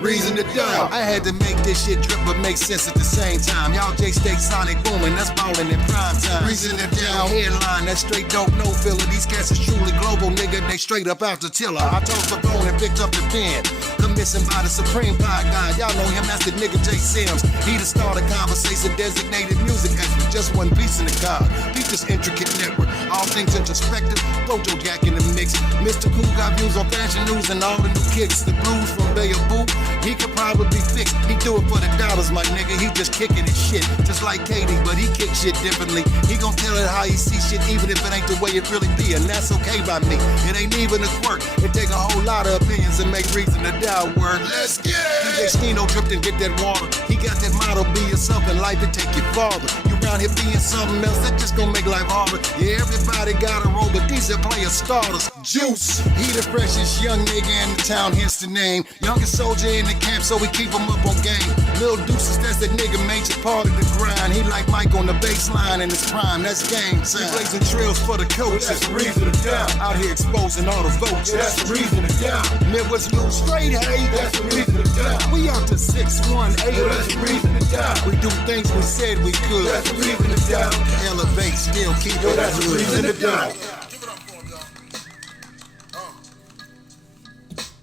Reason to die. I had to make this shit drip but make sense at the same time. Y'all J-State Sonic booming, that's ballin' in prime time. Reason to die. Headline, that's straight dope, no filler. These cats is truly global, nigga. They straight up out the tiller. I tossed the bone and picked up the pen. Commissioned by the Supreme Pod God. Y'all know him, that's the nigga Jay Sims. He the start of conversation, designated music expert. Just one piece in the car. Beat this intricate network. All things introspective. Dojo Jack in the mix. Mr. Cool got views on fashion news and all the new kicks. The blues from Bay of Boo. He could probably be fixed. He do it for the dollars, my nigga. He just kicking his shit. Just like Katie, but he kick shit differently. He gon' tell it how he see shit, even if it ain't the way it really be. And that's okay by me. It ain't even a quirk. It take a whole lot of opinions and make reason to doubt word. Let's get it! DJ Stino dripped and get that water. He got that motto, be yourself in life and take your farther. You around here being something else, that just gon' make life harder. Yeah, everybody got a role, but these are player starters. Juice, he the freshest young nigga in the town, hence the name. Youngest soldier in the camp, so we keep him up on game. Lil Deuces, that's that nigga major part of the grind. He like Mike on the baseline in his prime, that's game time. He blazing trails for the coach, that's the reason to down. Out here exposing all the votes, that's the reason to down. Midwest Lil Straight, hey, that's the reason to down. We out to 618, that's the reason to down. We do things we said we could, that's the reason to down. Elevate, still keep it, that's the reason to down.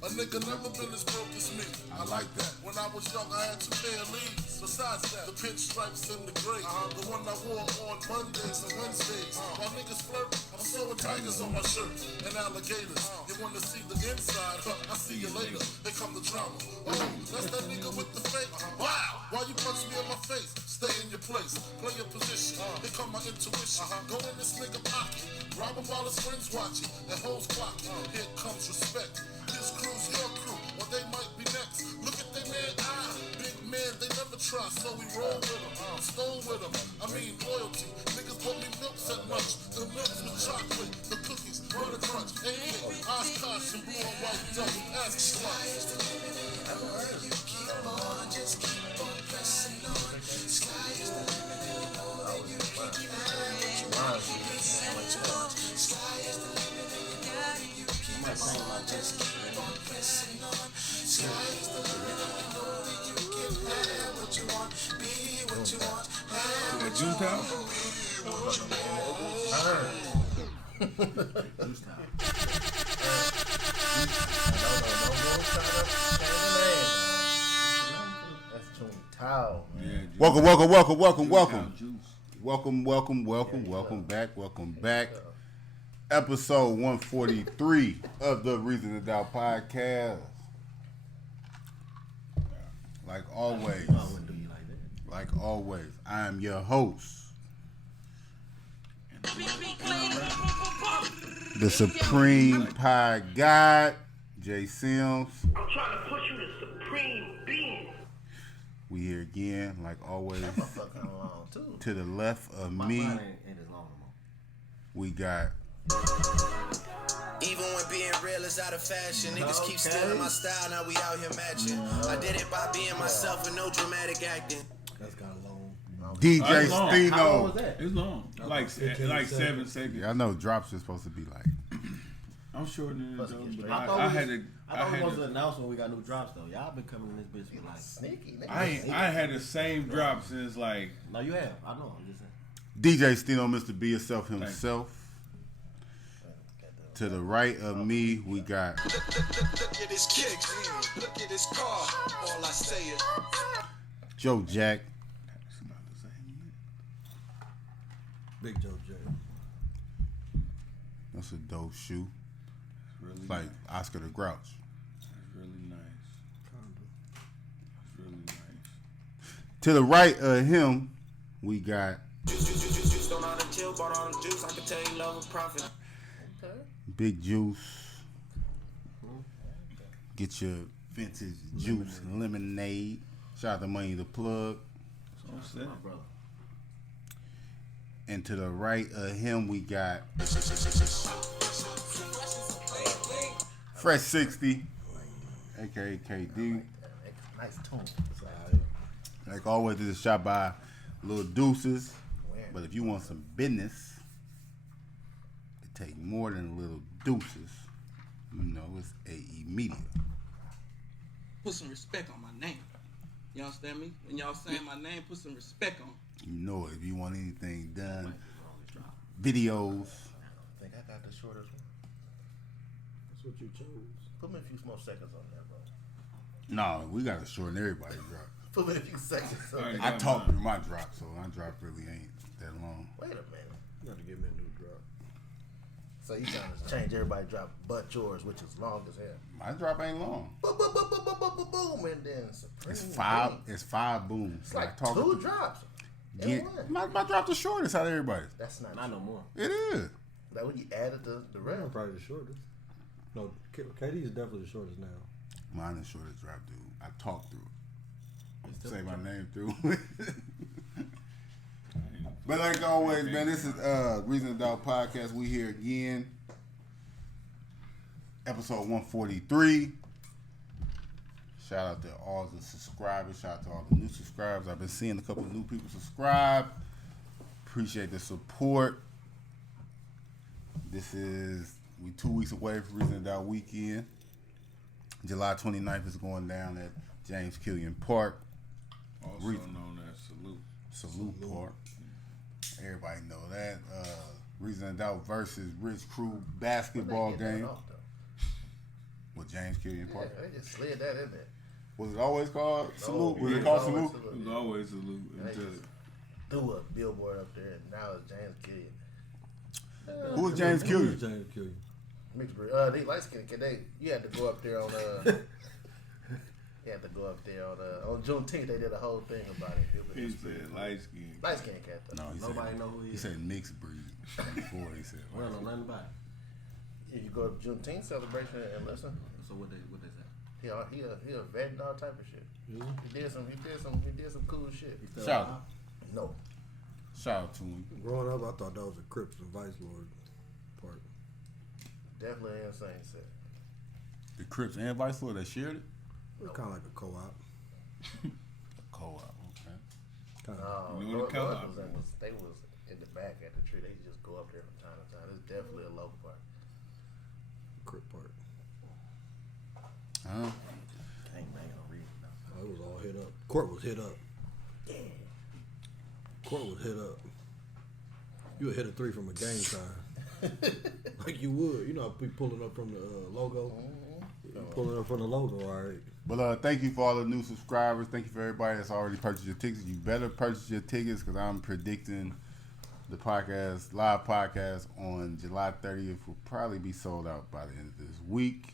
A nigga never been as broke as me. I like that. When I was young, I had 2 pair of leaves. Besides that, the pinstripes and the gray. The one I wore on Mondays and Wednesdays. While niggas flirt, I'm sewing tigers on my shirt and alligators. You wanna see the inside? I see you later. Here come the drama. Oh, that's that nigga with the fake. Wow! Why you punch me in my face? Stay in your place. Play your position. Here come my intuition. Go in this nigga pocket. Rob him while his friends watching. And hoes clocking. Here comes respect. This crew's your crew, or they might be next. Look at they man eye. Big man, they never try, so we roll with them. Stole with them, I mean loyalty. Niggas bought me milks at lunch. The milks with chocolate, the cookies, butter crunch. AK, Oshkosh, and blue and white double. Ask Sly. You keep on, just keep on pressing on. Sky is the limit, and you know that you can keep on what you want. What you want. Sky is the limit, and you got it. You keep on, just keep on pressing on. Sky is the limit, and you know that you can have what you want. Be what you want. Have what you want. Be what you want. I heard. Juice Town. That's Tune Town. Welcome back. Episode 143 of the Reason to Doubt podcast. Like always, I am your host, the Supreme Pie God, Jay Sims. I'm trying to push you to supreme being. We here again, like always. To the left of me, we got. Even when being real is out of fashion, niggas keep stealing my style, now we out here matching. I did it by being myself with no dramatic acting. That's kind of long. DJ Stino. How long was that? It's long. Like 7 seconds. Yeah, I know drops are supposed to be like. I'm shortening it though, but I I thought had we to. was supposed to announce when we got new drops though. Y'all been coming in this bitch with like sneaky. I had the same drop since like. No, you have. I know. I'm just saying. DJ Stino, Mr. Be Yourself himself. To the right of me, we got. Look at his kicks. Look at his car. All I say is. Joe Jack. Big Joe Jack. That's a dope shoe. Really It's like nice. Oscar the Grouch. It's really nice. It's really nice. To the right of him, we got. Juice on all the chill, bought all the juice. I can tell you love a profit. Big Juice. Get your vintage juice, lemonade. Shout out to Money the Plug. That's what I'm saying. And to the right of him, we got Fresh 60, aka KD. Nice tone. Like always, this is shot by Lil Deuces. But if you want some business, it take more than Little Deuces. You know, it's AE Media. put some respect on my name. You understand me? When y'all saying my name, put some respect on it. You know, if you want anything done, videos. I think I got the shortest one. That's what you chose. Put me a few more seconds on that, bro. No, we got to shorten everybody's drop. Put me a few seconds on that. I talk through my drop, so my drop really ain't that long. Wait a minute. You got to give me a new drop. So you trying to change everybody's drop but yours, which is long as hell. My drop ain't long. Boom, boom, boom, boom, boom, boom, boom, boom, and then Supreme It's five. Beat. It's 5 booms. It's like talking two through- drops. Get, my drop the shortest out of everybody. That's not no more. It is. That when you added the rest. I'm probably the shortest. No, KD is definitely the shortest now. Mine is shortest drop, dude. I talk through it. Say my name through. But like always, man, this is Reason to Doubt Podcast. We here again. Episode 143. Shout out to all the subscribers. Shout out to all the new subscribers. I've been seeing a couple of new people subscribe. Appreciate the support. We 2 weeks away from Reason to Doubt weekend. July 29th is going down at James Killian Park. Also known as Salute Park. Everybody know that. Reason to Doubt versus Rich Crew basketball game. With James Killian Park. Yeah, they just slid that in there. Was it always called Salute? Was yeah, it called always Salute? Salute. It was always Salute. They just threw a billboard up there, and now it's James Killian. Who was James Killian? James Killian. Mixed breed. They light skin. You had to go up there on you had to go up there on Juneteenth. They did a whole thing about it. He said light skin. Light skin cat though. No, Nobody know who he is. He said mixed breed before he said. We don't know nothing about it. If you go to Juneteenth celebration and listen, So what they say? he a vet and all type of shit. Yeah. He did some cool shit. Shout out. No. Shout out to him. Growing up, I thought that was a Crips and Vice Lord part. Definitely insane set. The Crips and Vice Lord, they shared it? It was kind of like a co-op. Co-op, okay. Kind of. No, You know what a co-op they was in the back at the tree. They just go up there from time to time. It's definitely a local part. Crip part. Huh? Can't bang on read. Oh, it was all hit up. Court was hit up. Court was hit up. You would hit a three from a game time. Like you would. You know, be pulling up from the logo. Pulling up from the logo, all right. But thank you for all the new subscribers. Thank you for everybody that's already purchased your tickets. You better purchase your tickets because I'm predicting the podcast, live podcast on July 30th will probably be sold out by the end of this week.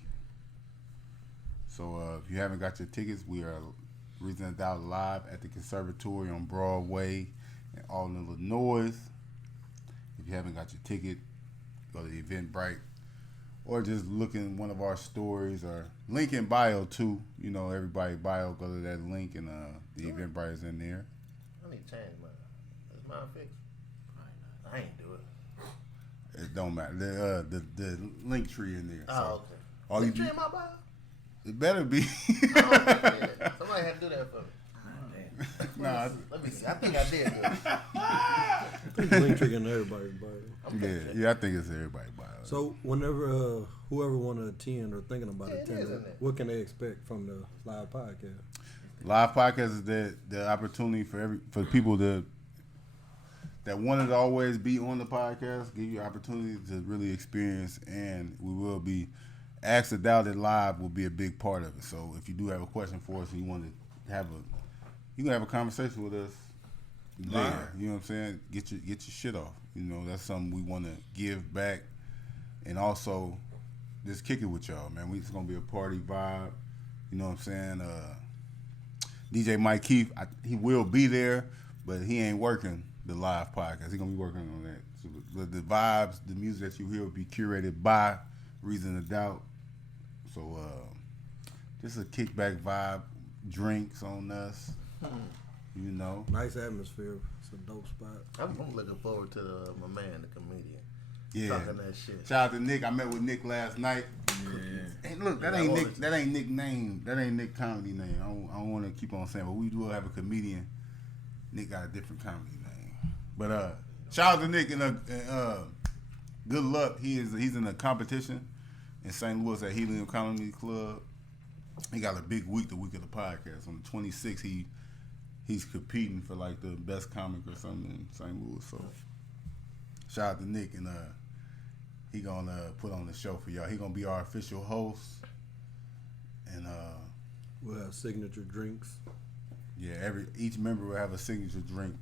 So if you haven't got your tickets, we are Reason to Doubt live at the Conservatory on Broadway in Alton, Illinois. If you haven't got your ticket, go to Eventbrite or just look in one of our stories or link in bio too. You know, everybody bio, go to that link and the Eventbrite is in there. I need to change mine. Is mine fixed? I ain't do it. It don't matter. The link tree in there. Oh, okay. All Link you tree in my bio? It better be. Somebody had to do that for me. Nah, Let me see. I think I did do it. Link tree in everybody's bio. yeah, I think it's everybody bio. So whenever whoever want to attend or thinking about Yeah, it is, attending, isn't it? what can they expect from the live podcast? Live podcast is the opportunity for people that wanted to always be on the podcast, give you an opportunity to really experience, and we will be Ask the Doubted live will be a big part of it. So if you do have a question for us and you want to you can have a conversation with us there. You know what I'm saying? Get your shit off. You know, that's something we want to give back, and also just kick it with y'all, man. It's gonna be a party vibe. You know what I'm saying? DJ Mike Keith, he will be there, but he ain't working the live podcast. He's gonna be working on that. So the vibes, the music that you hear will be curated by Reason to Doubt. So just a kickback vibe, drinks on us. You know, Nice atmosphere. It's a dope spot. I'm looking forward to my man, the comedian. yeah. Talking that shit. Shout out to Nick. I met with Nick last night. Yeah. Hey, look, that ain't Nick. That ain't Nick name. That ain't Nick comedy name. I don't want to keep on saying, but we do have a comedian. Nick got a different comedy name. But shout out to Nick and good luck. He's in a competition in St. Louis at Helium Comedy Club. he got a big week, the week of the podcast. On the 26th, he's competing for like the best comic or something in St. Louis. So shout out to Nick, and he gonna put on the show for y'all. He gonna be our official host, and we'll have signature drinks. Yeah, each member will have a signature drink.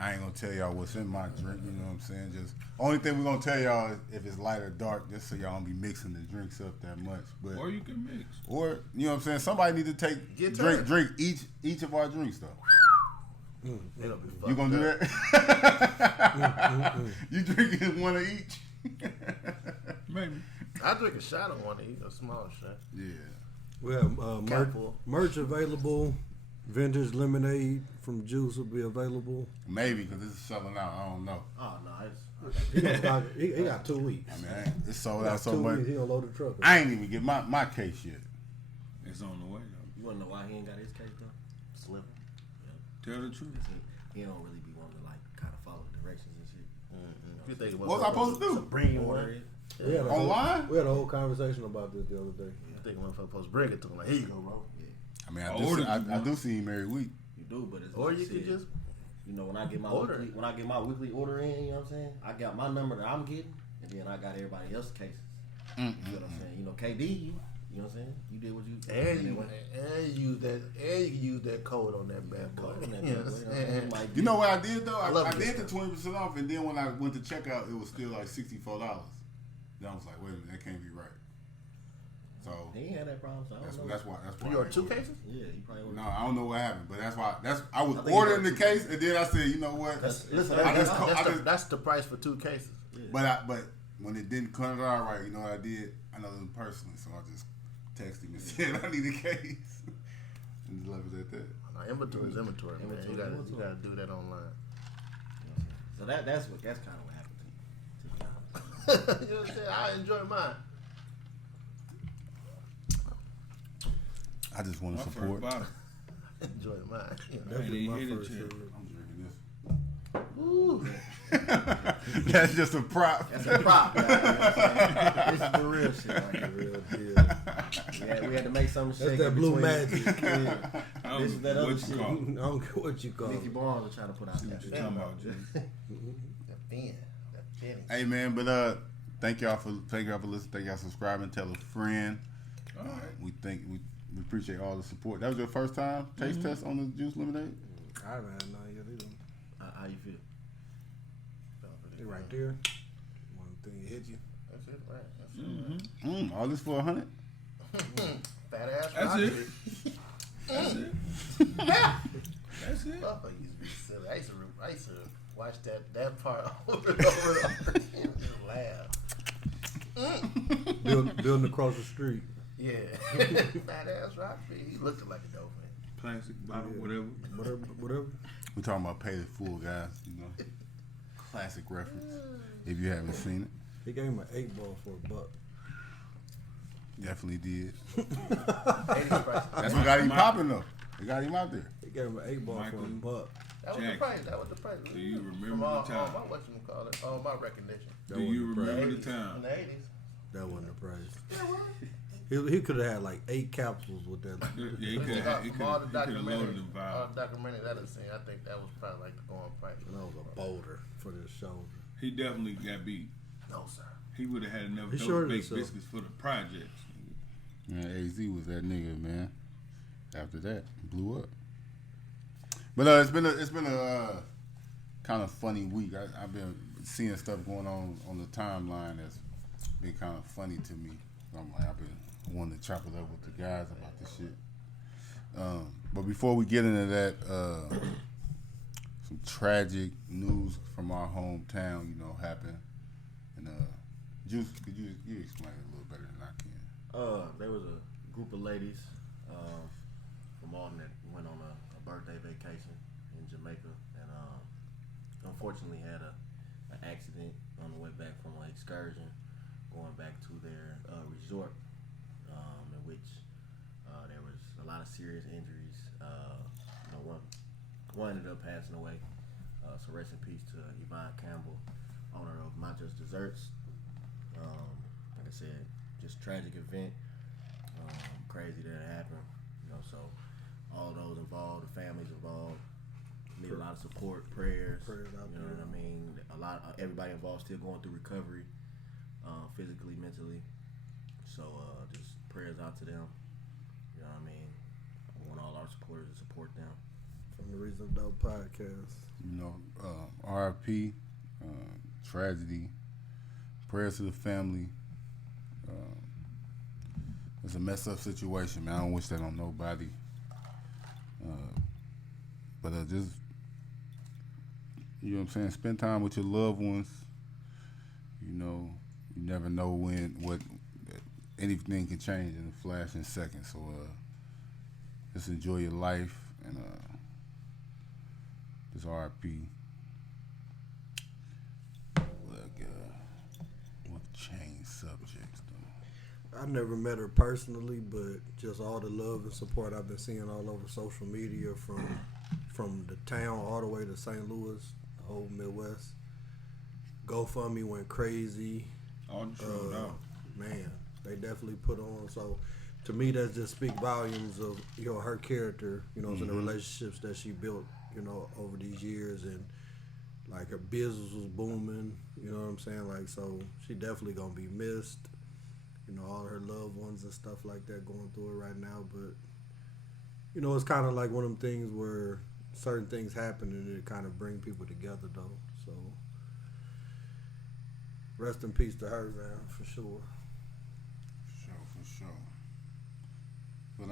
I ain't gonna tell y'all what's in my drink, you know what I'm saying? Just only thing we're gonna tell y'all is if it's light or dark, just so y'all don't be mixing the drinks up that much. But or you can mix. Or you know what I'm saying? Somebody need to drink each of our drinks though. You gonna do that? You drinking one of each? Maybe. I drink a shot of one of each, a small shot. Yeah. We have merch available. Vintage lemonade from Juice will be available. Maybe because this is selling out. I don't know. Oh no, he got 2 weeks. I mean, it's sold out so much. He gonna load the truck. I ain't even get my case yet. It's on the way though. You wanna know why he ain't got his case though? Slipping. Tell the truth. He don't really be wanting to like kind of follow the directions and shit. You think what was I supposed to do? Bring you one. Online? We had a whole conversation about this the other day. I think motherfucker supposed to bring it to him. Like, here you go, bro. I mean, I do see him every week. You do, but it's or like you could just, you know, when I get my order. weekly order in, you know what I'm saying? I got my number that I'm getting, and then I got everybody else's cases. You know what I'm saying? You know, KD, you know what I'm saying? You did what you and you use that code on that bad boy. You know what I did though? I did the 20% off, and then when I went to checkout, it was still like $64. Then I was like, wait a minute, that can't be right. So he ain't had that problem. So that's why. You ordered 2 cases? Yeah, he probably ordered. No, I don't know what happened, but I was ordering the case, and then I said, you know what? That's the price for 2 cases. Yeah. But when it didn't come out right, you know what I did? I know them personally, so I just texted him and said I need a case, and just left it at that. Inventory is inventory, man. You gotta do that online. So that's kind of what happened to me. You know what I'm saying? I enjoy mine. I just want to support. Enjoy mine. Definitely my first. Ooh. That's just a prop. That's a prop. This is the real shit. Like the real deal. Yeah, we had to make something shake. That's that blue magic. Yeah. This is that other shit. I don't care what you call it. Nicky Barnes was trying to put out that shit. Hey man, but thank y'all for listening. Thank y'all for subscribing. Tell a friend. All right. We appreciate all the support. That was your first time taste test on the Juice Lemonade? I haven't had none yet either. How you feel? They right there. One thing hit you. That's it, right? That's All this for 100? Fat ass. That's Rocky. it. That's it. That's it. Motherfucker used to be silly. I used to watch that part over and over and laugh. Building across the street. Yeah. Fat ass Rocky. He looked like a dope man. Plastic bottle, Whatever. We're talking about Pay the Fool, guys. You know, classic reference. If you haven't seen it, He gave him an 8-ball for $1. definitely did. That's what got him popping though. It got him out there. He gave him an 8-ball for $1. That was the price. That was the price. Do you remember the time? My recognition. Do you remember the time? In the 80s. That wasn't the price. He could have had like 8 capsules with that. Yeah, he could have loaded them vials. Documentary that I've seen, I think that was probably like the going price. That was a boulder for this shoulder. He definitely got beat. No, sir. He would have had enough He dope sure baked is, so. biscuits for the projects. Man, AZ was that nigga, man. After that, blew up. But it's been a kind of funny week. I've been seeing stuff going on the timeline that's been kind of funny to me. I'm like, I've been wanting to chop it up with the guys about this shit. But before we get into that, some tragic news from our hometown, happened. And Juice, could you explain it a little better than I can? There was a group of ladies from Alton that went on a birthday vacation in Jamaica, and unfortunately had an accident on the way back from an excursion, going back to their resort, in which there was a lot of serious injuries. One ended up passing away. So rest in peace to Yvonne Campbell, owner of My Just Desserts. Like I said, just tragic event. crazy that it happened. You know, so all those involved, the families involved, need a lot of support, prayers. Out you know there. what I mean? Everybody involved still going through recovery, physically, mentally. So just prayers out to them. You know what I mean? I want all our supporters to support them. From the Reason Dope podcast. You know, RIP, tragedy, prayers to the family. It's a messed up situation, man. I don't wish that on nobody. But just, you know what I'm saying, spend time with your loved ones. You know, you never know what anything can change in a flash in seconds. So just enjoy your life and just RIP. We'll change subjects though. I never met her personally, but just all the love and support I've been seeing all over social media from the town all the way to St. Louis, the whole Midwest. GoFundMe went crazy. All true, no. Man, they definitely put on. So to me, that just speak volumes of her character. You know, and the relationships that she built. You know, over these years, and like her business was booming. You know what I'm saying? Like, so she definitely gonna be missed. You know, all her loved ones and stuff like that going through it right now. But you know, it's kind of like one of them things where certain things happen and it kind of bring people together, though. So rest in peace to her, man, for sure. For sure. But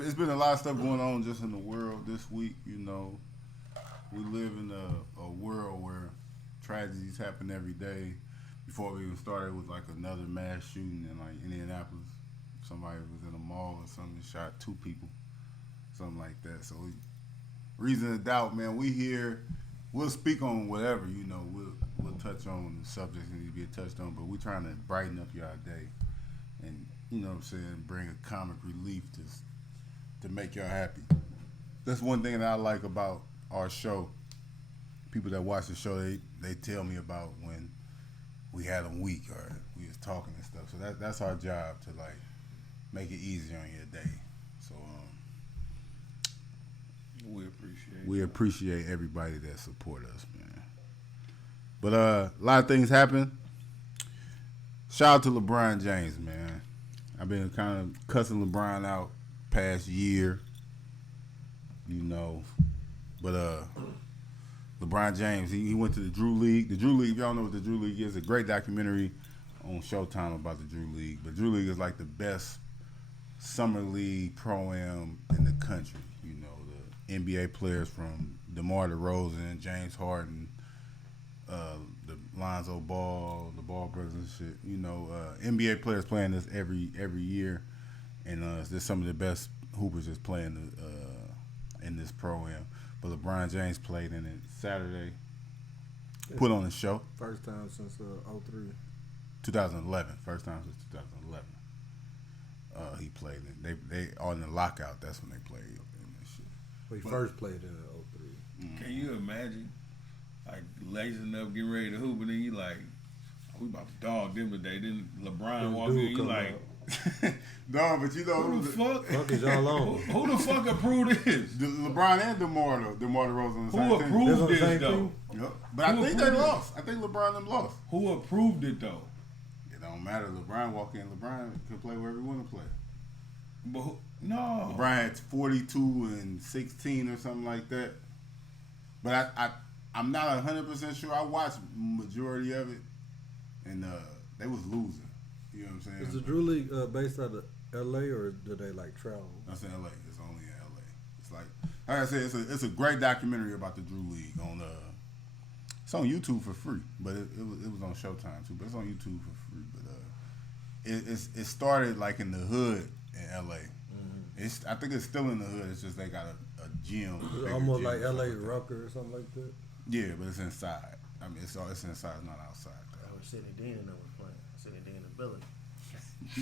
it's been a lot of stuff going on just in the world this week. You know, we live in a world where tragedies happen every day. Before we even started with like another mass shooting in like Indianapolis, somebody was in a mall or something, shot 2 people, something like that. So reason to doubt, man. We here. We'll speak on whatever, you know. We'll touch on the subjects that need to be touched on, but we're trying to brighten up your day, and you know what I'm saying, bring a comic relief to make y'all happy. That's one thing that I like about our show. People that watch the show, they tell me about when we had them weak or we was talking and stuff. So that's our job, to like make it easier on your day. So we appreciate everybody that support us, man. But a lot of things happen. Shout out to LeBron James, man. I've been kind of cussing LeBron out past year, you know. But LeBron James, he went to the Drew League. The Drew League, if y'all know what the Drew League is, a great documentary on Showtime about the Drew League. But Drew League is like the best summer league pro-am in the country. You know, the NBA players from DeMar DeRozan, James Harden, the Lonzo Ball, the Ball brothers and shit. You know, NBA players playing this every year, and there's some of the best hoopers that's playing in this pro-am. But LeBron James played in it Saturday. Put on a show. First time since 03. 2011. First time since 2011. He played in. They on the lockout. That's when they played in this shit. Well, he first played in 03. Can you imagine, like, lacing up, getting ready to hoop, and then you like, oh, we about to dog them today. Then LeBron walk in, you like, no, but you know who the fuck is y'all on? Who the fuck approved this? LeBron and DeMar DeRozan on the same Who team. approved this though? Yep. But I think they lost. I think LeBron them lost. Who approved it though? It don't matter. LeBron walk in. LeBron can play wherever he want to play. But no. LeBron had 42 and 16 or something like that. But I'm not 100% sure. I watched majority of it, and they was losing. You know what I'm saying? Is the Drew League based out of L.A. or do they like travel? That's in L.A. It's only in L.A. It's like I said, it's a great documentary about the Drew League on it's on YouTube for free, but it was on Showtime too. But it's on YouTube for free. But it started like in the hood in L.A. I think it's still in the hood. It's just they got a gym. It's almost like L.A. Rucker or something like that. Yeah, but it's inside. I mean, it's inside, it's not outside. I was Sidney Dean that was playing. Sidney Dean ability.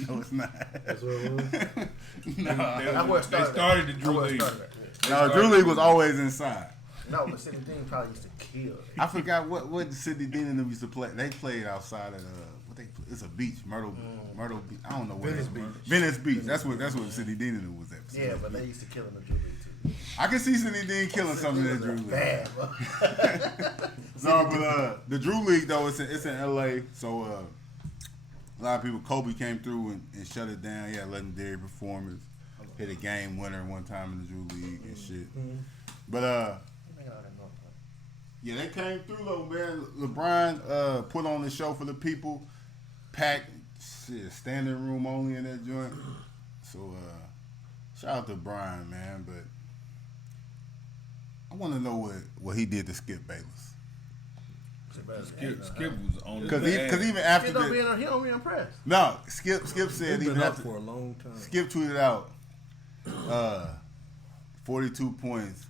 No, it's not. That's what it was? No. They started the Drew League. No, Drew League was always inside. No, but Sidney Dean probably used to kill. I forgot what Sidney Dean and them used to play. They played outside of what they. It's a beach, Myrtle Beach. I don't know where. Venice Beach. Venice Beach. That's what Sidney Dean was at. Yeah, but they used to kill in the Drew League too. I can see Sidney Dean killing something in the Drew League. Bad, bro. No, but the Drew League though, it's in LA, so a lot of people. Kobe came through and shut it down. He had legendary performance. Hit a game winner one time in the Drew League and shit. But yeah, they came through though, man. LeBron put on the show for the people. Packed, shit, standing room only in that joint. So shout out to Brian, man. But I want to know what he did to Skip Bayless. Skip was on Because even after he don't be impressed. No, Skip said He's even been up after for a long time. Skip tweeted out 42 points,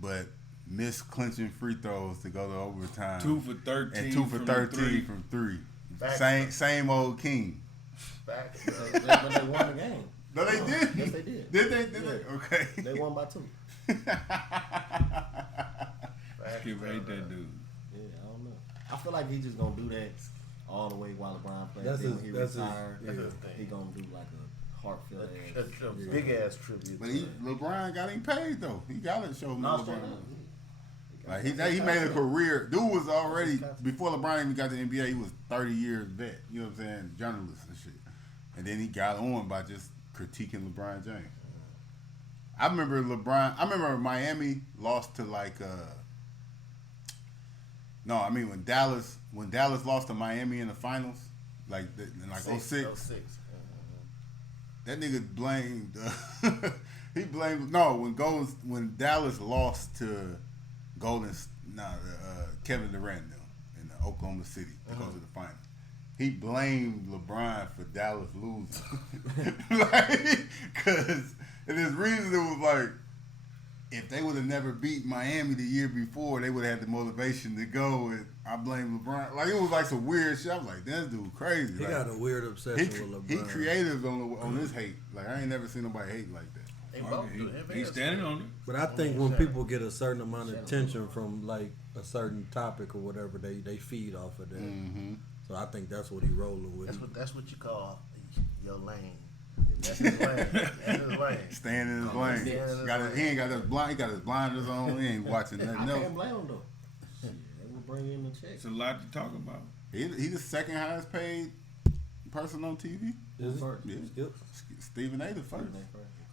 but missed clinching free throws to go to overtime. 2 for 13 and 2 for from 13 from three. Same old King. But they won the game. No, they did. Yes, they did. Did they? Okay. They won by 2. Skip hate that dude. Yeah, I don't know. I feel like he's just gonna do that all the way while LeBron plays. That's then his- when he that's his- retires, yeah. he gonna do like a heartfelt ass. A big ass tribute. But LeBron got him paid though. He got to show him No, LeBron. straight up. Like he made a career. Dude was already before LeBron even got to the NBA. He was 30 years vet. You know what I'm saying? Journalist and shit. And then he got on by just critiquing LeBron James. I remember Miami lost to when Dallas lost to Miami in the finals, in 06. That nigga blamed. He blamed when Dallas lost to Kevin Durant in Oklahoma City to go to the finals. He blamed LeBron for Dallas losing, because his reason was like, if they would have never beat Miami the year before, they would have had the motivation to go. And I blame LeBron. Like, it was like some weird shit. I was like, this dude crazy. He like, got a weird obsession with LeBron. He creative on his hate. Like, I ain't never seen nobody hate like that. He's standing on it. But I think when people get a certain amount of attention from like a certain topic or whatever, they feed off of that. Mm-hmm. So I think that's what he rolling with. That's what you call your lane. That's his lane. That's his lane. Staying in his lane. He ain't got his blind. He got his blinders on. He ain't watching nothing I else. can't blame him though. Shit, they will bring in the check. It's a lot to talk about. He's the second highest paid person on TV. Is it? Yeah. Skip? Stephen A. the first.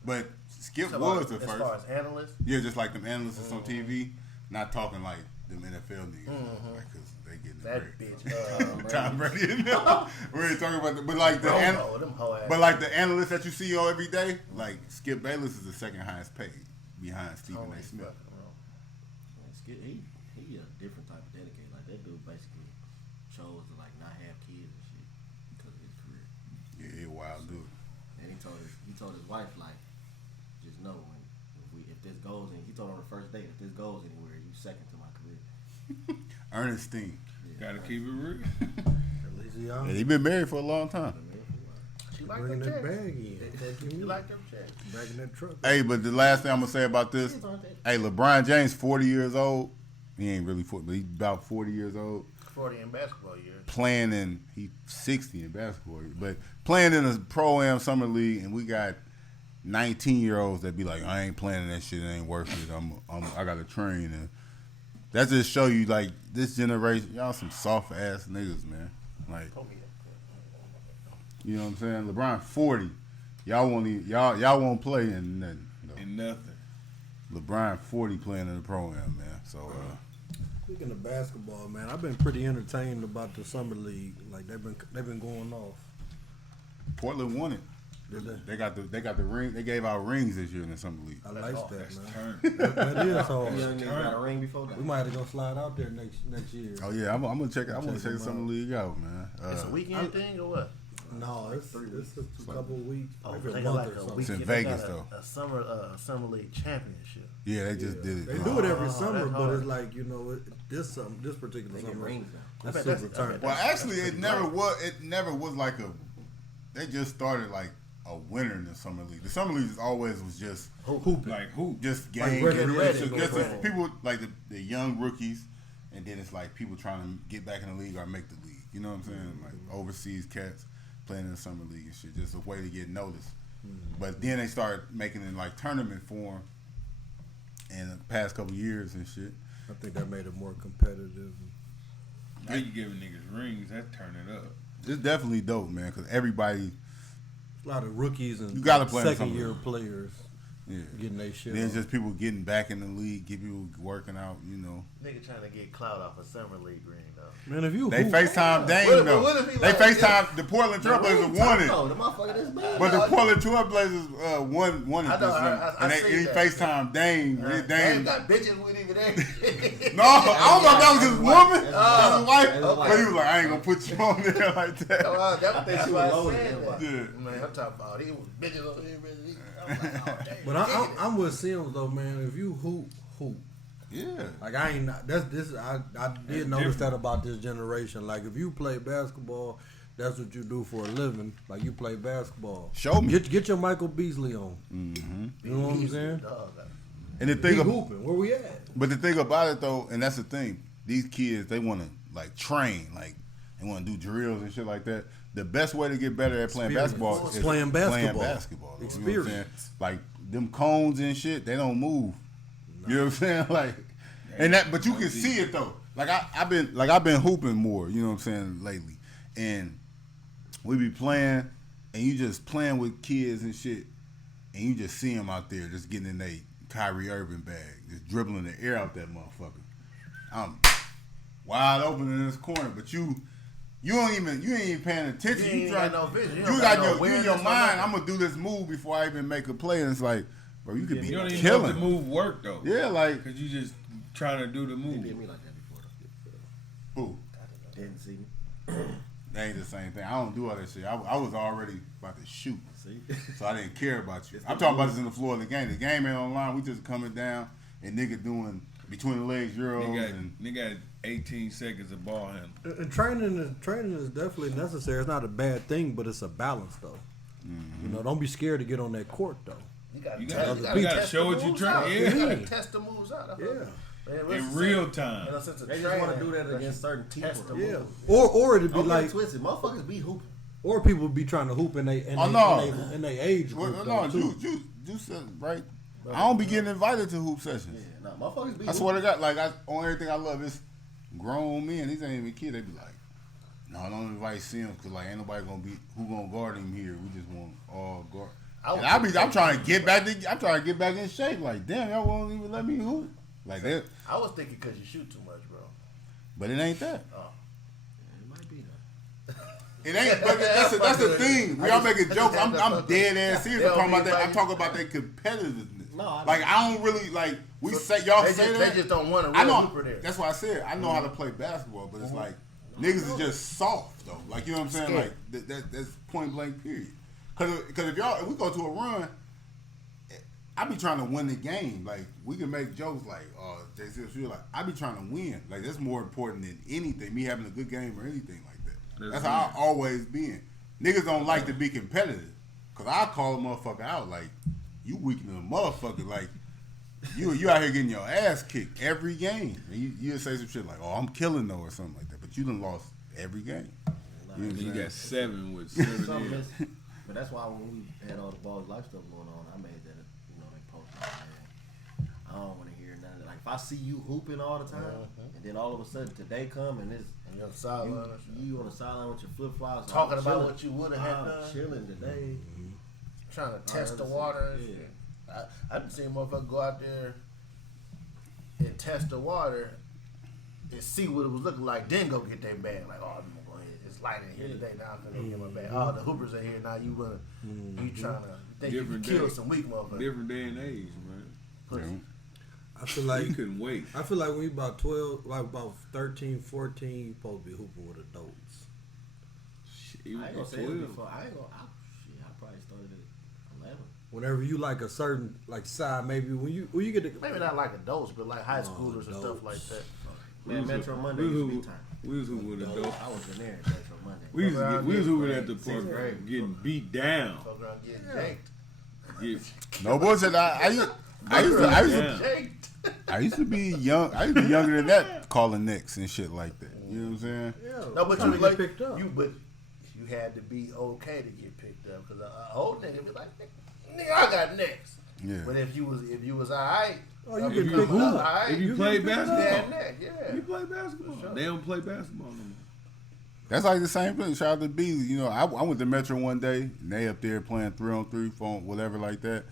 But Skip So was the as first. far as analysts? Yeah, just like them analysts that's on TV, not talking like them NFL niggas, because they getting That bitch. Tom Brady. We ain't talking about but like the analysts that you see on every day, like Skip Bayless is the second highest paid behind Stephen A. Smith. Skip, he a different type of dedicated. Like that dude basically chose to like not have kids and shit because of his career. Yeah, he a wild dude. And he told his wife like, just know if this goes in, he told her on the first date, if this goes anywhere, you second to my career. Ernestine. Gotta keep it real. At least he Yeah, he been married for a long time. She like bringing them that checks. bag in. She like them checks. Bagging that truck. Hey, but the last thing I'm gonna say about this, hey, LeBron James 40 years old. He ain't really 40, but he's about 40 years old. 40 in basketball years. Playing in, he's 60 in basketball, but playing in a Pro-Am Summer League, and we got 19-year-olds that be like, I ain't playing in that shit, it ain't worth it. I got to train, and that just show you like this generation, y'all some soft ass niggas, man. Like, you know what I'm saying? LeBron 40, y'all won't play in nothing. In nothing. LeBron 40 playing in the Pro-Am, man. So. Speaking of basketball, man, I've been pretty entertained about the summer league. Like they've been going off. Portland won it. Did they? They got the ring. They gave out rings this year in the summer league. I like that, man. Turn. That is hard. Young nigga got a ring before that. We might have to go slide out there next year. Oh yeah, I'm gonna check. I'm gonna check the summer league out, man. It's a weekend thing or what? No, it's a couple of weeks. Oh, maybe they a got month like or a something. It's in weekend. They Vegas, got a summer league championship. Yeah, they just did it. They do it every Oh, summer, that's but hard. it's like this particular They get summer. rings now. That's I bet super that's- I turn. bet Well, actually, it never was like a. They just started like a winner in the summer league. The summer league always was just Hooping. Like who? just Like games. getting ready. Just people like the young rookies, and then it's like people trying to get back in the league or make the league. You know what I'm saying? Like overseas cats playing in the summer league and shit. Just a way to get noticed. But then they started making it like tournament form in the past couple years and shit. I think that made it more competitive. Now you giving niggas rings, that turn it up. It's definitely dope, man, because everybody. A lot of rookies and you gotta play second-year players Yeah. getting their shit Then it's on. just people getting back in the league, get people working out, you know. Nigga trying to get clout off a summer league ring though. Man, if you They hoop- FaceTime Dame What if- though. what if he They like- FaceTime the Portland Trailblazers won it. No, the motherfucker that's bad. But the Portland Trailblazers won it I know, this year. I And see he that. FaceTime Dame. Dame Dame. got bitches with him and everything. No, I don't know if that was his woman. That's his wife. okay. But he was like, I ain't gonna put you on there like that. I think she why was I loaded, said that's that. Yeah. Man, I'm talking about he was bitches over here. I'm like, oh, damn. But I'm with Sims though, man. If you hoop. Yeah. Like I ain't. I did notice that about this generation. Like if you play basketball, that's what you do for a living. Like you play basketball. Show me. Get your Michael Beasley on. Mm-hmm. You know what I'm saying? And the He thing, hooping. Where we at? but the thing about it though, and that's the thing, these kids they want to like train, like they want to do drills and shit like that. The best way to get better at playing Experience. basketball is Playing basketball. though. You know what I'm saying? Experience. Like them cones and shit, they don't move. You know what I'm saying? Like, and that, but you can see it though. Like I've been hooping more. You know what I'm saying lately, and we be playing, and you just playing with kids and shit, and you just see them out there just getting in their Kyrie Irving bag, just dribbling the air out that motherfucker. I'm wide open in this corner, but you ain't even paying attention. You ain't got no vision. You don't got no you in awareness your or mind. nothing. I'm gonna do this move before I even make a play, and it's like, bro, you could be You don't even know killing. if the move work though. Yeah, like Cause you just trying to do the He move. did me like that before. who? Didn't see me. That ain't the same thing. I don't do all that shit. I was already about to shoot, See? so I didn't care about you. It's I'm the talking about move. this in the floor of the game. The game ain't online. We just coming down and nigga doing between the legs euros and Nigga got 18 seconds of ball handle. And training is definitely necessary. It's not a bad thing, but it's a balance though. You know, don't be scared to get on that court though. You gotta, You test, gotta test show the what you moves trying- out. yeah. You gotta test the moves out. Yeah. Man, In real time. You know, since They just want to do that against certain people. test the Yeah. moves. Or it'd be Don't like, get twisted. Motherfuckers be hooping. or people be trying to hoop in they Oh, no. in they age well, group no, though, too. you said right. I don't be getting invited to hoop sessions. Yeah, nah, motherfuckers be I swear to God, like on everything I love, it's grown men. These ain't even kids. They be like, no, don't invite Sims because like ain't nobody gonna be who gonna guard him here. We just want all guard. I'm trying to get back. I'm trying to get back in shape. Like damn, y'all won't even let me hoop. Like that. I was thinking because you shoot too much, bro. But it ain't that. It might be though. It ain't. But that's the thing. We all making jokes. I'm dead ass serious. I'm talking about that. I'm talking about that competitiveness. No, I like I don't really like. We say y'all They say just, that. they just don't want a I real know. hooper there. That's why I said I know how to play basketball, but it's like niggas is just soft though. Like you know what I'm saying? Scared. Like that's point blank period. Because if we go to a run, I be trying to win the game. Like we can make jokes like, "Oh, JC, like I be trying to win. Like that's more important than anything. Me having a good game or anything like that. That's how I always been. Niggas don't like to be competitive. Cause I call a motherfucker out like, you weakening a motherfucker. Like you out here getting your ass kicked every game. And you say some shit like, oh, I'm killing though or something like that. But you done lost every game. You know what I'm You saying? got 7 with 7 Something years. is- But that's why when we had all the Balls Life stuff going on, I made that, they posted that. I don't want to hear none of that. Like, if I see you hooping all the time, and then all of a sudden today come and it's, And you're on the sideline. you on the sideline with your flip-flops. Talking about what you would have had I'm done. chilling today. Trying to test the water. And shit. I done seen motherfuckers go out there and test the water and see what it was looking like, then go get their bag. Like, oh, I'm gonna go ahead. It's light in here today. Now I'm gonna get my bag. Oh, the hoopers are here now. You trying to think you can kill some weak motherfuckers. Different day and age, man. Pussy. I feel like You couldn't wait. I feel like when you about 12, like about 13, 14, you supposed to be hooping with adults. Shit, you I ain't was gonna say it 12. before. I probably started at 11. Whenever you like a certain like side, maybe when you get the Maybe not like adults, but like high schoolers and stuff like that. Man, Metro Monday used to be time. We was hooping with adults. I was in there at Metro Monday. We was hooping at the Sixth park, grade. getting beat down. Fuck around getting janked. Get, No bullshit. I used to be young. I used to be younger than that, calling nicks and shit like that. You know what I'm saying? Yeah. No, but trying you to like get picked up. you had to be okay to get picked up because an old nigga be like, nigga, I got next. Yeah. But if you was alright, Oh, you if get you picked was up. alright, If you play you had basketball, next, yeah. you play basketball. sure. They don't play basketball no more. That's like the same thing. Shout out to Beasley. You know, I went to Metro one day, and they up there playing 3-on-3, phone, whatever like that.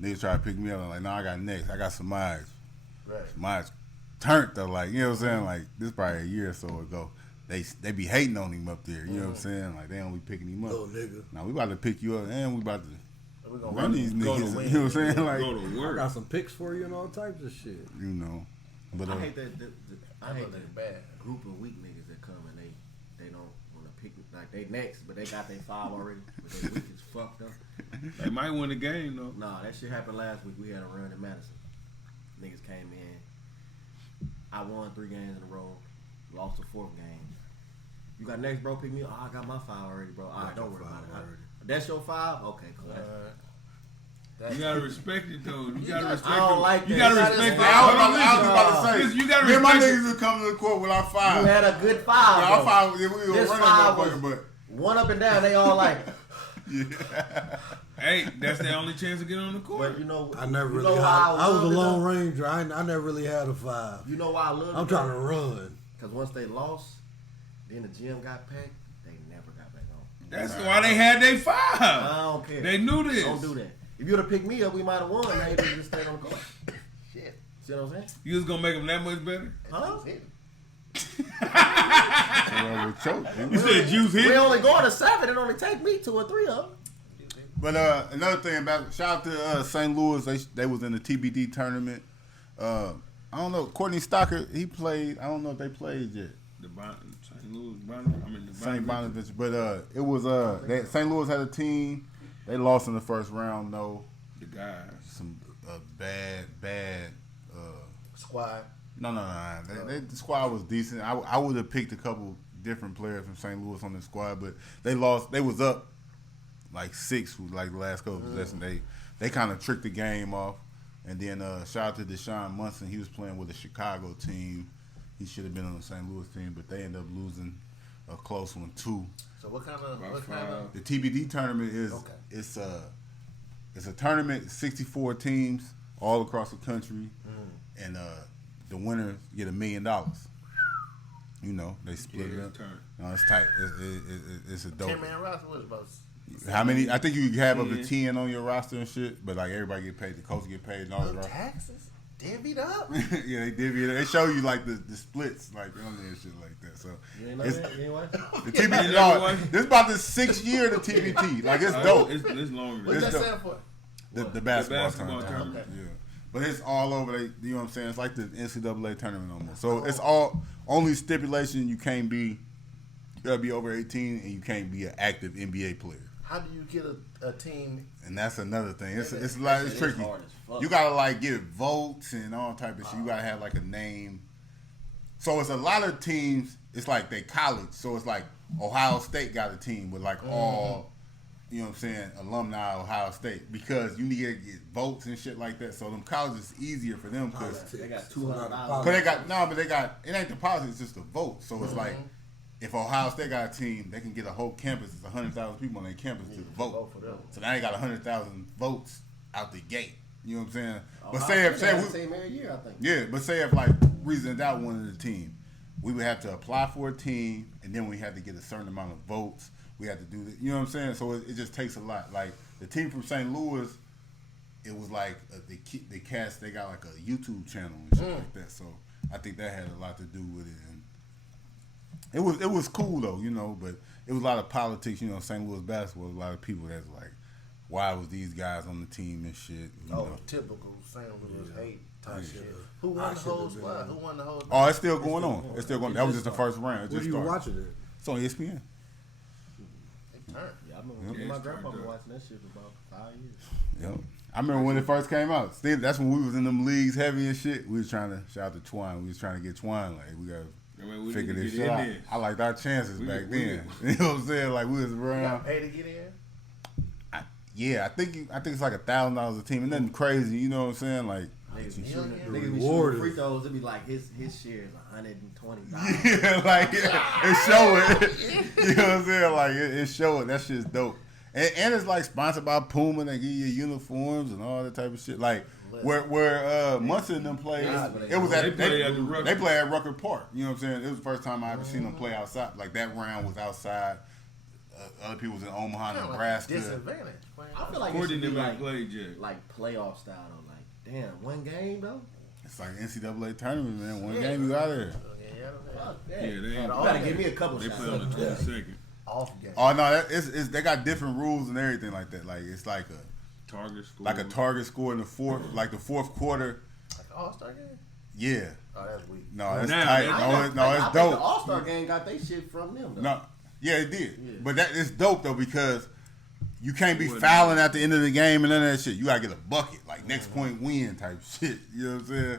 Niggas try to pick me up. I'm like, no, I got next. I got some eyes. Right. Some eyes turned though. Like, you know what I'm saying? Like, this probably a year or so ago. They be hating on him up there. You know what I'm saying? Like, they don't be picking him up. Little nigga. Now, we about to pick you up, and we about to We gonna run these go to niggas. win. You know what I'm saying? Like, Go to I work. got some picks for you and all types of shit. you know. But I hate that. I hate That that bad. group of weak niggas that come and they don't want to pick like they next, but they got their 5 already. But they weak as fucked up. They might win the game though. Nah, that shit happened last week. We had a run in Madison. Niggas came in. I won 3 games in a row. Lost the 4th game. You got next, bro? Pick me up. Oh, I got my 5 already, bro. All right, don't worry about it. That's your 5? Okay, cool. You gotta respect it though. You gotta respect I don't it. like You that. gotta You respect it. I was about to say, Listen, you gotta me and my respect niggas would come to the court with our 5. You had a good 5. Yeah, our though. 5, we were This running 5 motherfucker, was but one up and down. They all like. Hey, that's the only chance to get on the court. But you know, I never you really know had. why I was a loved it, lone though? ranger. I never really had a 5. You know why I love it? I'm trying to run. Because once they lost, then the gym got packed. They never got back on. That's why they had their 5. I don't care. They knew this. Don't do that. If you would have picked me up, we might have won. Now you just stayed on the court. Shit. See what I'm saying? You was gonna make them that much better. Huh? we choked. You said juice We hit. only going to 7. It only take me 2 or 3 of them. But another thing about shout out to St. Louis, they was in the TBD tournament. I don't know. Courtney Stocker, he played. I don't know if they played yet. The St. Louis Bonaventure. I mean the St. Bonaventure, but it was St. Louis had a team. They lost in the first round. No, The guys. some bad. Squad. No. The squad was decent. I would have picked a couple different players from St. Louis on the squad, but they lost. They was up like 6 with like the last couple possessions. They kind of tricked the game off. And then shout out to Deshaun Munson. He was playing with the Chicago team. He should have been on the St. Louis team, but they ended up losing a close one too. So what kind of The TBD tournament is it's a tournament, 64 teams all across the country, and the winners get $1 million. You know, they split it up. No, it's tight. It's a dope. 10-man roster was about. How many? I think you have up to 10 on your roster and shit, but like everybody get paid. The coach get paid and all that. Taxes divvied up. Yeah, they divvy it. They show you like the splits like on there and shit like that. So You ain't know it's, that? You ain't watch? the TBT, no, this is about the 6th year of the TBT. Like it's dope. It's longer. What's It's that dope. stand for? The basketball basketball tournament. tournament. Yeah. But it's all over. You know what I'm saying? It's like the NCAA tournament almost. So it's all only stipulation you can't be. You gotta be over 18 and you can't be an active NBA player. How do you get a team? And that's another thing. It's It tricky. is hard as fuck. You gotta like get votes and all type of shit. You gotta have like a name. So it's a lot of teams. It's like they college. So it's like Ohio State got a team with like all, you know what I'm saying, alumni of Ohio State because you need to get votes and shit like that. So them colleges is easier for them because They got $200. they got it ain't the politics, it's just the vote. So it's like if Ohio State got a team, they can get a whole campus. It's 100,000 people on their campus to vote. So now they got 100,000 votes out the gate. You know what I'm saying? But say if same every year, I think. yeah, but say if like reasoned out one of the team, we would have to apply for a team, and then we had to get a certain amount of votes. We had to do this. You know what I'm saying? So it just takes a lot. Like the team from St. Louis, it was like the cast. They got like a YouTube channel and shit like that. So I think that had a lot to do with it. And it was cool though, you know. But it was a lot of politics. You know, St. Louis basketball. A lot of people that's like, why was these guys on the team and shit? You know? Typical St. Louis hate type shit. Who won the whole squad? Who won the whole? Oh, it's still going on. It's still going. That was just the first round. It Where just you started. watching it? It's on ESPN. Yeah, I remember my grandpa was watching that shit for about 5 years. Yep. I remember when it first came out. Still, that's when we was in them leagues heavy and shit. We was trying to shout out to Twine. We was trying to get Twine. Like we gotta figure this shit out. I liked our chances back then. You know what I'm saying? Like we was around. Pay to get in. I think it's like $1,000 a team. And nothing crazy. You know what I'm saying? Like niggas be Yeah, shooting, yeah. niggas be Reward shooting free is- throws. It be like his share is $120. Yeah, like it's showing. You know what I'm saying? Like it's showing. That shit's dope. And it's like sponsored by Puma. They give you uniforms and all that type of shit. Like where Munson and them played, it was at they play at Rucker Park. You know what I'm saying? It was the first time I ever seen them play outside. Like that round was outside. Other people was in Omaha, Nebraska. Disadvantage. I feel like it Courtney should be never like, played yet. like playoff style though. Like, damn, one game though. It's like NCAA tournament, man. One game you out of there. Fuck that. Yeah, they You ain't. gotta give me a couple They shots. play on the 22nd. Off game. Oh no, it's they got different rules and everything like that. Like it's like a Target score. like a target score in the fourth, like the fourth quarter. Like an All-Star game? Yeah. Oh, that's weak. No, that's Now, tight. I It's I think dope. the All-Star game got they shit from them though. No, yeah, it did. Yeah. But that it's dope though because you can't be fouling at the end of the game and none of that shit. You gotta get a bucket, like next point win type shit. You know what I'm saying?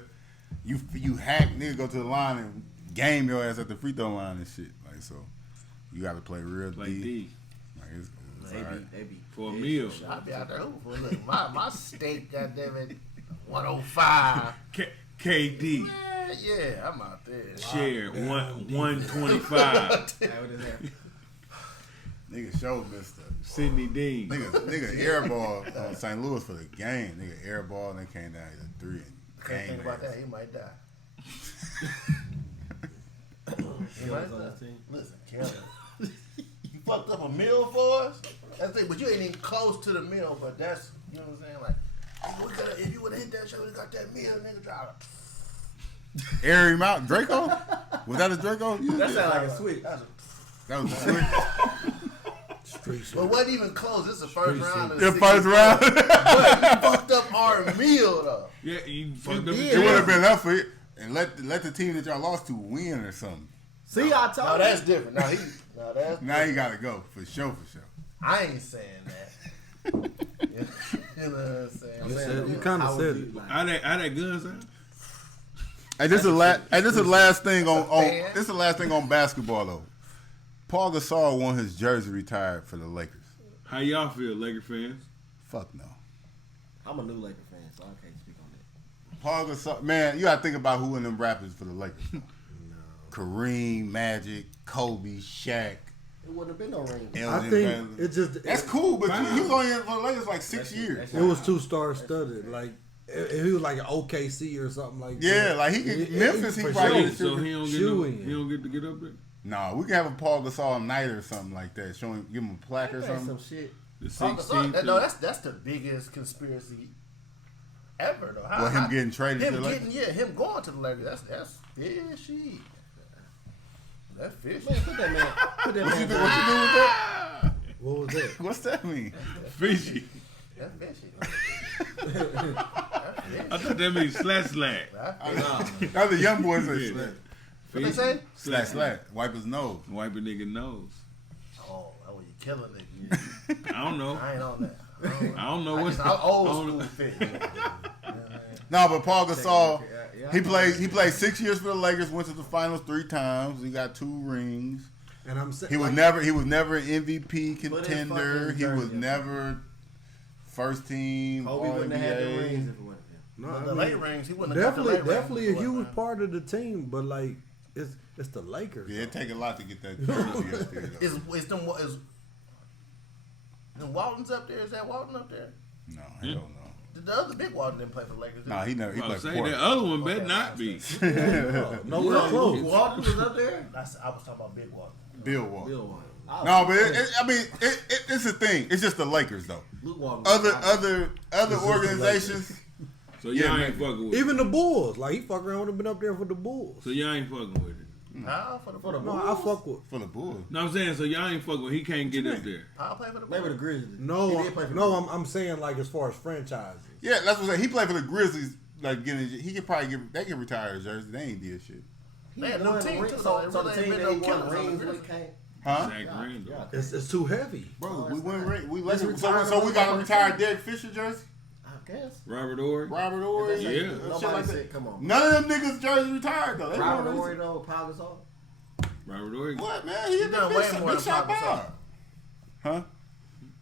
You hack nigga go to the line and game your ass at the free throw line and shit. Like so, you gotta play real Play deep. D. Like it's They be, alright. they be For a meal. I be out there hooping for look. My steak, goddamn it, 105. KD. Yeah, I'm out there. Share 125. That what it is. Nigga showed Mister. Sidney Dean. Nigga airball on St. Louis for the game. Nigga airball and they came down to 3 and Can't game. think about that. He might die. He might die. Listen, Kevin, you fucked up a meal for us. That's it, but you ain't even close to the meal. But that's, you know what I'm saying? Like, nigga, we coulda, if you would have hit that shot, we got that meal. Nigga, try to. Air him out. Draco? Was that a Draco? That sound like a switch. That was a switch. But wasn't even close. This is the first round. Of The the first 16. round. But you fucked up our meal though. Yeah, you fucked up. It would have been up for it. And let the team that y'all lost to win or something. See, I told No, you. that's different. Now that's Now you gotta go for sure. I ain't saying that. You know what I'm saying? You kind of said it. How that gun sound? Hey, this is the last thing on this is the last thing on basketball though. Paul Gasol won his jersey retired for the Lakers. How y'all feel, Laker fans? Fuck no. I'm a new Laker fan, so I can't speak on that. Paul Gasol, man, you gotta think about who in them rappers for the Lakers. Kareem, Magic, Kobe, Shaq. It wouldn't have been no ring. Elgin I think Baylor. it just That's cool, but he was only in for the Lakers like 6 years. it was 2 star studded. Like if he was like an OKC or something like that. Yeah, like he could Memphis. He for probably sure. So he don't get Shoe-in. he don't get to get up there. No, we can have a Paul Gasol night or something like that. Give him a plaque or That's something. some shit. The Paul 16th. Gasol, no, that's the biggest conspiracy ever though. Well, him getting traded to him the getting Lakers? him going to the Lakers. That's fishy. That's fishy. Man, put that man. Put that What you man. do with that? What was that? What's that mean? Fishy. That's fishy. I thought that means slash. That's the young boys say Yeah. slack. What they say? Slack, slack. Wipe his nose. Wipe a nigga nose. Oh, that was you killing it. I don't know. I ain't on that. I don't know I what's. just, I'm old I don't school know. fish. No, but Paul Gasol, Yeah, he played 6 years for the Lakers. Went to the finals 3 times. He got 2 rings. And I'm saying He was never an MVP contender. fucking He was jersey up. never first team. Kobe wouldn't have had the All-NBA. rings if it wasn't him. no, The I mean, late rings, he wouldn't have got the late definitely a rings. huge part of the team, but like it's the Lakers. Yeah, it take a lot to get that jersey up there. Though. Is them Waltons up there? Is that Walton up there? No, hell no. The other big Walton didn't play for the Lakers. Nah, he never. He I played was for saying that Portland. other one better not be. Nowhere close. Walton was up there. I was talking about big Walton. Bill Walton. Bill Walton. No, but I mean, it's a thing. It's just the Lakers though. Luke Walton. Other organizations. So Yeah, y'all man. ain't fucking with it. Even the Bulls, like he fuck around and been up there for the Bulls. So y'all ain't fucking with it. Nah, for the No, I fuck with. For the Bulls. No, I'm saying so y'all ain't fucking with. He can't get up there. I'll play for the Maybe the Grizzlies. He No, did play for no, I'm saying like as far as franchises. Yeah, that's what I'm saying. He played for the Grizzlies. Like getting, he could probably they can retire his jersey. They ain't did shit. They had He no won the team ring- too, so so the it team really that ain't he been no won the Waltons on rings the with Grizzlies. came. Huh? Zach Randall. It's too heavy. Bro, Oh, we went right. We Let's let retire so we got to the retire Derek Fisher jersey, I guess. Robert Ory. Robert Ory, Yeah. shit Nobody like said, that. come on. None of them niggas jersey retired though. They Robert weren't Ory really- though, Paul Gasol. Robert Ory. What man? He done big way shot- more big than shot Pop Gasol. bar. Huh?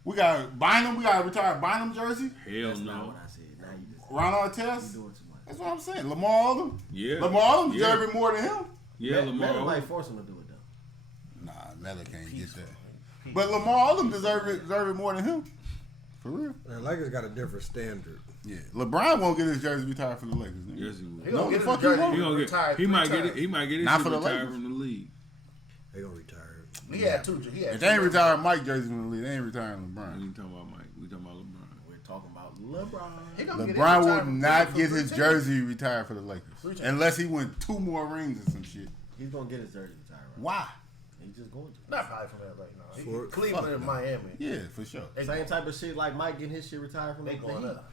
We got Bynum. We got to retire Bynum jersey. Hell That's not no. what I said. Now you just Ron you Artest. doing too much. That's what I'm saying. Lamar Odom. Yeah. Lamar Odom Yeah. deserve it more than him. Yeah, Lamar. Nobody Odom. force him to do it though. Nah, Melo can't get that. But Lamar Odom deserve it more than him. For real. The Lakers got a different standard. Yeah. LeBron won't get his jersey retired from the Lakers. Nigga. Yes, he will. He gonna No, get the fuck his he jersey won't. He gonna retired get. He three might get it. times. He might get his Not shit for the retired Lakers. from the league. They gonna retire it. He had two. He had If they ain't retiring Mike jerseys from the league, they ain't retiring We LeBron. ain't talking about Mike. We talking about LeBron. We're talking about LeBron. He gonna get his LeBron retired will not for get three his teams. jersey retired for the Lakers. Three times. Unless he win 2 more rings or some shit. He's gonna get his jersey retired. Right? Why? He's just going to. Not probably from LA. No, For- Cleveland and Miami. Yeah, for sure. Same type of shit like Mike getting his shit retired from They the going Heat. up.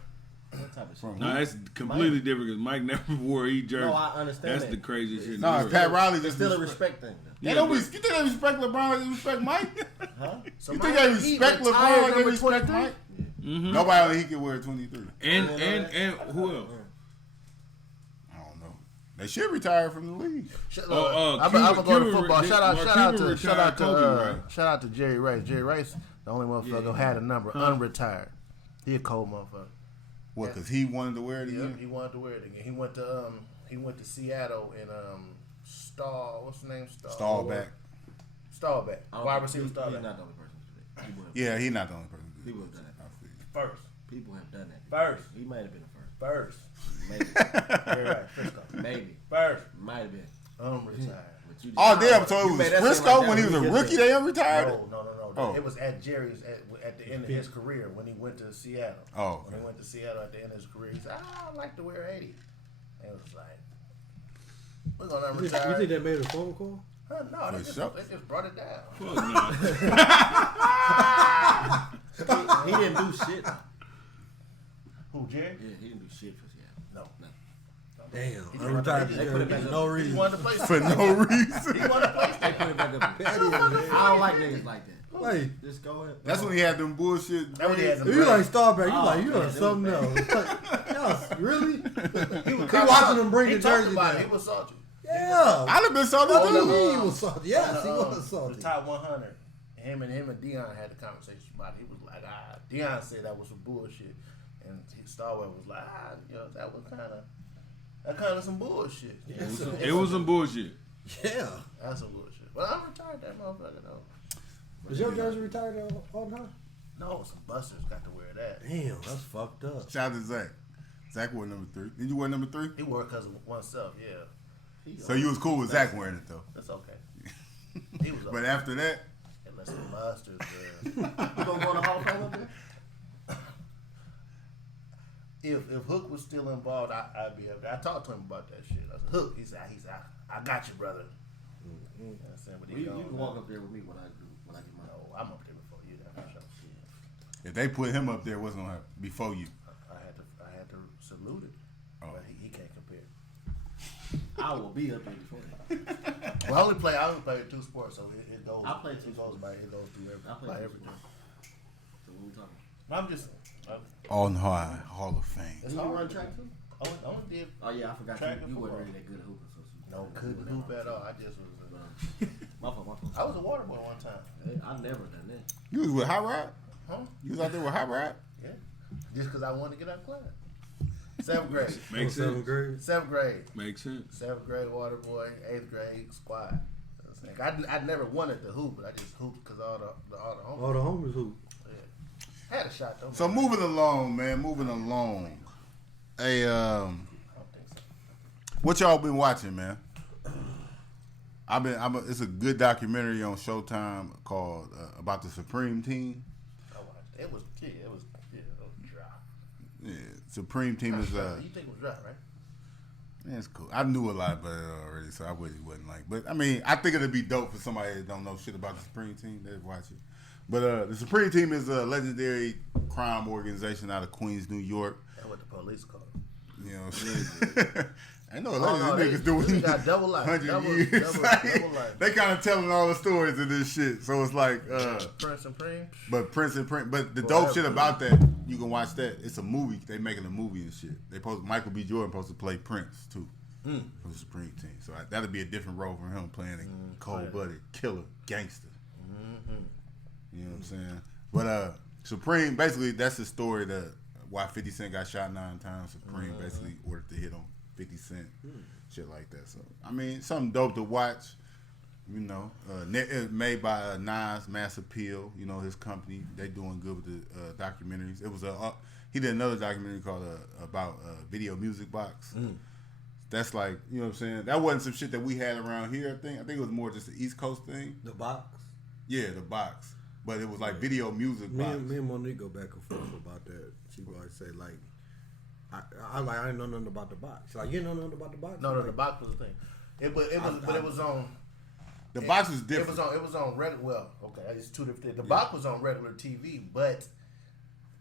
That type of shit. From No, that's completely Mike- different because Mike never wore a Heat jersey. No, I understand That's that. the craziest shit. in No, the it's world. Pat Riley It's just still a respect. respect thing. Though. They Yeah, don't but- you think they respect LeBron like they respect Mike? Huh? So You think Miami they Heat respect LeBron retired like they number respect 23? Mike? Mhm. Nobody on the Heat can wear 23. And who else? I don't know. They should retire from the league. I'm gonna go to Cuban- football. Shout out Cuban retired Kobe, right? shout out to Jerry Rice. Jerry Rice, the only motherfucker who had a number unretired. He a cold motherfucker. What? Because he wanted to wear it Yeah, again. he wanted to wear it again. He went to Seattle and what's the name? Stallback. Stallback. I don't Wide think receiver He's Stallback. not the only person to do that. He would've- Yeah, he's not the only person. to do People it. have done that. I feel you. First. People have done that. First. He might have been the first. First. Maybe. Jerry Rice. Frisco. Maybe. First. Might have been. Unretired. But you Oh just- damn! So it you was made that seem Frisco like when he that was a we get rookie. there. They unretired. No. Oh. It was at Jerry's at the end of his career when he went to Seattle. Oh, When he went to Seattle at the end of his career, he said, "I like to wear 80." And it was like, "We're gonna You retire." think they made a phone call? No, they For sure. just brought it down. He didn't do shit. Who, Jerry? Yeah, he didn't do shit for Seattle. No. Damn, He unretired just- Jerry for no He reason. wanted to play For no reason. He wanted to play They put it back up. Petty as hell. I don't like niggas like that. Like, Just go ahead. That's when he had them bullshit. That when he had them you like braids. Starback, you Oh, like you man, know they something was else. Yes, really? He was He watching them bring he the talked jersey about down. it. He was salty. Yeah. I'd have been salty What do you too. mean he was salty? Yes, he On was salty. The top 100. Him and Dion had a conversation about it. He was like, Dion said that was some bullshit, and Starwell was like, that was kind of some bullshit. It was some bullshit. Yeah. That's some bullshit. Well, I'm retired that motherfucker though. Was your jersey retired all the time? No, some busters got to wear that. Damn, that's fucked up. Shout out to Zach. Zach wore number 3. Did you wear number 3? He wore it because of oneself. Yeah, So you was cool with Zach wearing it though. that's okay. He was. But after that, Unless the busters. You gonna go to Hall of Fame up there? If Hook was still involved, I'd be up there. I talked to him about that shit. I said, Hook, he said, I got you, brother. You know what I'm saying? But he You gone can now. walk up there with me when I get mine. No, I'm up there before you. That's for sure. if they put him up there, what's gonna happen before you? I had to salute it. Oh. But he can't compare. I will be up there before that. Well, I only play 2 sports, so it goes. I play 2 It goes through I play by 2 everything. So what we talking? I'm just. On high Hall of Fame. It's Did you hard. run track too? Only did Oh yeah, I forgot track you and wasn't football. really that good at hooping. So No, couldn't hoop at all. I just was. My fault. I was a water boy one time. Hey, I never done that. You was with Hot Rod? Huh? You was out there with Hot Rod? Yeah. Just because I wanted to get out of class. 7th grade. Makes Seventh sense. grade. 7th grade. Makes sense. 7th grade water boy. 8th grade squad. I never wanted to hoop, but I just hooped because all the homies. All the homies who. I had a shot though. So moving along, man. Moving along. Hey, I don't think so. what y'all been watching, man? It's a good documentary on Showtime called about the Supreme Team. I watched it. It was dry. Yeah, Supreme Team is You think it was dry, right? yeah, it's cool. I knew a lot about it already, so I really wasn't like. But I mean, I think it'd be dope for somebody that don't know shit about the Supreme Team. They'd watch it. But the Supreme Team is a legendary crime organization out of Queens, New York. That's what the police call it. You know what I'm saying? I know a lot no, of these niggas doing they got double life. 100 Double- years. double life. They kind of telling all the stories of this shit. So it's like, Prince and Preem. but Prince and Prince. But the Well, dope shit about that, you can watch that. It's a movie. They making a movie and shit. Michael B. Jordan supposed to play Prince too for the Supreme Team. So that'll be a different role for him playing a cold-blooded killer gangster. You know what I'm saying? But Supreme, basically, that's the story that why 50 Cent got shot 9 times. Supreme basically ordered the hit on 50 Cent, shit like that. So I mean, something dope to watch. You know, made by Nas, Mass Appeal. You know, his company. They doing good with the documentaries. It was he did another documentary called about Video Music Box. That's like, you know what I'm saying? That wasn't some shit that we had around here. I think it was more just an East Coast thing. The Box. Yeah, the Box. But it was like Video Music Box. Me and Monique go back and forth about that. She would always say like, I didn't know nothing about the Box. She's like, you know nothing about the Box? No, the Box was a thing. It was on. The Box was different. It was on regular. Well, okay, it's two different things. The Box was on regular TV, but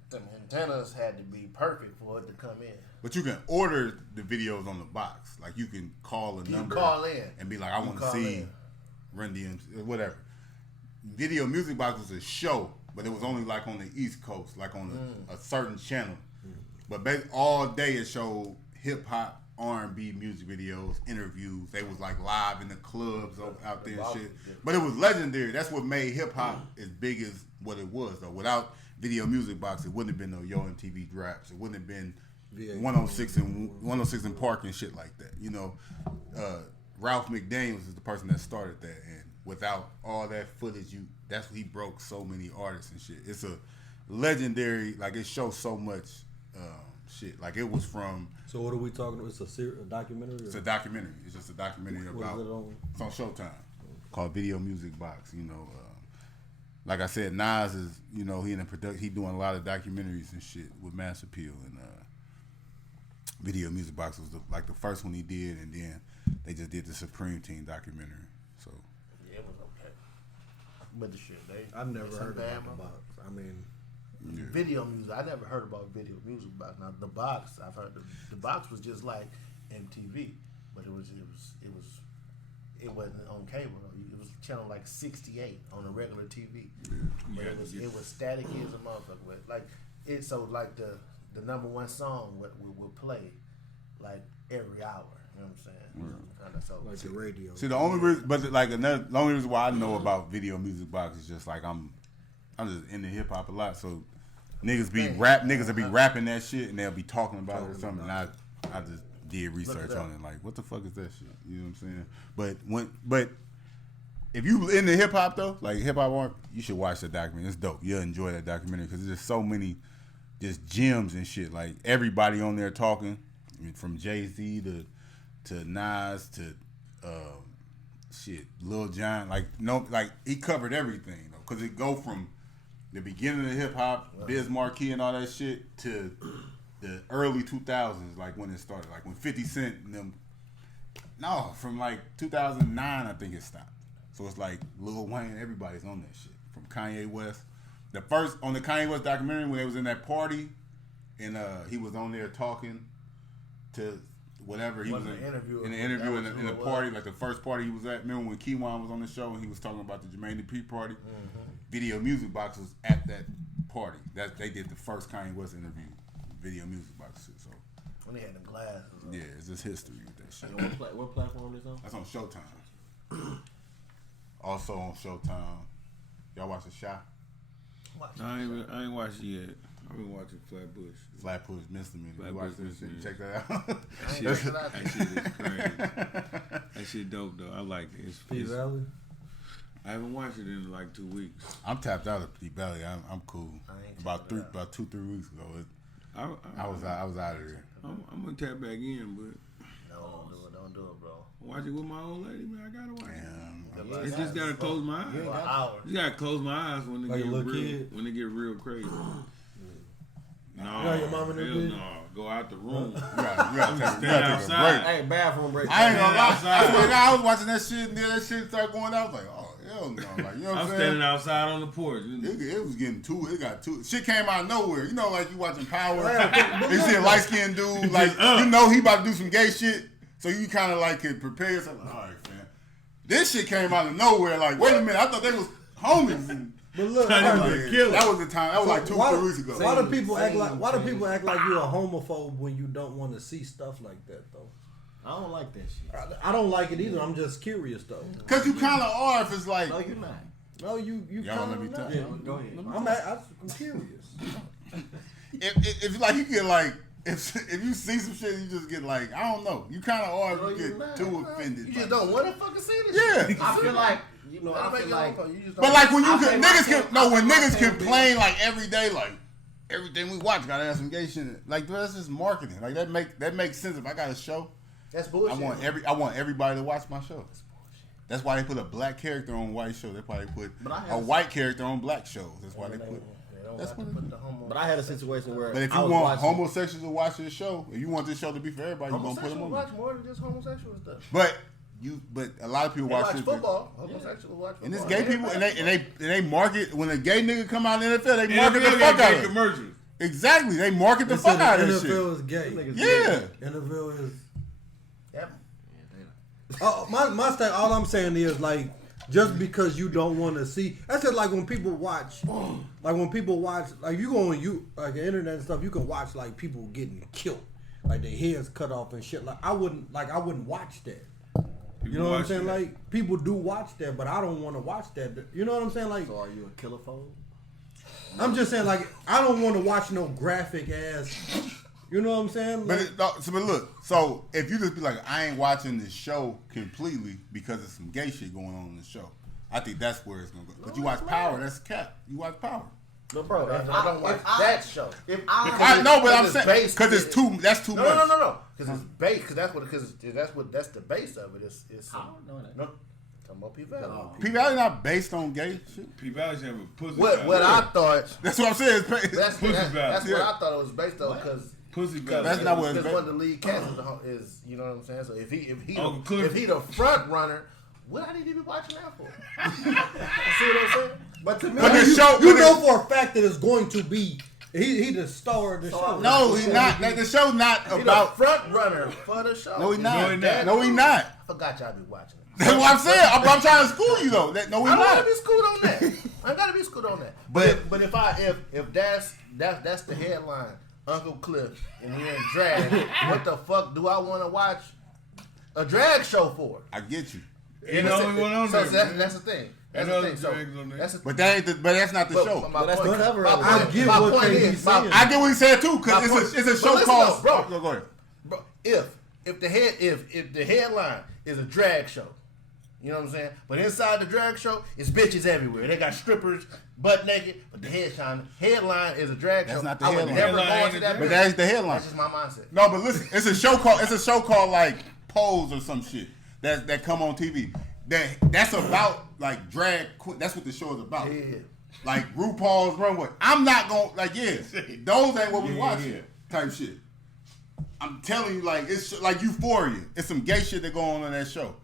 the antennas had to be perfect for it to come in. But you can order the videos on the Box. Like you can call a number. Call in and be like, I want to see Run DMC, whatever. Video Music Box was a show, but it was only like on the East Coast, like on a certain channel. But all day it showed hip hop, R&B music videos, interviews. They was like live in the clubs out there and shit. But it was legendary. That's what made hip hop as big as what it was though. Without Video Music Box, it wouldn't have been no Yo MTV Raps. It wouldn't have been 106 and Park and shit like that. You know, Ralph McDaniels is the person that started that, and without all that footage, that's he broke so many artists and shit. It's a legendary, like it shows so much shit. Like it was from. So what are we talking about? It's a documentary? It's a documentary. It's just a documentary about. It's on Showtime. Called Video Music Box. You know, like I said, Nas is, you know, he doing a lot of documentaries and shit with Mass Appeal, and Video Music Box was like the first one he did, and then they just did the Supreme Team documentary. So yeah, it was okay. But the shit, I've never heard about the Box. I mean. Yeah. Video music. I never heard about Video Music Box. Now the Box, I've heard the Box was just like MTV, but it wasn't on cable. It was channel like 68 on a regular TV. But it was static as a motherfucker. Like it, so like the number one song would play like every hour. You know what I'm saying? Kinda so like the radio. See, the only reason, the only reason why I know about Video Music Box is just like I'm just into hip hop a lot, so niggas will be rapping that shit and they'll be talking about it or something. And I just did research on it, like what the fuck is that shit? You know what I'm saying? But if you into hip hop though, like hip hop art, you should watch the documentary. It's dope. You'll enjoy that documentary because there's so many just gems and shit. Like everybody on there talking, I mean, from Jay-Z to Nas to Lil Jon. Like he covered everything though, because it go from the beginning of hip hop, Biz Markie and all that shit, to the early 2000s, like when it started, like when 50 Cent and them. No, from like 2009, I think it stopped. So it's like Lil Wayne, everybody's on that shit. From Kanye West, on the Kanye West documentary when they was in that party, and he was on there talking to whatever he was in the interview in the party, like the first party he was at. Remember when Keywan was on the show and he was talking about the Jermaine Dupri party? Video Music Box was at that party. That they did the first Kanye West interview. Video Music Box shit. So when they had the glasses. Yeah, it's just history with that shit. What platform is on? That's on Showtime. Also on Showtime. Y'all watch The Shot? I ain't watched it yet. I've been watching Flatbush Misdemeanor. You watch this shit? Check that out. That shit is crazy. That shit dope though. I like it. P Valley. I haven't watched it in like 2 weeks. I'm tapped out of P Valley. I'm cool. About 2-3 weeks ago, I was out of there. I'm gonna tap back in, but no, don't do it, bro. Watch it with my old lady, man. I gotta watch it. It's just gotta close my eyes. You gotta close my eyes when they get real crazy. No, your mama no. Go out the room. You gotta stand outside. Hey, bathroom break. I ain't gonna lie. I was watching that shit and then that shit started going out. I was like, oh hell no. Like, you know what I'm saying? Standing outside on the porch. It was getting it got too. Shit came out of nowhere. You know, like you watching Power. You see a light skinned dude, like you know he about to do some gay shit. So you kind of like could prepare yourself. Like, all right, man. This shit came out of nowhere. Like, wait a minute, I thought they was homies. But look, that was the time. That was like 2-3 weeks ago. Why do people act like you're a homophobe when you don't want to see stuff like that though? I don't like that shit. I don't like it either. I'm just curious though. Cause you kind of are. If it's like, no, you're not. No, you kind of not. Yeah, go ahead. I'm curious. if like you get like if you see some shit, you just get like I don't know. You kind of are you get too offended. You just don't want to fucking see this. Yeah. Shit. I feel like I feel like. But like when you I when niggas complain like every day like. Everything we watch gotta have some gay shit. Like that's just marketing. Like that makes sense. If I got a show, that's bullshit. I want everybody to watch my show. That's why they put a black character on a white show. That's why they put a white character on black shows. That's why they put. That's what. But I had a situation where. But if you want homosexuals to watch this show, if you want this show to be for everybody, you gonna put them on. Watch more than just homosexual stuff. But a lot of people watch football. Homosexuals watch football. And it's gay people, and they market when a gay nigga come out in the NFL, they market the fuck out of it. Commercials. Exactly, they market the fuck out of this shit. NFL is gay. Yeah, NFL is. Yeah. My thing. All I'm saying is like, just because you don't want to see. That's just like when people watch. Like you go on like the internet and stuff, you can watch like people getting killed, like their heads cut off and shit. Like I wouldn't watch that. You know what I'm saying? That. Like people do watch that, but I don't want to watch that. You know what I'm saying? Like, so are you a kilophobe? I'm just saying, like, I don't want to watch no graphic ass. You know what I'm saying? Like, but look, so if you just be like, I ain't watching this show completely because there's some gay shit going on in the show, I think that's where it's gonna go. But you watch Power, that's cap. You watch Power. But bro, I don't watch that show. I know, but I'm saying because it's too. That's too much. No. Because it's base. Because that's the base of it. It's I don't know that. No. Talking about P Valley. P Valley not based on gay shit. P Valley's have a pussy. What I thought. That's what I'm saying. That's what I thought it was based on because. Pussy Valley. That's not what it's because based. one of the lead cast is you know what I'm saying. So if he the front runner, what I need to be watching that for? See what I'm saying? But to me, but you know for a fact that it's going to be he the star of the show. No, he's not. The show's not about the front runner for the show. No, he's not. No, he's not. I forgot y'all be watching. That's what I'm saying. I'm trying to school you though. No, he's I not. gotta be schooled on that. I gotta be schooled on that. But if that's the headline, Uncle Cliff, and we're in drag, what the fuck do I want to watch a drag show for? I get you. You know what went on there. That's the thing. That's the thing. So but that's not the show. But that's the cover. I get what he's saying. I get what he's saying too, because it's a show called. Bro, go ahead. Bro, if the headline is a drag show, you know what I'm saying? But inside the drag show, it's bitches everywhere. They got strippers butt naked, but the headline is a drag show. That's not the I headline. would never go into that. But that's the headline. That's just my mindset. No, but listen, it's a show called like Pose or some shit that come on TV. That's about like drag. That's what the show is about. Yeah. Like RuPaul's Runway. I'm not gonna those ain't what we watch type shit. I'm telling you, like it's like Euphoria. It's some gay shit that go on in that show,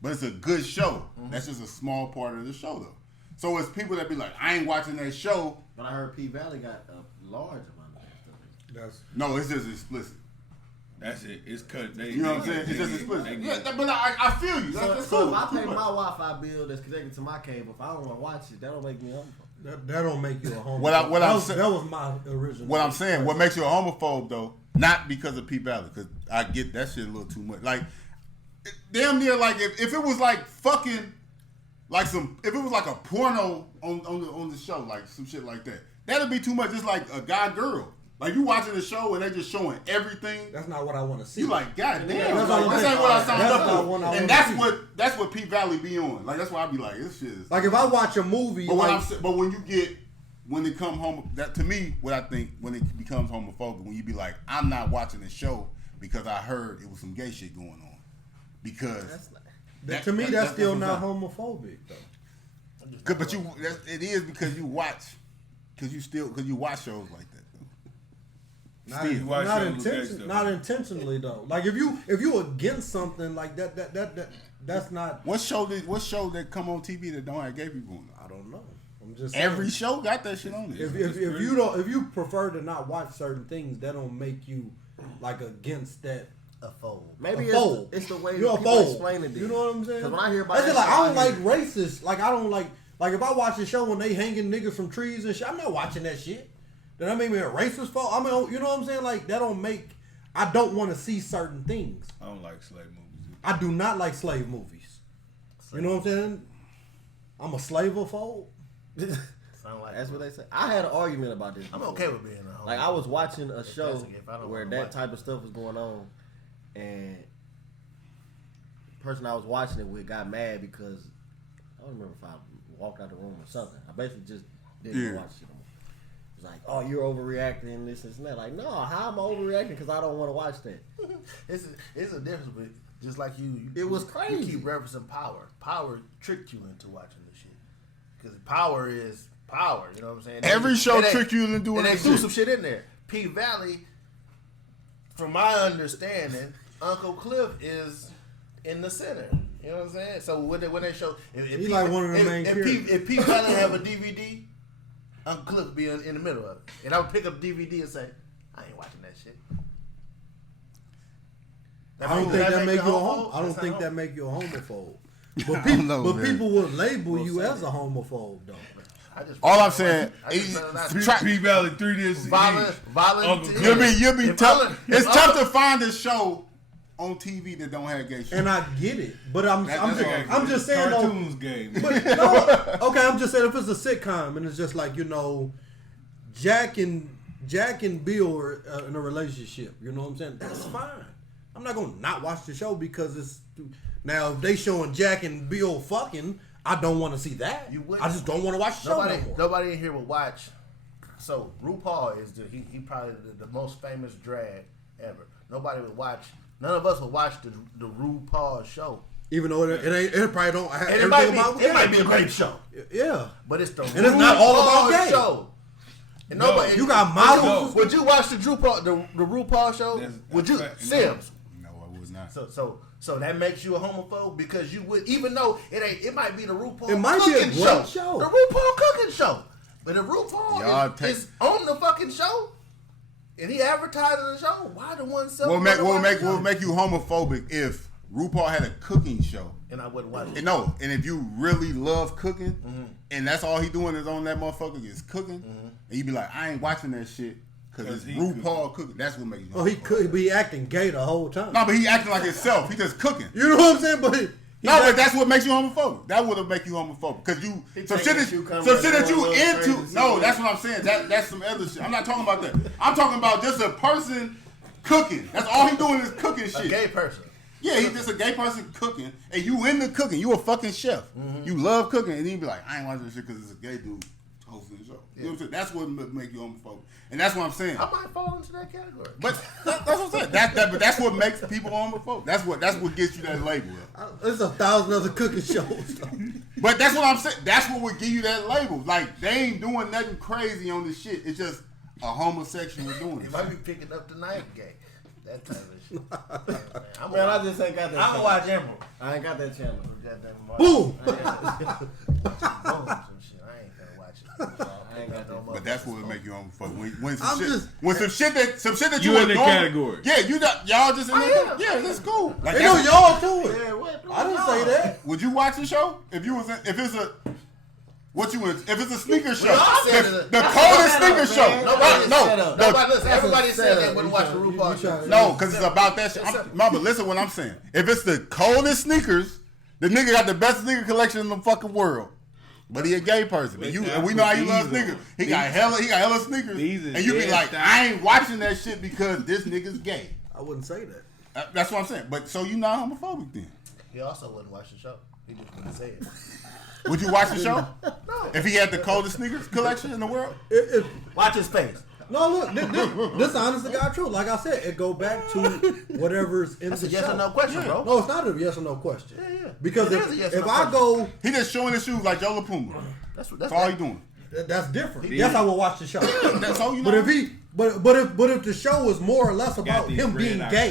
but it's a good show. That's just a small part of the show though. So it's people that be like, I ain't watching that show. But I heard P Valley got a large amount of that stuff. No, it's just explicit. That's it. It's cut. You know what I'm saying? It's just explicit. Yeah, but I feel you. That's So cool. if I pay my Wi-Fi bill that's connected to my cable, if I don't want to watch it, that don't make me homophobe. That don't make you a homophobe. That was my original. What I'm saying, what makes you a homophobe though, not because of P Valley, because I get that shit a little too much. Like, damn near like if it was like fucking, like if it was like a porno on the show, like some shit like that, that'd be too much. It's like a guy girl. Like you watching the show and they just showing everything. That's not what I want to see. You like, God damn, this ain't what what I signed up for. And that's what P Valley be on. Like that's why I be like, this shit is like if I watch a movie. But when it come home, that to me, what I think when it becomes homophobic, when you be like, I'm not watching the show because I heard it was some gay shit going on. Because to me, that's still not homophobic though. But it is because you watch, because you watch shows like that. Not intentionally though. Like if you against something like that's not. What show that come on TV that don't have gay people on it? I don't know. I'm just every saying. show got that shit on it. If you prefer to not watch certain things, that don't make you like against that. A phobe. Maybe it's the way you're people explain it. You know what I'm saying? Because when I hear about that's like I don't like racist. Like I don't like if I watch a show when they hanging niggas from trees and shit, I'm not watching that shit. Then that make me a racist fault. I mean, you know what I'm saying? Like that don't make. I don't want to see certain things. I don't like slave movies. I do not like slave movies. You know what I'm saying? I'm a slaveophobe. That's what they say. I had an argument about this. I'm okay with being a homophobe. Like I was watching a show if I don't where wanna that watch type of stuff was going on, and the person I was watching it with got mad because I don't remember if I walked out the room or something. I basically just didn't watch it anymore. It's like, oh, you're overreacting and this and that. Like, no, how am I overreacting? Because I don't want to watch that. It's a difference, but just like you it was crazy. You keep referencing power. Power tricked you into watching this shit. Because power is power, you know what I'm saying? Every show trick you into doing and this they threw shit. some shit in there. P Valley, from my understanding, Uncle Cliff is in the center. You know what I'm saying? So when they show, He's like one of the main characters. If P Valley have a DVD, Uncle Cliff be in the middle of it, and I would pick up DVD and say, I ain't watching that shit. I don't think that make you a homophobe. I don't think that make you a homophobe. But people would label you as a homophobe, though. All I'm saying, P Valley 3 this violent. You'll be tough. It's tough to find a show on TV that don't have gay shit. And I get it, but I'm just saying cartoons game. But no, okay, I'm just saying if it's a sitcom and it's just like Jack and Bill are in a relationship. You know what I'm saying? That's fine. I'm not gonna not watch the show because it's now if they showing Jack and Bill fucking, I don't want to see that. I just don't want to watch the show no more. Nobody in here will watch. So RuPaul is he probably the most famous drag ever. Nobody would watch. None of us would watch the RuPaul show. Even though it probably don't have it might be a great show. Yeah, but it's the and it's not all about gay. Show. And nobody, you got models. Would you watch the RuPaul show? Would you, Sims? No, I was not. So that makes you a homophobe because you would, even though it might be the RuPaul. It might cooking be a great show. The RuPaul cooking show, but if RuPaul is on the fucking show and he advertising the show, why the one selling? What make you homophobic if RuPaul had a cooking show and I wouldn't watch it? No, and if you really love cooking and that's all he doing is on that motherfucker is cooking, and you be like, I ain't watching that shit. Because it's RuPaul cooking. That's what makes you homophobic. Oh, he could be acting gay the whole time. No, but he acting like himself. He just cooking. You know what I'm saying? But but that's what makes you homophobic. That would make you homophobic. Because some shit that you into. No, that's what I'm saying. That's some other shit. I'm not talking about that. I'm talking about just a person cooking. That's all he doing is cooking shit. A gay person. Yeah, he's just a gay person cooking, and you into cooking. You a fucking chef. You love cooking, and you be like, I ain't watching this shit because it's a gay dude hosting the show. You know what I'm saying? That's what make you homophobic. And that's what I'm saying. I might fall into that category. But that's what I'm saying. But that's what makes people homophobic. That's what gets you that label. There's 1,000 other cooking shows. But that's what I'm saying. That's what would give you that label. Like, they ain't doing nothing crazy on this shit. It's just a homosexual doing it. You might be picking up the night gay. That type of shit. Man, I just ain't got that. I'm gonna watch Emerald. I ain't got that channel. Boom. But that's what would make you homophobic. When some shit that you in the category. Yeah, y'all just in the yeah, that's cool. Like, they know y'all too. I didn't say that. Would you watch the show if it's a sneaker show? The coldest sneaker show. Everybody said they wouldn't watch the RuPaul show. No, because it's about that shit. Mama, listen what I'm saying. If it's the coldest sneakers, the nigga got the best sneaker collection in the fucking world. But he a gay person. And we know how you love sneakers. He got hella sneakers. And you be like, I ain't watching that shit because this nigga's gay. I wouldn't say that. That's what I'm saying. But so you not homophobic then? He also wouldn't watch the show. He just wouldn't say it. Would you watch the show? No. If he had the coldest sneakers collection in the world? Watch his face. No, look, this honest to God truth. Like I said, it go back to whatever's in That's the a yes show. or no question, bro. No, it's not a yes or no question. Yeah. Because if I go, he just showing his shoes like Joe LaPuma. That's all he doing. That's different. Yes, I will watch the show. That's all you know. But if the show is more or less about him being gay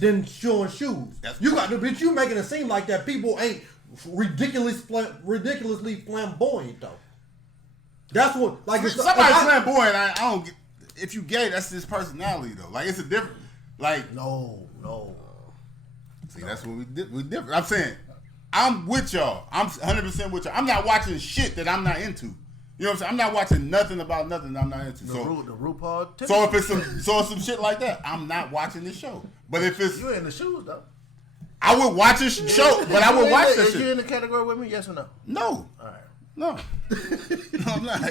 than showing shoes, but you making it seem like that people ain't ridiculously flamboyant though. That's what somebody's flamboyant. I don't get. If you gay, that's his personality though. Like it's a different. Like no. See, that's what we different. I'm saying, I'm with y'all. I'm 100% with y'all. I'm not watching shit that I'm not into. You know what I'm saying? I'm not watching nothing about nothing that I'm not into. The RuPaul. So if it's some shit like that, I'm not watching this show. But if it's you in the shoes though, I would watch this show. But I would watch this shit. Is you in the category with me? Yes or no? No. All right. No. No, I'm not.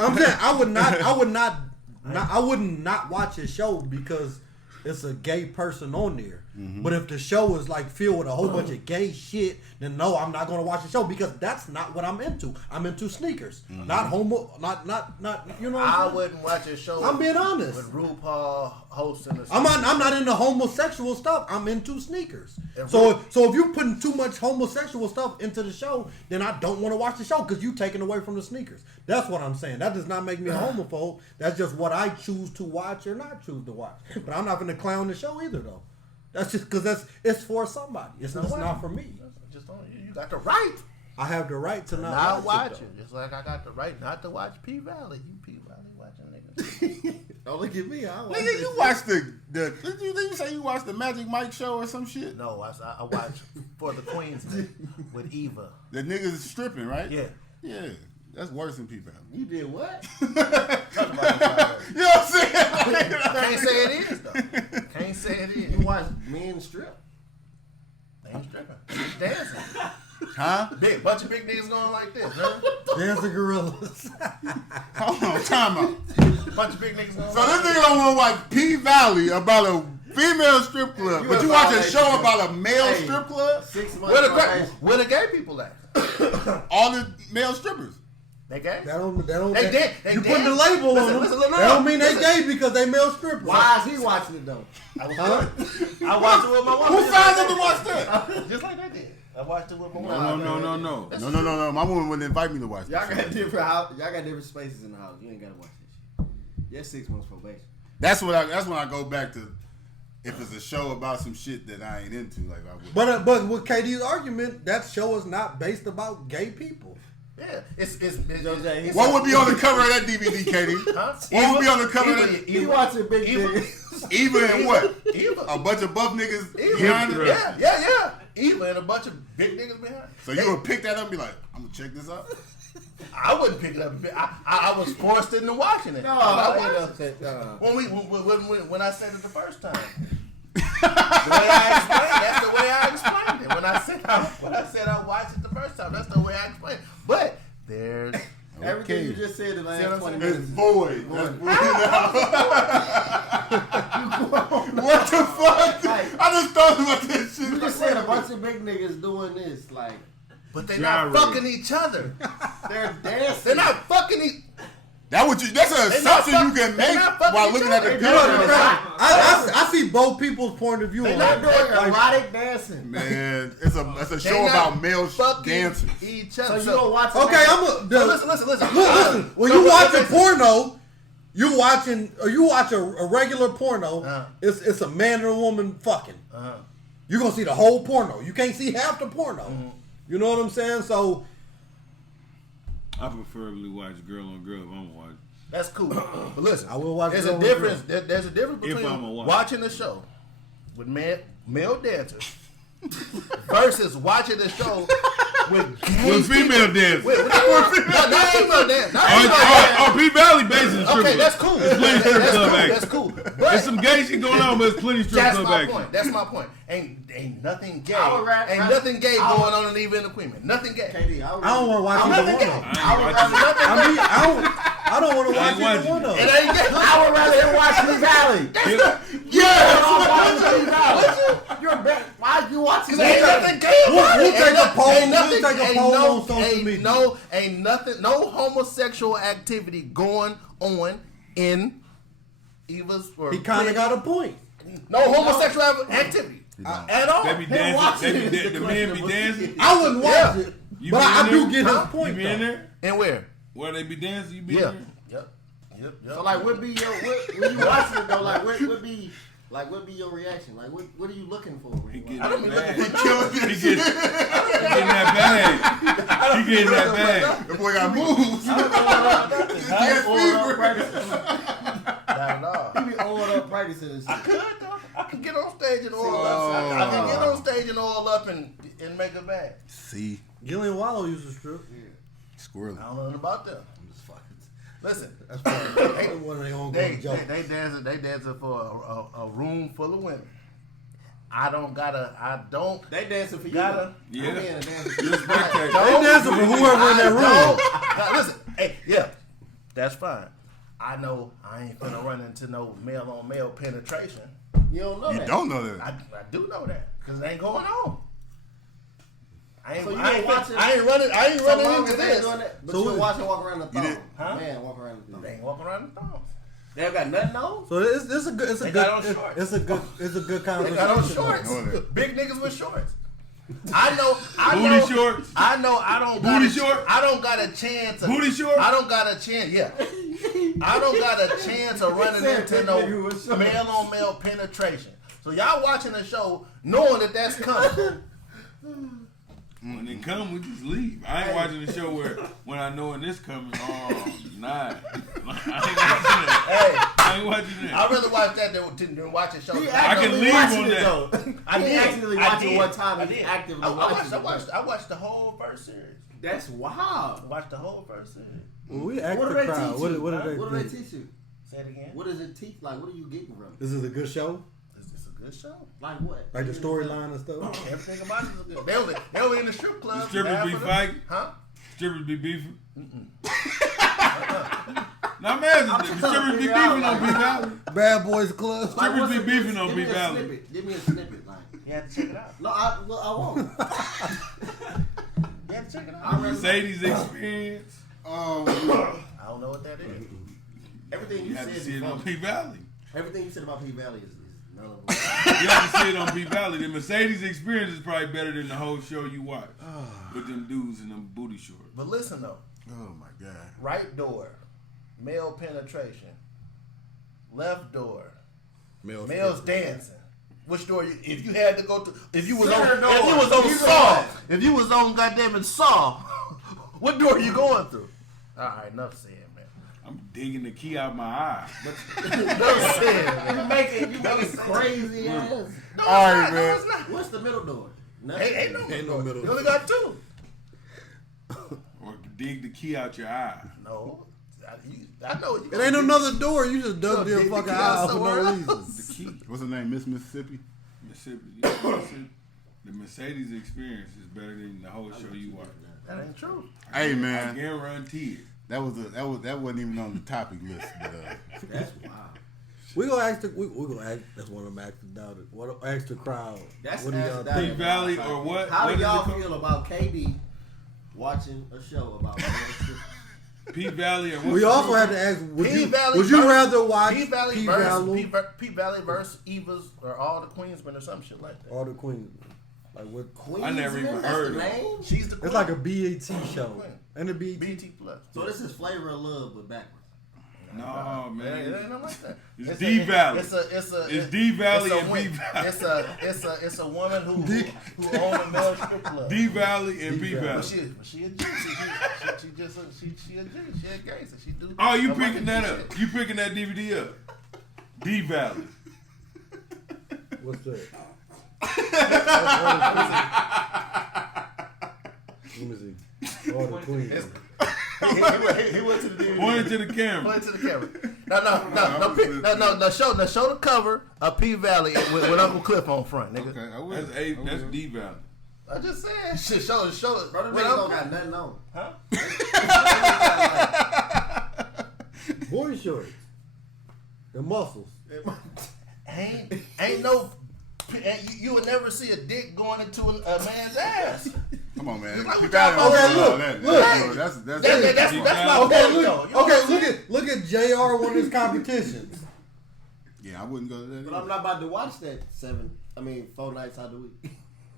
I'm saying I wouldn't not watch a show because it's a gay person on there. But if the show is like filled with a whole bunch of gay shit, then no, I'm not gonna watch the show because that's not what I'm into. I'm into sneakers, not homo, not you know. What I I'm wouldn't watch a show. I'm being honest. With RuPaul hosting. I'm not into homosexual stuff. I'm into sneakers. So if you're putting too much homosexual stuff into the show, then I don't want to watch the show because you taking away from the sneakers. That's what I'm saying. That does not make me a homophobe. That's just what I choose to watch or not choose to watch. But I'm not going to clown the show either, though. That's just because it's for somebody. It's not for me. Just don't. You got the right. I have the right to not watch it. Just like I got the right not to watch P Valley. You P Valley watching niggas. Don't look at me. Nigga, you watched did you say you watched the Magic Mike show or some shit? No, I watched For the Queen's Day with Eva. The niggas stripping, right? Yeah. Yeah. That's worse than P Valley. You did what? You know what I'm saying? Can't say it is though. Can't say it is. You watch men strip? They ain't stripping. They dancing. Huh? Bunch of big niggas going like this, huh? Dancing gorillas. Hold on, time out. Bunch of big niggas going So this nigga don't want to watch P Valley about a female strip club, but you watch a show about a male strip club? 6 months. Where the gay people at? All the male strippers. They gay? They don't. They you putting the label on them. Listen, That don't mean they gay because they male strippers. Why is he watching it though? I watched it with my wife. Who signed up to watch that? Just like they did. I watched it with my wife. No. No. My woman wouldn't invite me to watch Y'all that. got different house. Y'all got different spaces in the house. You ain't gotta watch that shit. Yeah, 6 months probation. That's when I go back to if it's a show about some shit that I ain't into, like I would. But with KD's argument, that show is not based about gay people. Yeah, it's what would be on the cover of that DVD, Katie? Huh? What would be on the cover of that? You watching big niggas? Eva and what? Eva. A bunch of buff niggas Eva. behind it? Yeah. Eva and a bunch of big niggas behind. So you would pick that up and be like, I'm gonna check this out? I wouldn't pick it up. I was forced into watching it. No, when I said it the first time. That's the way I explained it. When I said I watched it the first time, that's the way I explained it. But there's everything you just said in the last 20 It's minutes. void. What the fuck? I just thought about this shit. You just said a bunch of big niggas doing this, like. But they're not fucking each other. They're dancing. They're not fucking each. That's an assumption you can make while looking at the picture. I see both people's point of view. They're not doing erotic dancing. Man, it's a show about male dancers. Each So other. you don't watch. Okay, listen. When you watch a porno, you watch a regular porno. It's a man and a woman fucking. You're gonna see the whole porno. You can't see half the porno. You know what I'm saying? So I preferably watch girl on girl if I'm watching. That's cool. But listen, I will watch. there's a difference. There's a difference If I'm a between watch. watching a show with male dancers versus watching a show with gay With female dancers. Not female dancers. Oh, P Valley basically strip Okay, club. that's cool. It's plenty strip club action. That's cool. There's some gay shit going on, but it's plenty strip That's club my action. point. That's my point. Ain't nothing gay. I would Ain't nothing gay going on in Eva and the Queen. Nothing gay. KD, I don't want to watch either Nothing one gay. of them. I ain't watching. I don't want to watch ain't either watching. one of It them. ain't gay. I would rather him watch P Valley. You're better. Why you watching Ain't nothing gay about We'll it. take a poll. We'll take a poll on social media. Ain't nothing. No homosexual activity going on in Eva's. He kind of got a point. No homosexual activity at all. They be dancing. The men be dancing. I wouldn't watch it, You but be I in do there? get his You point. be in though. there? And where? Where they be dancing, you be Yeah. in there? Yep. So like, what be your when you watching it though? Like, what be your reaction? Like, what are you looking for? When He you getting I don't that be bag. looking for He getting that bag. He getting that bag. The boy got moves. Not at all. He be oiled up practicing and shit. I could though. I could get on stage and oil up. I can get on stage and oil up and make a bag. See, Gillian Wallow used to strip. squirrely. I don't know nothing about them. I'm just fucking. Listen, That's one of their own they jokes. dancing for a room full of women. I don't. They dancing for you. Gotta. Yeah. I'm being a dancer. You're a spectator. They dancing for whoever in that room. Listen, hey, yeah, that's fine. I know I ain't finna run into no male-on-male penetration. You don't know You that. don't know that. I do know that because it ain't going on. I ain't So you running ain't watching- into this. But you watch them walk around the thong. did- Huh? Man, walk around the thong. They ain't walking around the thongs. They ain't got nothing on. So it's a good They got on shorts. it's a good They conversation. got on shorts. Know that. Big niggas with shorts. I know. Booty shorts. I know. I don't. Booty got a, shorts? I don't got a chance. Booty shorts? I don't got a chance. Yeah. I don't got a chance of running Said into big no nigga with shorts. male-on-male penetration. So y'all watching the show knowing that that's coming. When they come, we just leave. I ain't watching the show where when I know when this coming, oh, nah. I ain't watching that. Hey, I ain't watching that. I'd rather watch that than watch the show. He I can actively leave watching on it, that. though. I He did. actively I watching did. one time I and he did. actively I watching watched the whole first series. That's I wild. watched the whole first series. Well, we asked What the do they crowd. teach What you? did What do they they think? teach you? Say it again. What does it teach? Like, what are you getting from it? This is a good show. Is this a good show? Like what? Like the storyline and stuff. Everything about it is good. They was in the strip club. The strippers be fighting? Huh? Strippers be beefing? Now imagine, the strippers be beefing on B-Valley. Bad Boys Club. Strippers be beefing on Give me a B-Valley. snippet. Give me a snippet. Like, You have to check it out. no, I won't. You have to check it out. Mercedes experience. I don't know what that is. Everything You you have to said see it on before. P-Valley. Everything you said about P Valley is null. You have to see it on P-Valley. The Mercedes experience is probably better than the whole show you watch. With them dudes in them booty shorts. But listen though, Oh my god. right door, male penetration. Left door, males dancing. Which door? If you had to go to, if you was on Saw, if you was on goddamn it Saw, what door are you going through? All right, enough said, man. I'm digging the key out my eye. Enough said, man. You making crazy ass. No, All it's right, not, man. No, it's not. What's the middle door? Nothing. Ain't no middle You only got two. Or dig the key out your eye. No, I know. It ain't another door. You just dug Dig your the fucking key eye out out for somewhere no else. reason. The key. What's her name? Miss Mississippi? Mississippi. Yeah, Mississippi. The Mercedes experience is better than the whole show you watch. That ain't true. Hey I man, guarantee it. that wasn't even on the topic list. But That's wild. We gonna ask we gonna ask. That's one of them ask the doubted. What ask the crowd? That's what do y'all ask think? that. P-Valley or what? How What do is y'all it called? feel about KD watching a show about P-Valley or what? We also had to ask. Would you versus- rather watch P Valley P versus Valley P Valley versus Eva's or all the Queensmen or some shit like that? or the Queen? Like what? Queens? I never even That's heard the of it. name? She's the queen. It's like a BET show Queen. and a BET. BT Plus. So this is Flavor of Love, but backwards. No, It ain't man. nothing like that. It's D-Valley. It's D-Valley it's a and wo- B-Valley. It's a woman who owns a male strip club. D-Valley and D-Valley. But P-Valley. she a G. She a G. She a gangster. She do. Oh, you a bunch picking of that shit. up. You picking that DVD up. D-Valley. What's that? Let me see. Or the Queen. He went to the DVD. Pointing to the camera. Point it to the camera. No. Show the cover of P Valley with Uncle Cliff on front, nigga. okay, I will. That's D-Valley. I just said, shit, show it. Brother with niggas Uncle- don't got nothing on. Huh? Boy shorts. The muscles. Ain't no. You would never see a dick going into a man's ass. Come on, man. Like You what got y'all- it. Okay, look, That's That's my Okay, point, look. though. You know what I'm saying? Look at JR one of his competitions. Yeah, I wouldn't go to that. But I'm not about to watch that 4 nights out of the week.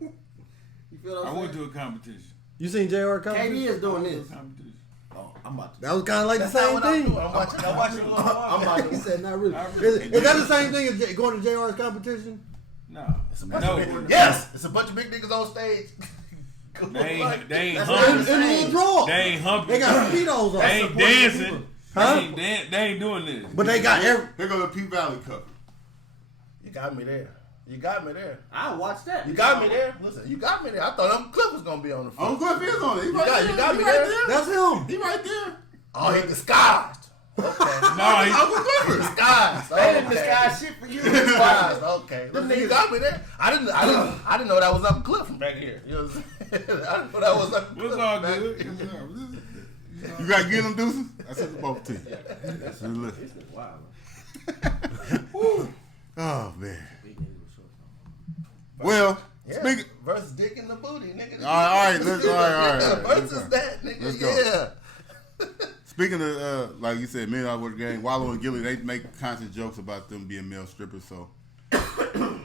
You feel what I I'm went saying? to a competition. You seen JR KD competition? is doing this. Competition. Oh, I'm about to. That was kind of like That's the not same what I'm thing. doing. I'm watching I'm about He to. said not really. Not really. Is that the same thing as going to JR's competition? No. No. Yes, it's a bunch of big niggas on stage. They ain't In humping. the draw. They ain't humping. They got speedos on. They ain't dancing. Huh? They ain't doing this. But they got every. Here go the P Valley cover. You got me there. I watched that. You got me there. Listen, you got me there. I thought Uncle Cliff was gonna be on the front. Uncle Cliff is on it. He right got- there. you got He me right there. there. That's him. He right there. Oh, he disguised. No, he disguise. They didn't disguise shit for you. Disguise. Okay. Them You niggas got me there. I didn't know that was up a cliff from back here. You know what I'm saying? I didn't know that was up a cliff. What's all back good? here. You got to get them deuces? I said them both to you. This is wild. Oh, man. Well, Yeah. speaking. Versus dick in the booty, nigga. All right. Yeah, versus that, nigga. Let's go. Yeah. Speaking of, like you said, $1 million worth of game, Wallow and Gilly, they make constant jokes about them being male strippers, so. For no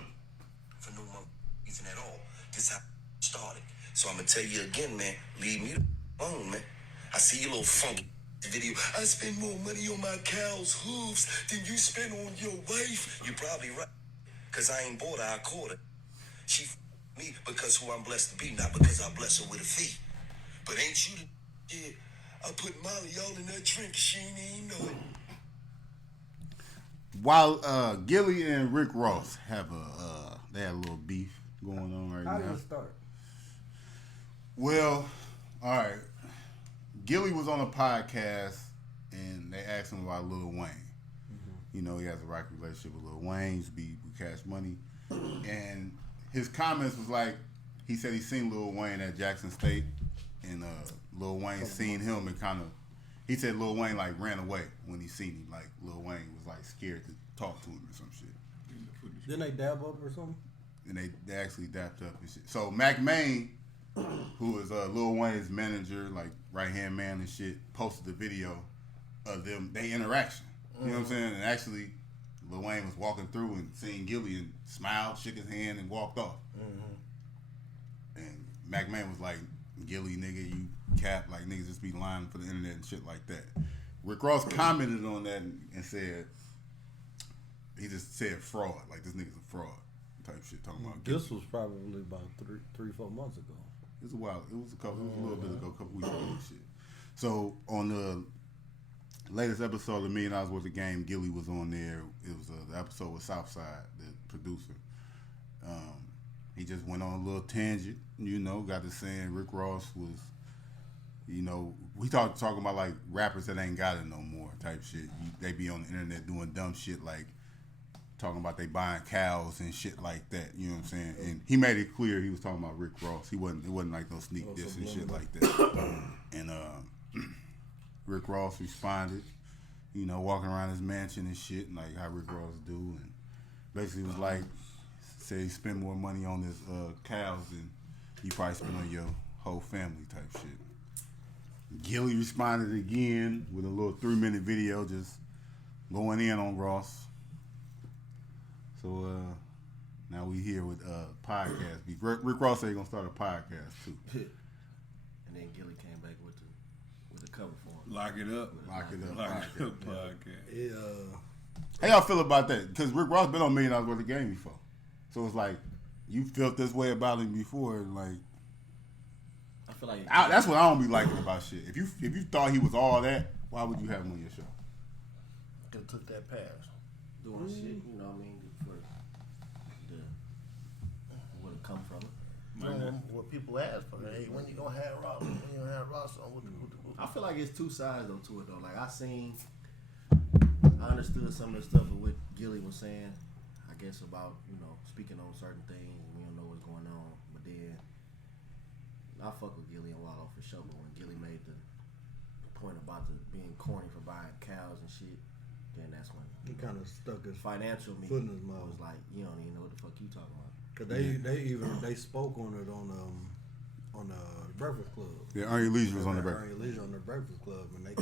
reason at all. This how it started. So I'm gonna tell you again, man. Leave me alone, man. I see your little funky video. I spend more money on my cow's hooves than you spend on your wife. You're probably right. Cause I ain't bought her, I caught her. She me because who I'm blessed to be, not because I bless her with a fee. But ain't you the kid? I put Molly all in that drink, she ain't even know it. While Gilly and Rick Ross have they had a little beef going on right How now. did it start? Well, all right. Gilly was on a podcast and they asked him about Lil Wayne. You know, he has a rocky relationship with Lil Wayne. He used to be with Cash Money. And his comments was like, he said he seen Lil Wayne at Jackson State, and Lil Wayne seen him and kind of, he said Lil Wayne like ran away when he seen him. Like Lil Wayne was like scared to talk to him or some shit. Didn't they dab up or something? And they actually dapped up and shit. So Mac Main, who is Lil Wayne's manager, like right hand man and shit, posted the video of them, they interaction. You know what I'm saying? And actually, Lil Wayne was walking through and seeing Gilly and smiled, shook his hand, and walked off. And Mac Main was like, Gilly, nigga, you cap, like niggas just be lying for the internet and shit like that. Rick Ross commented on that and said, he just said fraud, like this nigga's a fraud type shit, talking about Gilly. This was probably about 3-4 months ago. It was a while. It was a little bit ago, a couple weeks ago and shit. So on the latest episode of $1 Million Worth of Game, Gilly was on there. It was the episode with Southside, the producer. He just went on a little tangent, you know, got to saying Rick Ross was, you know, we talking about like rappers that ain't got it no more type shit. They be on the internet doing dumb shit like talking about they buying cows and shit like that. You know what I'm saying? And he made it clear he was talking about Rick Ross. It wasn't like no sneak diss and shit like that. And Rick Ross responded, you know, walking around his mansion and shit, and like how Rick Ross do, and basically was like, said he spend more money on his cows than you probably spend on your whole family type shit. Gilly responded again with a little 3-minute video just going in on Ross. So now we here with podcast beef. Rick Ross said he gonna start a podcast too. And then Gilly came back with the cover for him. Lock it up. Lock it up. Podcast. Yeah. How y'all feel about that? Because Rick Ross been on $1 Million Worth of Game before. So it's like, you felt this way about him before, and like, I feel like that's what I don't be liking about shit. If you thought he was all that, why would you have him on your show? Could have took that pass. doing shit, you know what I mean, for the what it come from it. What people ask for. Hey, when you gonna have Ross? When you gonna have Ross on? I feel like it's two sides though to it though. Like I understood some of the stuff of what Gilly was saying. I guess about, you know, speaking on certain things and we don't know what's going on. But then I fuck with Gilly and Wallow for sure. But when Gilly made the point about being corny for buying cows and shit, then that's when he kind of stuck his financial me. Foot in his mouth. Was like, you don't even know what the fuck you talking about. Cause they spoke on it on the Breakfast Club. Yeah, Ernie Leisure was on the Breakfast. Ernie Leisure on the Breakfast Club, and they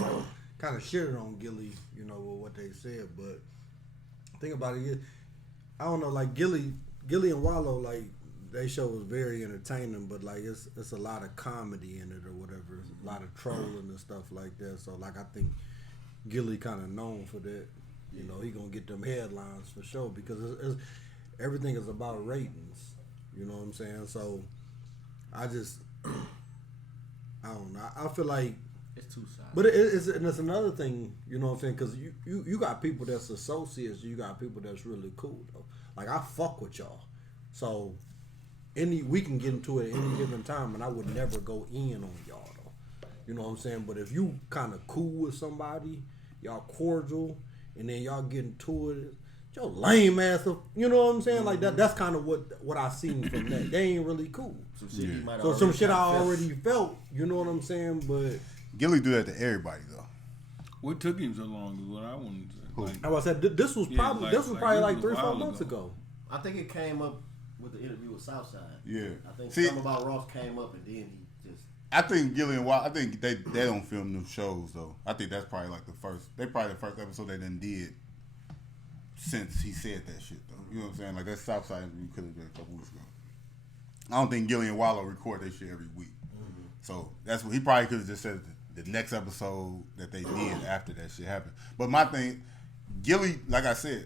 kind of shitted on Gilly, you know, with what they said. But think about it, I don't know, like Gilly and Wallow, like they show was very entertaining, but like it's a lot of comedy in it or whatever, a lot of trolling and stuff like that. So like I think Gilly kind of known for that. You know, he gonna get them headlines for sure because it's everything is about ratings. You know what I'm saying? So I don't know. I feel like it's two sides. But it's another thing, you know what I'm saying? Because you got people that's associates, you got people that's really cool though. Like I fuck with y'all, so we can get into it at any given time, and I would never go in on y'all though. You know what I'm saying? But if you kind of cool with somebody, y'all cordial, and then y'all get into it. Yo, lame ass, you know what I'm saying? Like that's kind of what I seen from that. They ain't really cool. Some shit I already felt. You know what I'm saying? But Gilly do that to everybody though. What took him so long is what I wanted to say. Like I said, this was probably like 3-4 months ago. I think it came up with the interview with Southside. Yeah, I think something about Ross came up, and then he just. I think Gilly and Wild. I think they don't film them shows though. I think that's probably like the first episode they done did since he said that shit though. You know what I'm saying? Like that Southside interview could have been a couple weeks ago. I don't think Gilly and Wallow record that shit every week. Mm-hmm. So that's what he probably could have just said the next episode that they did after that shit happened. But my thing, Gilly, like I said,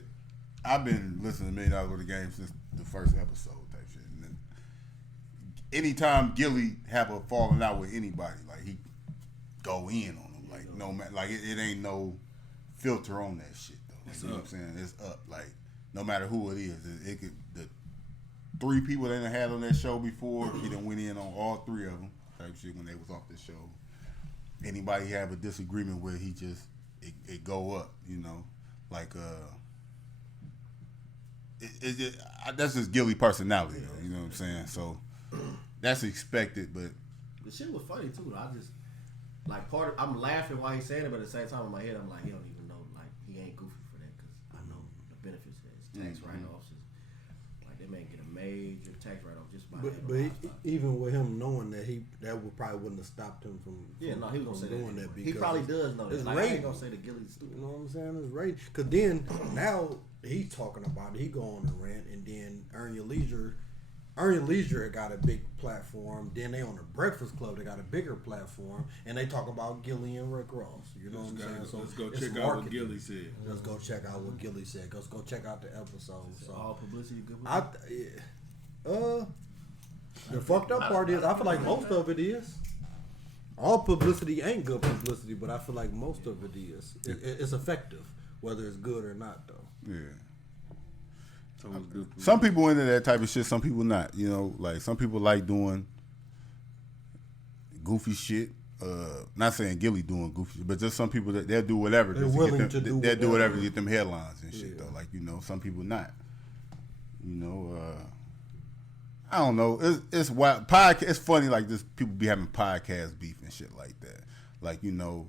I've been listening to $1 Million Worth of Game since the first episode type shit. And then anytime Gilly have a falling out with anybody, like he go in on them. Like no matter, like it ain't no filter on that shit though. Like, you know what I'm saying? It's up. Like no matter who it is, it could the 3 people they done had on that show before, he done went in on all 3 of them type shit when they was off the show. Anybody have a disagreement with, he just it go up, you know, like that's just Gilly personality though, you know what I'm saying? So that's expected, but the shit was funny too. I just like I'm laughing while he's saying it, but at the same time in my head I'm like, he don't even know, like he ain't goofy for that because I know the benefits of his tax write-offs. Like they may get a major tax write-off just by. But even with him knowing that probably wouldn't have stopped him from. Yeah, no, he was gonna say doing that because he probably does know that. It's like, rate. I ain't gonna say that Gilly's stupid. You know what I'm saying? It's rate. Cause then now he's talking about it. He go on a rant, and then Earn Your Leisure got a big platform. Then they on the Breakfast Club, they got a bigger platform, and they talk about Gilly and Rick Ross. You know what I'm saying? So let's go check out what Gilly said. Let's go check out what Gilly said. Let's go check out the episode. So all publicity, good. The fucked up part is I feel like most of it is. All publicity ain't good publicity, but I feel like most of it is. It's effective, whether it's good or not, though. Yeah. Some people into that type of shit, some people not. You know, like some people like doing goofy shit. Not saying Gilly doing goofy shit, but just some people that they'll do whatever. They're willing to do they'll do whatever to get them headlines and shit though. Like, you know, some people not. You know, I don't know. It's wild. Podcast. It's funny like this. People be having podcast beef and shit like that. Like, you know,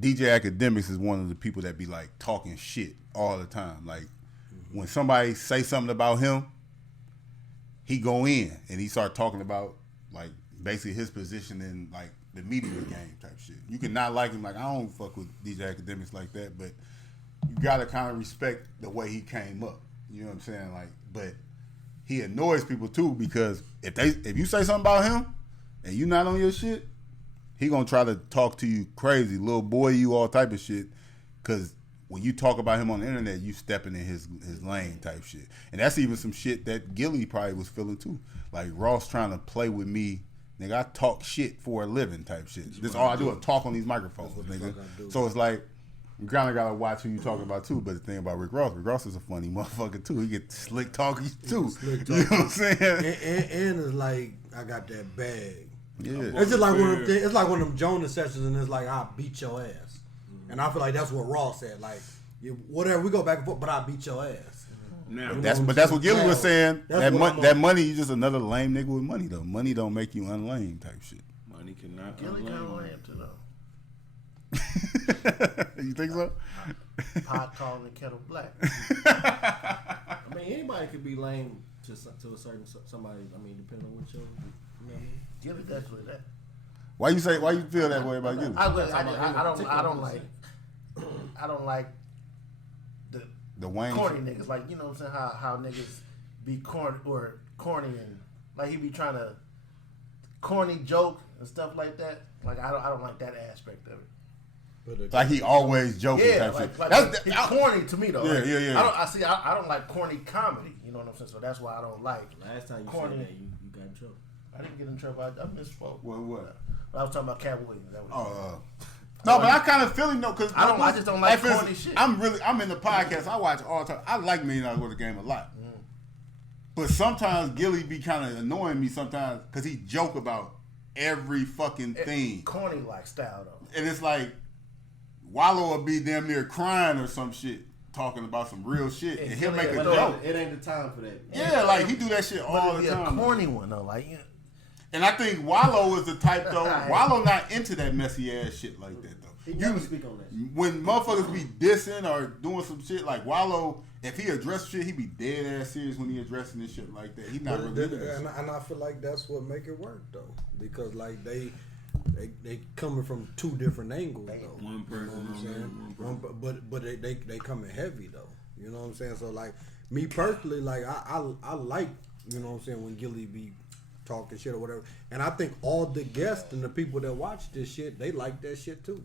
DJ Academics is one of the people that be like talking shit all the time. Like when somebody say something about him, he go in and he start talking about like basically his position in like the media game type shit. You can not like him. Like I don't fuck with DJ Academics like that, but you gotta kind of respect the way he came up. You know what I'm saying? Like, but he annoys people too because if you say something about him and you not on your shit, he gonna try to talk to you crazy, little boy, you all type of shit. Cause when you talk about him on the internet, you stepping in his lane type shit. And that's even some shit that Gilly probably was feeling too. Like Ross trying to play with me. Nigga, I talk shit for a living type shit. This all I do is talk on these microphones, nigga. So it's like, you kind of gotta watch who you talking about too. But the thing about Rick Ross is a funny motherfucker too. He get slick talking too. You know what I'm saying? And it's like I got that bag. Yeah. It's just like one of them Jonas sessions, and it's like I'll beat your ass. And I feel like that's what Ross said. Like whatever, we go back and forth, but I'll beat your ass. Now, that's what Gilly was saying. That money, you just another lame nigga with money though. Money don't make you unlame type shit. Money cannot. Gilly kind of lame too though. You think so? Pot calling the kettle black. I mean, anybody could be lame to a certain somebody. I mean, depending on what you know what I mean? Gilly definitely that. Why you feel that way about Gilly? I don't like the Wayne corny niggas. Like, you know what I'm saying? How niggas be corny and like he be trying to corny joke and stuff like that. Like I don't like that aspect of it. Like he always joking. Yeah, type like shit. he's corny to me though. Yeah, like, yeah. I don't like corny comedy. You know what I'm saying? So that's why I don't like. Last time you corny. said that, you got in trouble. I didn't get in trouble. I misspoke. What? I was talking about Cat Williams. That was no, but I kind of feel him though, cause I just don't like corny shit. I'm in the podcast. I watch all the time. I like $1 Million Worth of Game a lot, but sometimes Gilly be kind of annoying me sometimes because he joke about every fucking thing. Corny like style though. And it's like Wallow will be damn near crying or some shit, talking about some real shit, and he'll make a joke. It ain't the time for that. Yeah, like he do that shit all the time. A corny one though, like. And I think Wallow is the type though. Wallow not into that messy ass shit like that though. He never speak on that shit. When motherfuckers be dissing or doing some shit like Wallow, if he address shit, he be dead ass serious when he addressing this shit like that. He not really into that shit. And I feel like that's what make it work though, because like they coming from two different angles though. One person, you know what I'm saying? But they coming heavy though. You know what I'm saying? So like me personally, like I like, you know what I'm saying, when Gilly be talking shit or whatever. And I think all the guests and the people that watch this shit, they like that shit too.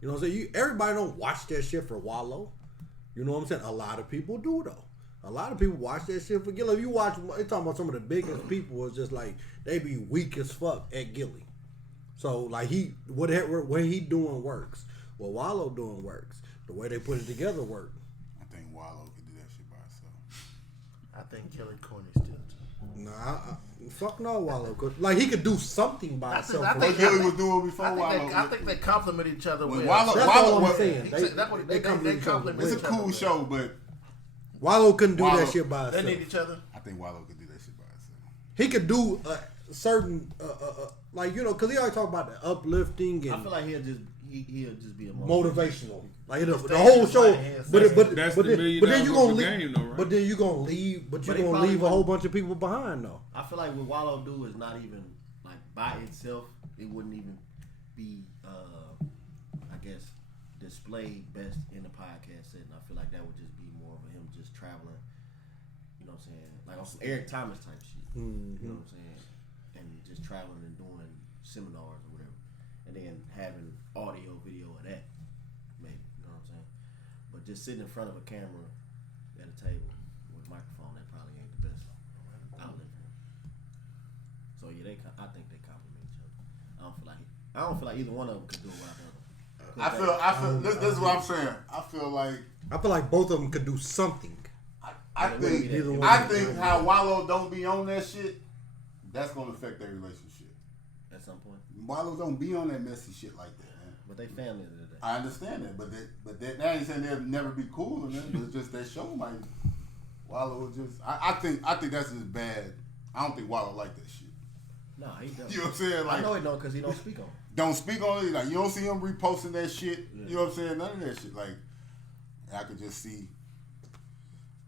You know what I'm saying? Everybody don't watch that shit for Wallow. You know what I'm saying? A lot of people do though. A lot of people watch that shit for Gilly. If you watch, they talking about some of the biggest people, it's just like they be weak as fuck at Gilly. So like what he doing works. What Wallow doing works. The way they put it together work. I think Wallow could do that shit by himself. I think Gilly corny still too. Nah, fuck no, Wallow. Like he could do something by himself. I think Gilly was doing before Wallow. I think they complement each other. When well. That's all I'm saying. They complement. It's a cool show, but Wallow couldn't do that shit by himself. They need each other. I think Wallow could do that shit by himself. He could do certain, like, you know, because he always talk about the uplifting and I feel like he'll just be a motivational. Like the whole show, but that's the then you gonna leave. game, though, right? But then you gonna leave. But you But he gonna probably leave a whole bunch of people behind though. I feel like what Wallow do is not even like by itself. It wouldn't even be, I guess, displayed best in the podcast setting. I feel like that would just be more of him just traveling. You know what I'm saying? Like on some Eric Thomas type shit. Mm-hmm. You know what I'm saying? And just traveling and doing seminars or whatever, and then having audio, video of that. Maybe, you know what I'm saying? But just sitting in front of a camera at a table with a microphone, that probably ain't the best outlet for him. So yeah, I think they complement each other. I don't feel like either one of them could do what I've done. I feel. This is what I'm saying. I feel like both of them could do something. I think how Wallow don't be on that shit, that's gonna affect their relationship at some point. Wallow don't be on that messy shit like that, man. But they family today. I understand that, but that ain't saying they'll never be cool or nothing. It's just that show might. Wallow was just. I think that's just bad. I don't think Wallow like that shit. No, he don't. You know what I'm saying? Like, I know he don't because he don't speak on it. Don't speak on it. Like you don't see him reposting that shit. Yeah. You know what I'm saying? None of that shit. Like I could just see.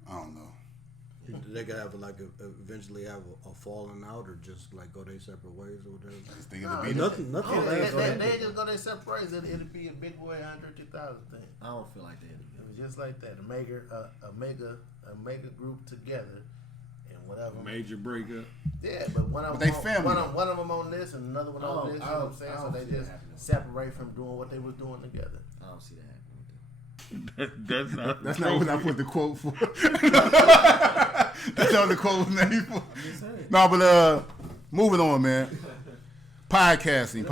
I don't know. They could have eventually have a falling out or just like go their separate ways or whatever. I just think it'll be nothing. They just go their separate ways. It'll be a Big Boy Andre 2000 thing. I don't feel like that. It was just like that. A mega group together and whatever. Major breakup. Yeah, but one of them on this and another one on this. You know what I'm saying? So they just separate from doing what they was doing together. I don't see that happening. That's not what I put the quote for. That's not the quote name for. No, but moving on, man. Podcasting.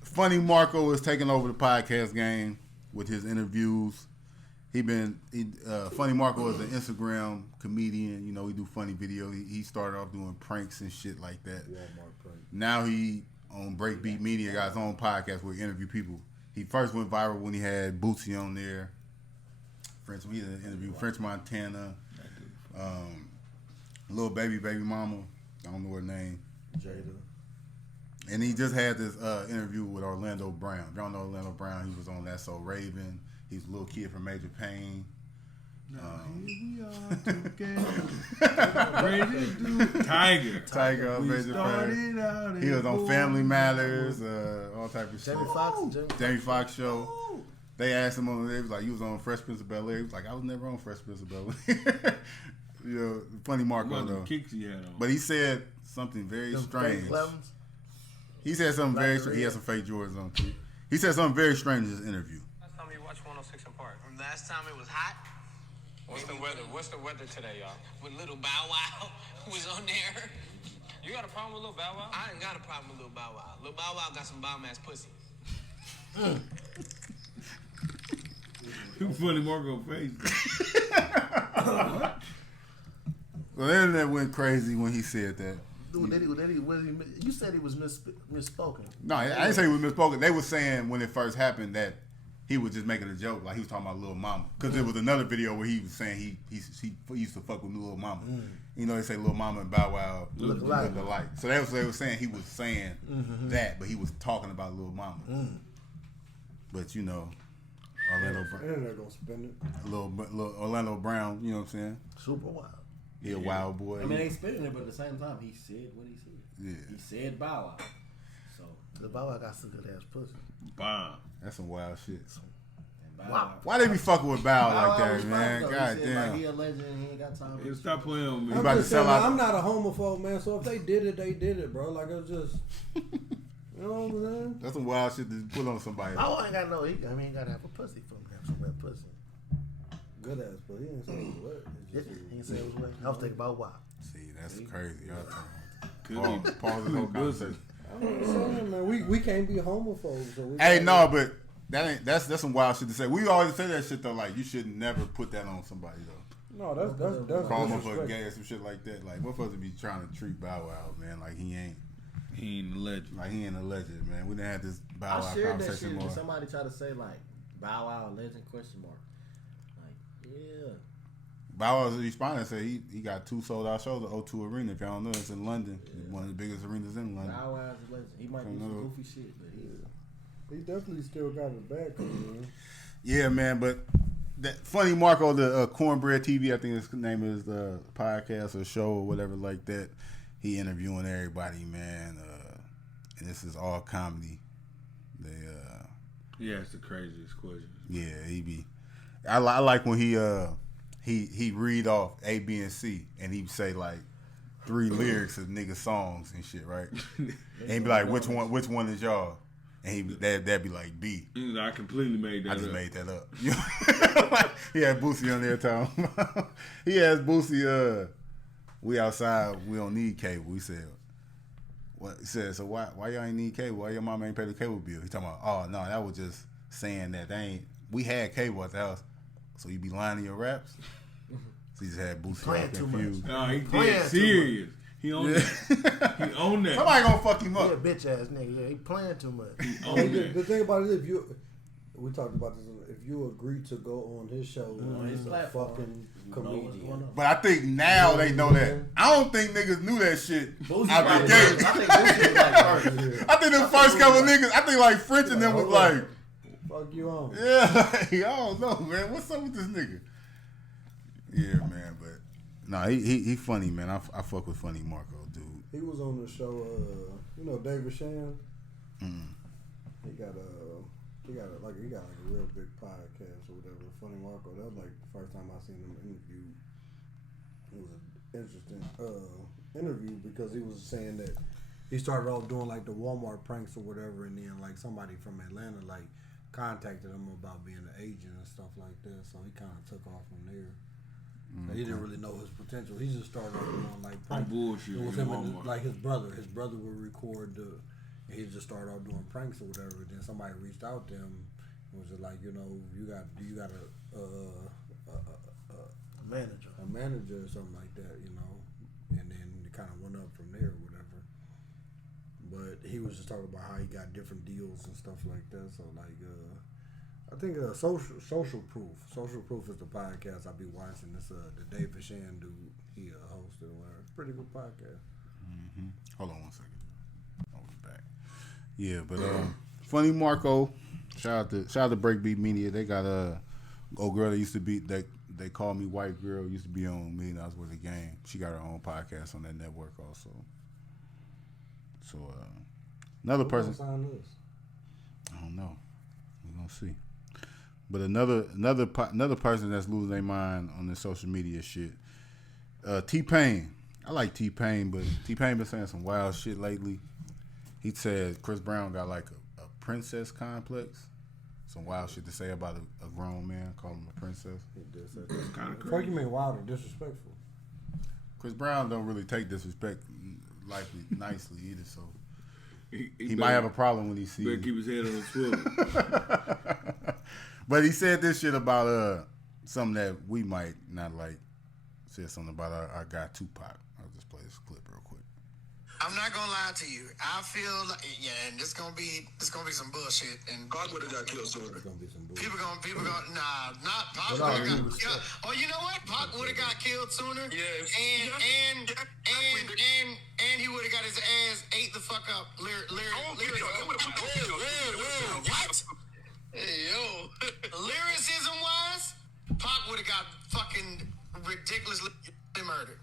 Funny Marco is taking over the podcast game with his interviews. Funny Marco is an Instagram comedian. You know, he do funny videos. He started off doing pranks and shit like that. Walmart prank. Now he on Breakbeat Media got his own podcast where he interview people. He first went viral when he had Bootsy on there. We had an interview French Montana, Little Baby Mama. I don't know her name. Jada. And he just had this interview with Orlando Brown. If y'all know Orlando Brown, he was on That's So Raven. He's a little kid from Major Payne. Tiger, Major Payne. He was on Family Matters, all type of shit. Jamie Foxx show. They asked him on. They was like, "You was on Fresh Prince of Bel-Air." He was like, "I was never on Fresh Prince of Bel-Air." You know, funny Marco though. Kicks he had on. But he said something very strange. He said something very strange. He had some fake Jordans on too. He said something very strange in his interview. Last time you watched 106 in Park. From last time it was hot. What's the weather? What's the weather today, y'all? When Little Bow Wow was on there. You got a problem with Lil Bow Wow? I ain't got a problem with Lil Bow Wow. Lil Bow Wow got some bomb ass pussy. Funny Marco face. Well, the internet went crazy when he said that. You said he was misspoken. No, I didn't say he was misspoken. They were saying when it first happened that he was just making a joke, like he was talking about Lil Mama. Because there was another video where he was saying he used to fuck with Lil Mama. You know, they say Lil Mama and Bow Wow look alike. So they were saying he was saying that, but he was talking about Lil Mama. But you know, Orlando Brown. Internet gonna spin it. Little Orlando Brown, you know what I'm saying? Super wild. He a wild boy. I mean, they spitting it, but at the same time, he said what he said. Yeah. He said Bow Wow. So the Bow Wow got some good ass pussy. Bomb. That's some wild shit. Wow. Why they be fucking with Bow Bow like Wow that, was man? right, though. God He said, damn. like, he a legend and he ain't got time for Stop playing with me. You about to sell out. I'm not a homophobe, man. So if they did it, they did it, bro. Like it's just, you know what I'm saying? That's some wild shit to put on somebody. Bow Wow ain't got no. He ain't got to have a pussy for him to have some red pussy. Good ass, but he didn't say it was wet. He didn't say it was wet. I was thinking about Wow. See, that's crazy. Y'all Could he- pause the whole conversation. I'm just saying, man. We can't be homophobes. So we Hey, gotta- no, but that's some wild shit to say. We always say that shit though. Like you should never put that on somebody though. No, that's Call him for disrespect. gay or some shit like that. Like motherfuckers be trying to treat Bow Wow, man, like he ain't a legend. Like he ain't a legend, man. We didn't have this Bow Wow I shared that shit conversation and more. somebody tried to say like Bow Wow a legend question mark. Like, yeah. Bow Wow responded and said he got 2 sold out shows at O2 Arena. If y'all don't know, it's in London. It's one of the biggest arenas in London. Bow Wow's a legend. He might do some goofy shit, but he definitely still got it back, man. Yeah, man, but that Funny Marco, the Cornbread TV, I think his name is the podcast or show or whatever like that. He interviewing everybody, man, and this is all comedy. He asked the craziest questions. Yeah, he be. I like when he read off A, B, and C, and he say like 3 lyrics of nigga songs and shit, right? And he be like, which one is y'all? And that'd be like B. I completely made that up. I just made that up. He had Boosie on there talking. He asked Boosie, we outside, we don't need cable. We said, what? He said, so why y'all ain't need cable? Why your mama ain't pay the cable bill? He talking about, oh no, that was just saying that we had cable at the house. So you be lying in your raps? So he just had Boosie all confused. No, he dead serious. He owned that. He owned that. Somebody gonna fuck him up. Yeah, bitch ass nigga. Yeah, he playing too much. The thing about it is, we talked about this. If you agree to go on his show, his he's a platform, fucking comedian. But I think now they know that. I don't think niggas knew that shit Boosie out the probably gate. was. I think Boosie was like first. I think the first couple niggas, I think like French and them was like, fuck you on. yeah, like, I don't know, man. What's up with this nigga? Yeah, man, but nah, he funny, man. I fuck with Funny Marco, dude. He was on the show, David Shan. He got a real big podcast or whatever. Funny Marco. That was like the first time I seen him interviewed. It was an interesting interview because he was saying that he started off doing like the Walmart pranks or whatever, and then like somebody from Atlanta like contacted him about being an agent and stuff like that. So he kind of took off from there. He didn't really know his potential. He just started off doing like pranks. Bullshit. It was him and like his brother. His brother would record he just started off doing pranks or whatever. Then somebody reached out to him and was just like, you got a manager or something like that, and then it kind of went up from there or whatever. But he was just talking about how he got different deals and stuff like that. So like, I think Social Proof. Social Proof is the podcast I be watching. It's the David Shan dude. He hosted or whatever. Pretty good podcast. Mm-hmm. Hold on one second. I'll be back. Yeah, but Funny Marco. Shout out to Breakbeat Media. They got old girl that used to be they call me White Girl. Used to be on $1 Million Worth of Game. She got her own podcast on that network also. So another person. I don't know. We're gonna see. But another person that's losing their mind on this social media shit. T-Pain. I like T-Pain, but T-Pain been saying some wild shit lately. He said Chris Brown got like a princess complex. Some wild shit to say about a grown man, call him a princess. He did say that. Kind of crazy. You mean wild or disrespectful? Chris Brown don't really take disrespect nicely either, so he might have a problem when he sees. Better keep his head on the swivel. But he said this shit about something that we might not like. Said something about our guy Tupac. I'll just play this clip real quick. I'm not gonna lie to you. I feel like, and this gonna be some bullshit. And Pac would have got killed sooner. People gonna not Pac would have got killed. Oh, you know what? Pac would have got killed sooner. Yeah. And he would have got his ass ate the fuck up. What? Hey, yo. Lyricism wise, Pac would have got fucking ridiculously murdered.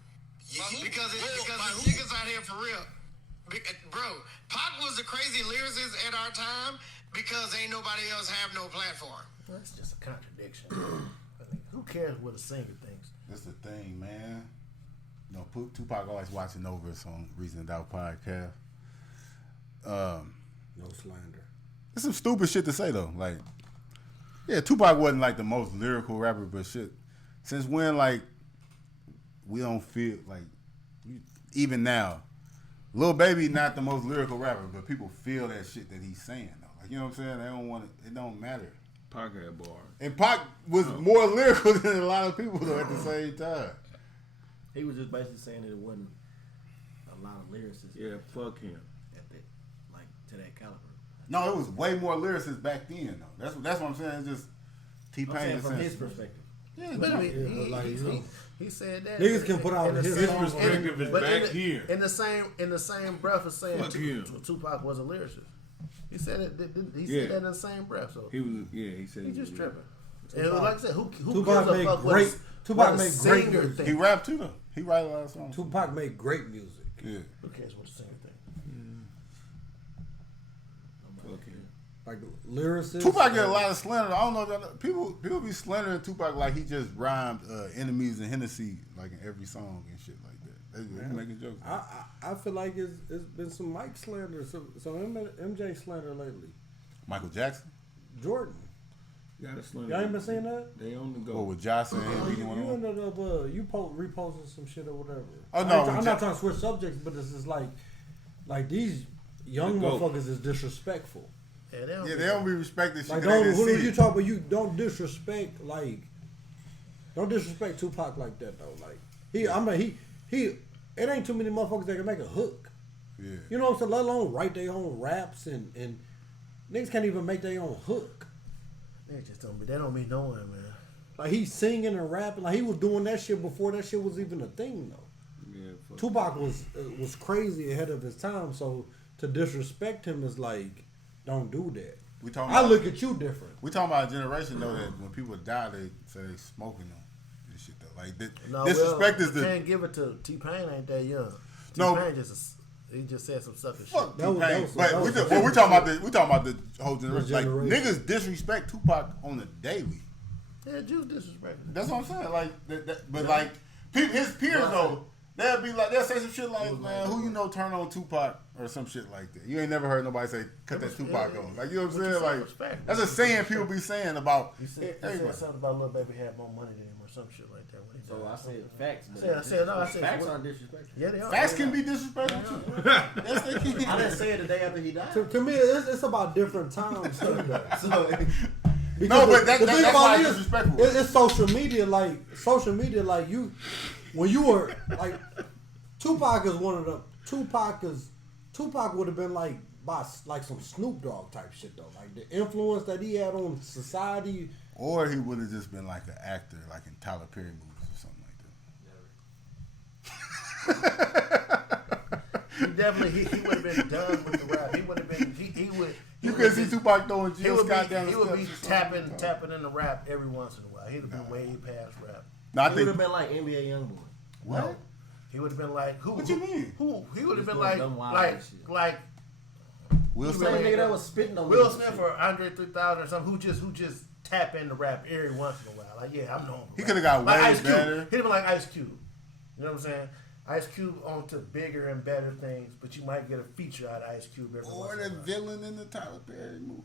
Because niggas out here for real. Bro, Pac was a crazy lyricist at our time because ain't nobody else have no platform. That's just a contradiction. I mean, who cares what a singer thinks? That's the thing, man. You know, Tupac always watching over us on Reason to Doubt podcast. No slander. It's some stupid shit to say though. Like, yeah, Tupac wasn't like the most lyrical rapper, but shit. Since when, like, we don't feel like, even now, Lil Baby not the most lyrical rapper, but people feel that shit that he's saying though. Like, you know what I'm saying? They don't want it. It don't matter. Pac had bars. And Pac was more lyrical than a lot of people though at the same time. He was just basically saying that it wasn't a lot of lyricists. Yeah, fuck him. At that, like, to that caliber. No, it was way more lyricists back then though. That's what I'm saying. It's just T-Pain from his perspective. Yeah, but he said that niggas can put out his perspective is back here. In the same breath as saying Tupac was a lyricist. He said it. He said that in the same breath. So he was. Yeah, he said he's just tripping. And Tupac, like I said, who Tupac gives a fuck what Tupac made great singer music. think? He rapped too though. He write a lot of songs. Tupac made great music. Yeah. Who cares what the singer think? Like lyricists. Tupac get a lot of slander. I don't know that people be slandering Tupac like he just rhymed enemies and Hennessy like in every song and shit like that. They making jokes. I feel like it's been some Mike slander, some MJ slander lately. Michael Jackson, Jordan. Got a slander. Y'all ain't been seeing that? They on the go. Or with Josh and him beating one You on. ended up reposting some shit or whatever. Oh no, I'm not trying to switch subjects, but this is like these young motherfuckers is disrespectful. Yeah, they don't be respecting shit. Like, who do you talk about? You don't disrespect Tupac like that though. Like he it ain't too many motherfuckers that can make a hook. Yeah. You know what I'm saying? Let alone write their own raps and niggas can't even make their own hook. They just don't be knowing, man. Like he's singing and rapping. Like he was doing that shit before that shit was even a thing though. Yeah. Tupac was crazy ahead of his time. So to disrespect him is like, don't do that. I look at you different. We talking about a generation though that when people die, they say they smoking them and shit though. Like No, disrespect is the. Can't give it to T-Pain. Ain't that young? No. T-Pain he just said some sucker Fuck shit. T-Pain. But we talking about the whole generation. Like niggas disrespect Tupac on the daily. Yeah, Jews disrespect him. That's what I'm saying. Like, but like his peers though, they'll be like, they'll say some shit like, man, who you know turn on Tupac or some shit like that. You ain't never heard nobody say cut that Tupac on. Like, you know what I'm saying? Like, that's a saying people be saying about. He said something about Lil Baby had more money than him or some shit like that. So I said facts. I said facts aren't disrespectful. Yeah, they are. Facts can be disrespectful too. Yes, they can. I didn't say it the day after he died. To me, it's about different times. So no, but that's why it's disrespectful. It's social media. Like you, when you were like, Tupac is one of the Tupac would have been like some Snoop Dogg type shit though. Like the influence that he had on society. Or he would have just been like an actor, like in Tyler Perry movies or something like that. He definitely he would have been done with the rap. He would have been he would. You could see Tupac throwing Jill Scott down the steps. He would be tapping in the rap every once in a while. He'd have been way past rap. No, he would have been like NBA Youngboy. What? No. He would have been like who? What you mean? Who? He would have been like Will Smith. Nigga that was spitting on Will Smith or Andre 3000 or something. Who just tap into rap every once in a while. Like, yeah, I'm known. He could have got way better. He'd have been like Ice Cube. You know what I'm saying? Ice Cube onto bigger and better things, but you might get a feature out of Ice Cube every once in a while. Or the villain in the Tyler Perry movie.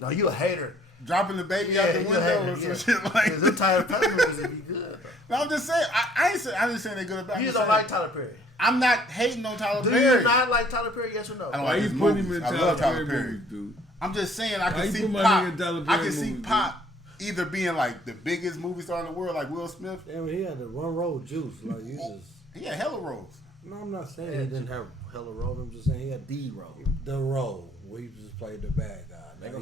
No, you a hater. Dropping the baby out the window or some shit like that. The Tyler Perry movies would be good. No, I'm just saying. I ain't saying they're good or bad. You don't like Tyler Perry. I'm not hating on Tyler Perry. Do you not like Tyler Perry? Yes or no? I don't like his movies. I love Tyler Perry, dude. I'm just saying I can see Pop. I can see Pop either being like the biggest movie star in the world, like Will Smith. Damn, he had the one roll juice. Like you just. He had hella roles. No, I'm not saying he didn't have hella role. I'm just saying he had The role. the role where he just played the bad guy.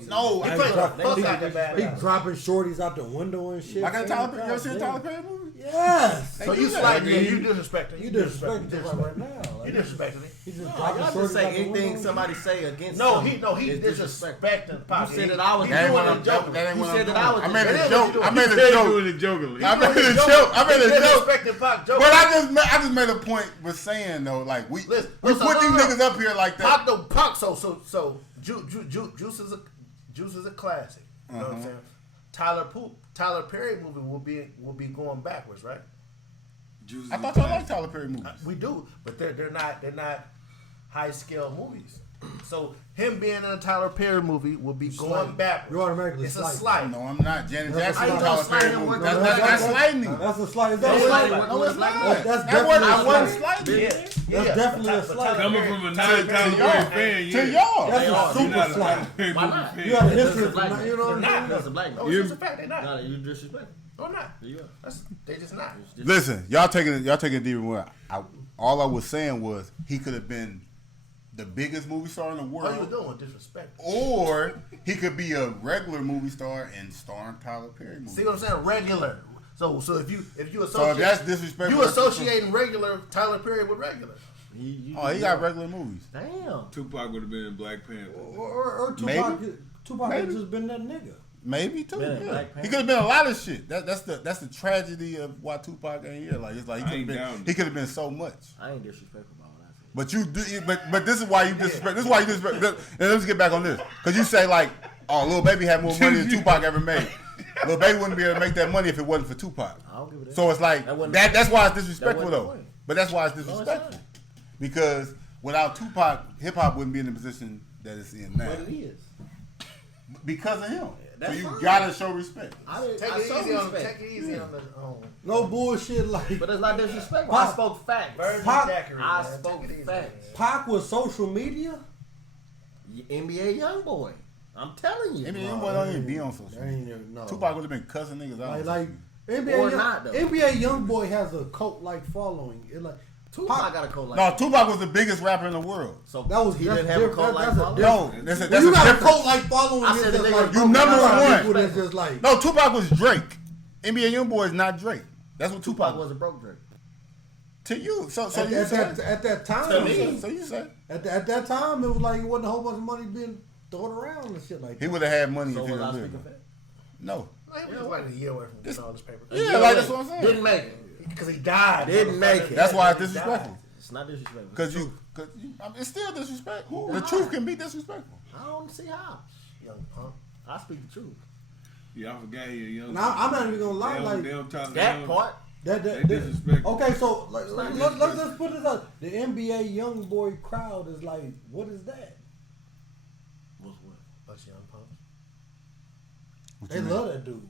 No, He played the fuck out the bad He guy. dropping shorties out the window and shit. Like a Tyler Perry, you ever seen a Damn. Tyler Perry movie? Yes. So you slighting him, you disrespecting. You disrespecting him right now. You disrespecting him. He just No, dropping y'all shorties just say out the anything window. somebody say against No, something he is disrespecting Pac. You said that I was He That ain't doing what it I'm joking. that ain't You what said I'm that doing. I was I made just- a joke. I made He a said joke. doing it jokingly. I made a joke. I made a joke. Disrespecting Pac joke. But I just made a point with saying though, like we put these niggas up here like that. Pac, so Juice is a classic. You know what I'm saying? Tyler Perry movie will be going backwards, right? I thought y'all liked Tyler Perry movies. We do, but they're not high scale movies. So him being in a Tyler Perry movie will be going backwards. You automatically It's a slight. slight. No, I'm not. Janet That's Jackson a is slight. Tyler Perry Slight. movie. No, That's slighting me. That's a slight. No, it's not. No, it's not. That's That definitely I a wasn't slight. slighting. Yeah, definitely a but slight. Tyler Coming Perry- from a Tyler non-Tyler Perry- Perry fan, yeah. To y'all. That's They a are. super You're not a slight. Tyler Perry Why movie not? fan. You got a That's history a of black you know man. what I'm They're saying? not. That's a black No, man. it's just a fact. They're not. No, you disrespect. No, not. There you go. They just not. Listen, y'all taking it deeper. Well, all I was saying was he could have been the biggest movie star in the All you was world, doing was disrespect. or he could be a regular movie star and star in Tyler Perry movies. See what I'm saying? Regular. So if you So associate, if that's disrespectful, you associating regular Tyler Perry with regular. he got regular movies. Damn. Tupac would have been in Black Panther. Or Tupac had just been that nigga. Maybe too. Man, Yeah. Black He Panther. could have been a lot of shit. That's the tragedy of why Tupac ain't here. Like it's like I ain't down. he could have been so much. I ain't disrespectful about what I said. But you do. But this is why you disrespect. This is why you disrespect. And let's get back on this because you say like, oh, Lil Baby had more money than Tupac ever made. Lil Baby wouldn't be able to make that money if it wasn't for Tupac. I don't give a damn. So it's like That wasn't- that's why it's that disrespectful wasn't the though. point. But that's why it's No, it's disrespectful not. because without Tupac, hip hop wouldn't be in the position that it's in now But it is. because of him. So That's you fine. gotta show respect. Take it easy on. Take it easy on the. No bullshit like. But it's not disrespectful. I spoke facts. Virgin Pac- Daiquiri, I man. spoke Take it easy, facts. Pac was social media. NBA YoungBoy. I'm telling you. NBA Youngboy don't even be on social That ain't media. even no. Tupac would have been cussing niggas out. Like NBA Or Young, not, though. NBA YoungBoy has a cult like following. It like Tupac got a cult like No, that. Tupac was the biggest rapper in the world. So that was he that's didn't have a different. cult like That's a following. different- No, that's a When you got a difference. cult like following, I it's said just the like nigga- You number one. people that's just like No, Tupac was Drake. NBA Youngboy is not Drake. That's what Tupac Tupac was a broke Drake. to you. So at, you at said. that time. To me. So you said At that time, it was like it wasn't a whole bunch of money being thrown around and shit like that. he would have had money So if he was I was speaking living. facts? No. He was like a year away from getting all this paper. Yeah, like that's what I'm saying. Didn't make it. Because he died. Didn't make it. That's why it's He disrespectful. died. It's not disrespectful. Cause you, I mean, it's still disrespectful. The truth can be disrespectful. I don't see how. Young punk. I speak the truth. Yeah, I forgot he a young. Now, I'm not even gonna lie, They like, don't talk- they That don't- part. They disrespectful. Okay, so like, not let's just put this out. The NBA young boy crowd is like, what is that? What's what? Us young punks. What They you mean? love that dude.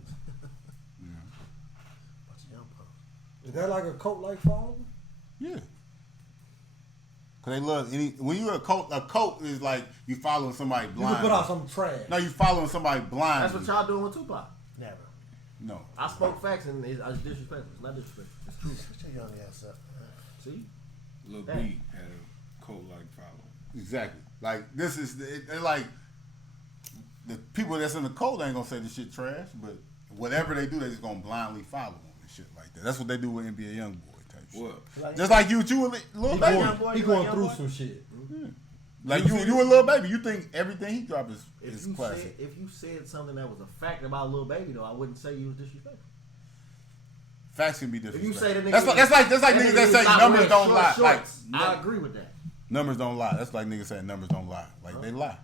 Us young punks. Is that like a cult like following? Yeah. Cause they love any. When you're a cult is like you following somebody You blind. can put out some trash. No, you following somebody blind. That's what y'all doing with Tupac. Never. No. I spoke facts and it's disrespectful. It's not disrespectful. It's true. Shut your young ass up. See? Lil That. B had a cult like following. Exactly. Like this is they're like the people that's in the cult ain't gonna say the shit trash, but whatever they do, they just gonna blindly follow them and shit like that. That's what they do with NBA YoungBoy type shit. What? Just like you with Lil Baby. He going through some shit. Like you and Lil Baby, you think everything he drop is If you classic. said, if you said something that was a fact about Lil Baby though, I wouldn't say you was disrespectful. Facts can be If disrespectful. you say the nigga, that's like niggas that say numbers don't lie. Like I agree with that. numbers don't lie. That's like niggas saying numbers don't lie. Like they lie.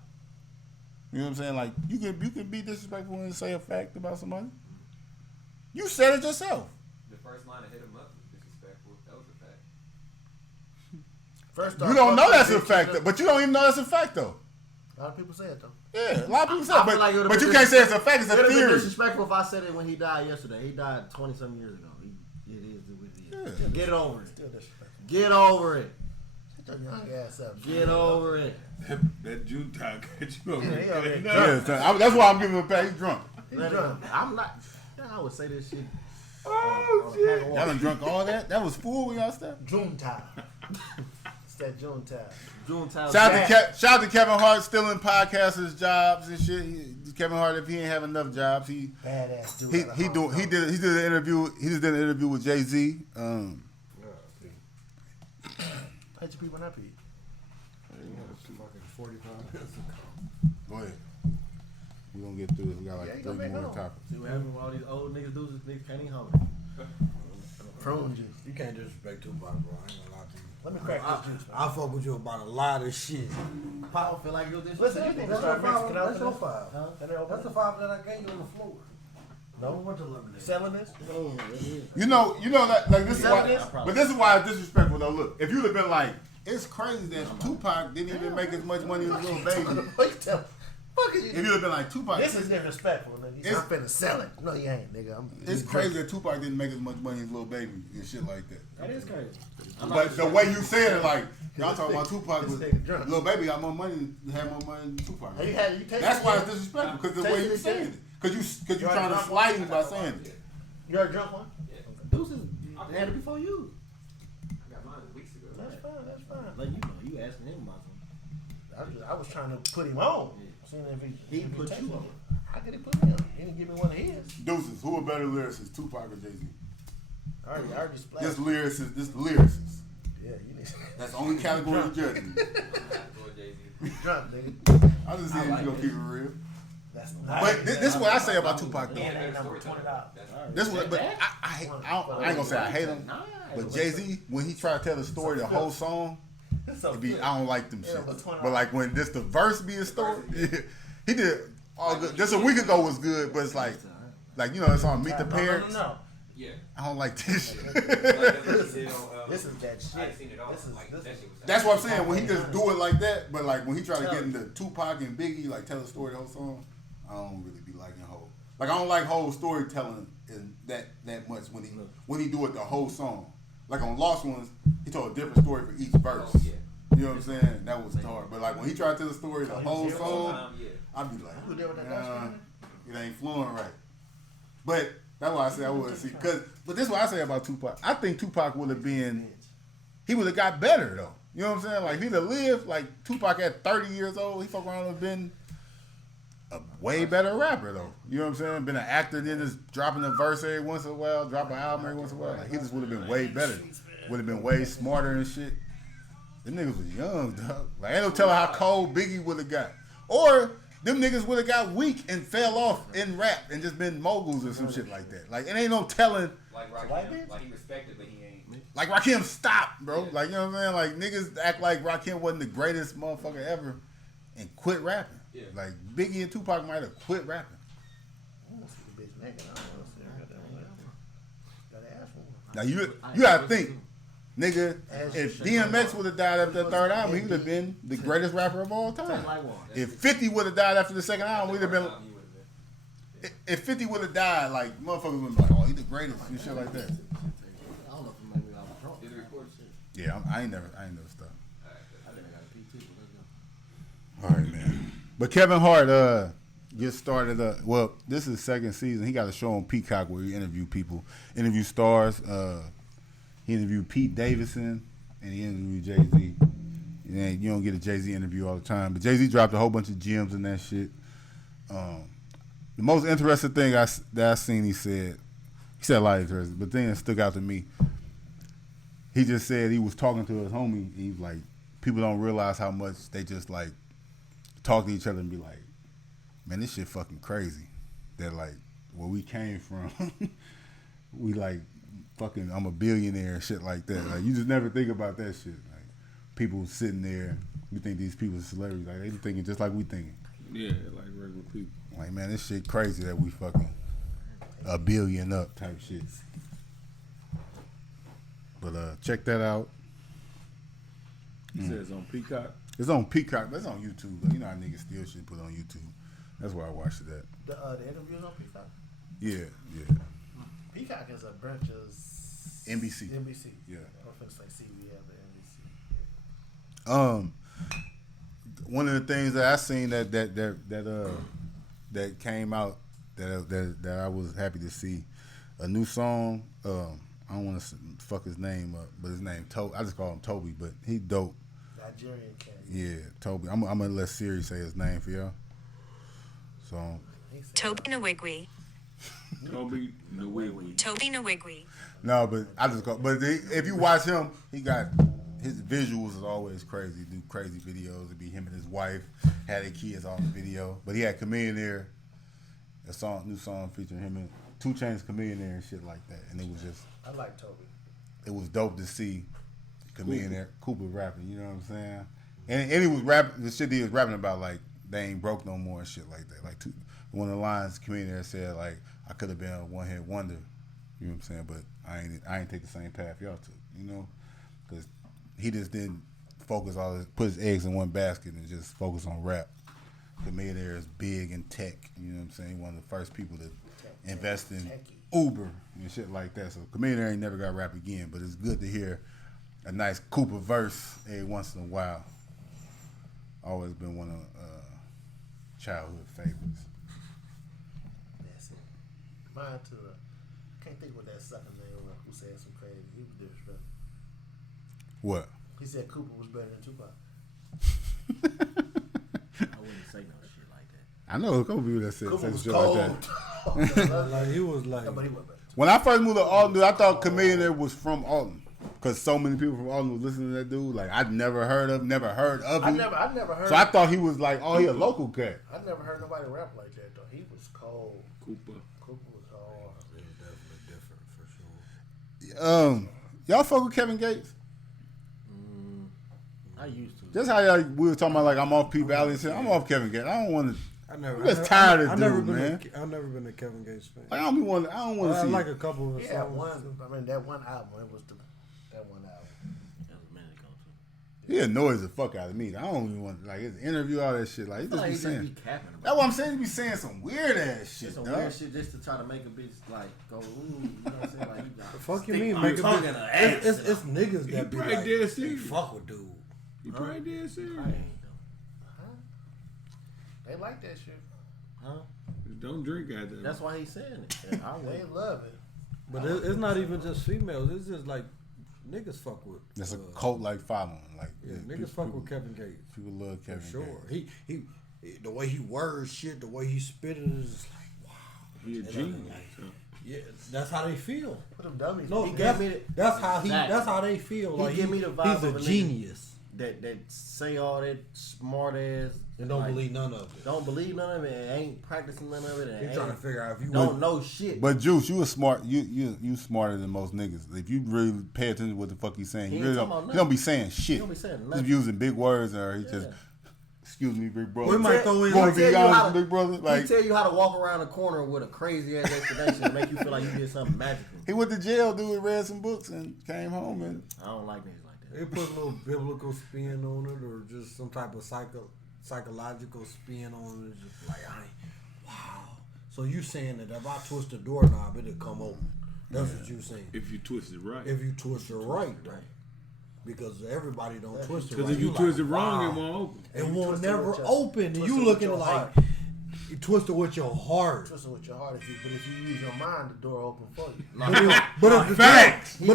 You know what I'm saying? Like you can be disrespectful and say a fact about somebody. You said it yourself. The first line to hit him up was disrespectful. That was a fact. First You don't know that's a fact, but you don't even know that's a fact though. A lot of people say it though. Yeah, a lot of people say I it, feel like it would've but been you can't say it's a fact. It's It a would have been theory. disrespectful if I said it when he died yesterday. He died 20-some years ago. It is what it is. Yeah. Get over it. Still disrespectful. Get over it. Shut your young ass up. Get over it. That June time got you over Yeah, he already there. Yeah, that's why I'm giving him a pat. He's drunk. He's Let drunk. him- I'm not. I would say this shit. Oh shit! Y'all done drunk all that? That was full when y'all stepped? June time. It's that June time. Shout out to Kevin Hart stealing podcasters' jobs and shit. Kevin Hart, if he ain't have enough jobs, badass dude. He did an interview. He just did an interview with Jay-Z. How'd you pee when I pee? 45 minutes ago. Go ahead. We're gonna get through this. We got like 3 more topics. See what happened with all these old niggas do? This niggas can't even hold it. Prune juice. You can't disrespect Tupac, bro. I ain't gonna lie to you. Let me crack this juice, man. I fuck with you about a lot of shit. Pop feel like you're this. Listen, you think That's start your Mexican five. That's your opening? five. Huh? That's the five that I gave you on the floor. No, what's the lemonade? Selling this? You know that like this is Selling why, this? but this is why it's disrespectful though. Look, if you'd have been like, it's crazy that Tupac didn't even make as much money as Lil Baby. What you tell? If you'd have been like Tupac, This is disrespectful, nigga. I'm finna sell it. No, you ain't, nigga. It's crazy that Tupac didn't make as much money as Lil Baby and shit like that. That is crazy. But the way you said it, like y'all talking about Tupac, this was nigga drunk. Lil Baby got more money, had more money than Tupac. You take That's it, why yeah. it's disrespectful because the Take way it, you take saying it. it, because you You trying to already slight drunk him by saying it. You're a drunk one? Deuces had it before you. I got mine weeks ago. That's fine. Like you asking him about something. I was trying to put him on. Seeing if He if put takes you it. on. How could he put me on? He didn't give me one of his. Deuces, who a better lyricist, Tupac or Jay-Z? I already splashed. This lyricist. Yeah, you need. That's the only category of judging. Drunk, nigga. I just saying you gonna keep it real. That's But this is what I say about Tupac though. Yeah, number $20. This one, but I ain't gonna say I hate him. But Jay-Z, when he tried to tell the story, the whole song, it be I don't like them shit. But like when this the verse be a story, he did all good. Just a week ago was good, but it's like you know it's on Meet the Parents. No. Yeah. I don't like this shit. This is that shit. I seen it all. Like, that shit was That's what I'm saying. When he just do it like that, but like when he try to get into Tupac and Biggie, like tell the story the whole song, I don't really be liking Hov. Like I don't like whole storytelling in that much when he do it the whole song. Like on Lost Ones, he told a different story for each verse. Oh, yeah. You know what I'm saying? That was hard. But like when he tried to tell the story the whole song, I'd be like, it ain't flowing right. But that's why I say I wouldn't see. But this is what I say about Tupac. I think Tupac would have got better though. You know what I'm saying? Like if he'd have lived, like Tupac at 30 years old, he fuck around and been a way better rapper though. You know what I'm saying? Been an actor, then just dropping a verse every once in a while, drop an album every once in a while. Like he just would have been way better. Would have been way smarter and shit. Them niggas was young, dog. Like ain't no telling how cold Biggie would have got. Or them niggas would have got weak and fell off in rap and just been moguls or some shit like that. Like it ain't no telling. like Rakim. Like he respected, but he ain't. Like Rakim, stop, bro. Yeah. Like you know what I'm saying? Like niggas act like Rakim wasn't the greatest motherfucker ever and quit rapping. Yeah. Like Biggie and Tupac might have quit rapping. Now you gotta think, nigga. If DMX would have died after the third album, he would have been the greatest rapper of all time. If 50 would have died after the second album, we'd have been. If 50 would have died, like motherfuckers would be like, "Oh, he the greatest," and shit like that. I don't know if it made me out drunk. Did it record shit? Yeah, I ain't never stopped. I think I got a PT. Let's All go. right, man. But Kevin Hart gets started. Well, this is his second season. He got a show on Peacock where he interview stars. He interviewed Pete Davidson and he interviewed Jay-Z. And you don't get a Jay-Z interview all the time, but Jay-Z dropped a whole bunch of gems in that shit. The most interesting thing that I seen, he said a lot of interesting, but the thing that stuck out to me, he just said he was talking to his homie. He was like, people don't realize how much they just like talk to each other and be like, man, this shit fucking crazy. That like where we came from, we like fucking I'm a billionaire and shit like that. Like you just never think about that shit. Like people sitting there, you think these people are celebrities, like they thinking just like we thinking. Yeah, like regular people. Like man, this shit crazy that we fucking a billion up type shit. But check that out. You said it's on Peacock? It's on Peacock. That's on YouTube. You know how niggas steal shit put on YouTube. That's where I watched it at. The interviews on Peacock? Yeah. Peacock is a branch of NBC. Yeah. I was finna say CBS, but NBC. One of the things that I seen that came out that I was happy to see, a new song. I don't want to fuck his name up, but his name I just call him Toby, but he dope. Nigerian cat. Yeah, Toby. I'm gonna let Siri say his name for y'all. So. Toby Nwigwe. Toby Nwigwe. Toby Nwigwe. No, but I just go. But if you watch him, he got his visuals is always crazy. Do crazy videos. It'd be him and his wife had their kids on the video. But he had Chamillionaire, new song featuring him and 2 Chainz, Chamillionaire and shit like that. And it was just. I like Toby. It was dope to see Chamillionaire Cooper rapping. You know what I'm saying? And he was rapping the shit he was rapping about, like they ain't broke no more and shit like that. Like one of the lines Chamillionaire said, like I could have been a one-hit wonder. You know what I'm saying? But I ain't take the same path y'all took. You know, because he just didn't put his eggs in one basket and just focus on rap. Chamillionaire is big in tech. You know what I'm saying? He one of the first people to invest in Uber and shit like that. So Chamillionaire ain't never got rap again, but it's good to hear a nice Cooper verse every once in a while. Always been one of childhood favorites. That's it. Mine too. Can't think what that sucker name was who said some crazy. He was disrespectful. What? He said Cooper was better than Tupac. I wouldn't say no shit like that. I know a couple people that said Cooper was shit cold. like that. Like he was like. No, but he wasn't better. When I first moved to Alton, I thought Chamillionaire was from Alton. Because so many people from Alton was listening to that dude. Like, I'd never heard of him. I never heard. So I thought he was like, oh, he a local cat. I never heard nobody rap like that though. He was cold. Cooper was hard. He was definitely different for sure. Y'all fuck with Kevin Gates? I used to. Just how we were talking about, like, I'm off P Valley and shit. I'm off Kevin Gates. I don't want to. I'm just tired of dude, man. I've never been a Kevin Gates fan. Like, I don't want to see. I like a couple of his Yeah, songs. that one album. It was that one album. That was a minute ago too. He annoys the fuck out of me. I don't even want like his interview, all that shit. Like he just be saying. That's what I'm saying. He be saying some weird ass shit. Some dog. weird shit just to try to make a bitch like go. Ooh, you know what I'm saying? Like you got. The fuck you stick mean? my Make a tongue bitch. in her ass. It's niggas He that be probably like, dead they serious. fuck with dude. He probably dead serious. They like that shit. Huh? Don't drink out there. That's why he's saying it. Yeah, I They would. love it. But it's not even just females. It's just like niggas fuck with. That's a cult like following. Like Niggas fuck with Kevin Gates. People love Kevin For sure. Gates. He the way he words shit, the way he spit it is just like wow. He a And genius. Yeah, that's how they feel. Put them dummies. No, He gave that's, me the- that's how he. Exactly. That's how they feel. He Like give me the vibe he's of a a nigga. genius. That say all that smart ass And don't believe none of it. Don't believe none of it. And ain't practicing none of it. And You're trying to figure out if you don't know shit. But Juice, you a smart. You smarter than most niggas. If you really pay attention to what the fuck he's saying, He he ain't really talking don't, about he don't be saying shit. He don't be saying He's nothing. using big words, or he just. Excuse me, big brother. We might throw in. You want to Tell be you honest, how to- big brother? Like he tell you how to walk around the corner with a crazy ass explanation to make you feel like you did something magical. he went to jail, dude, read some books, and came home and. I don't like niggas like that. They put a little biblical spin on it, or just some type of psychological spin on it. It's just like, wow. So you saying that if I twist the doorknob, it'll come open? That's what you saying. If you twist it right. If you twist it right, though. Because everybody don't twist it right. Because if you like, twist it wrong, wow. it won't open. It won't twist it never with your- open. And twist you it with looking your like heart. you twist it with your heart. Twist it with your heart. But if you use your mind, the door open for you. But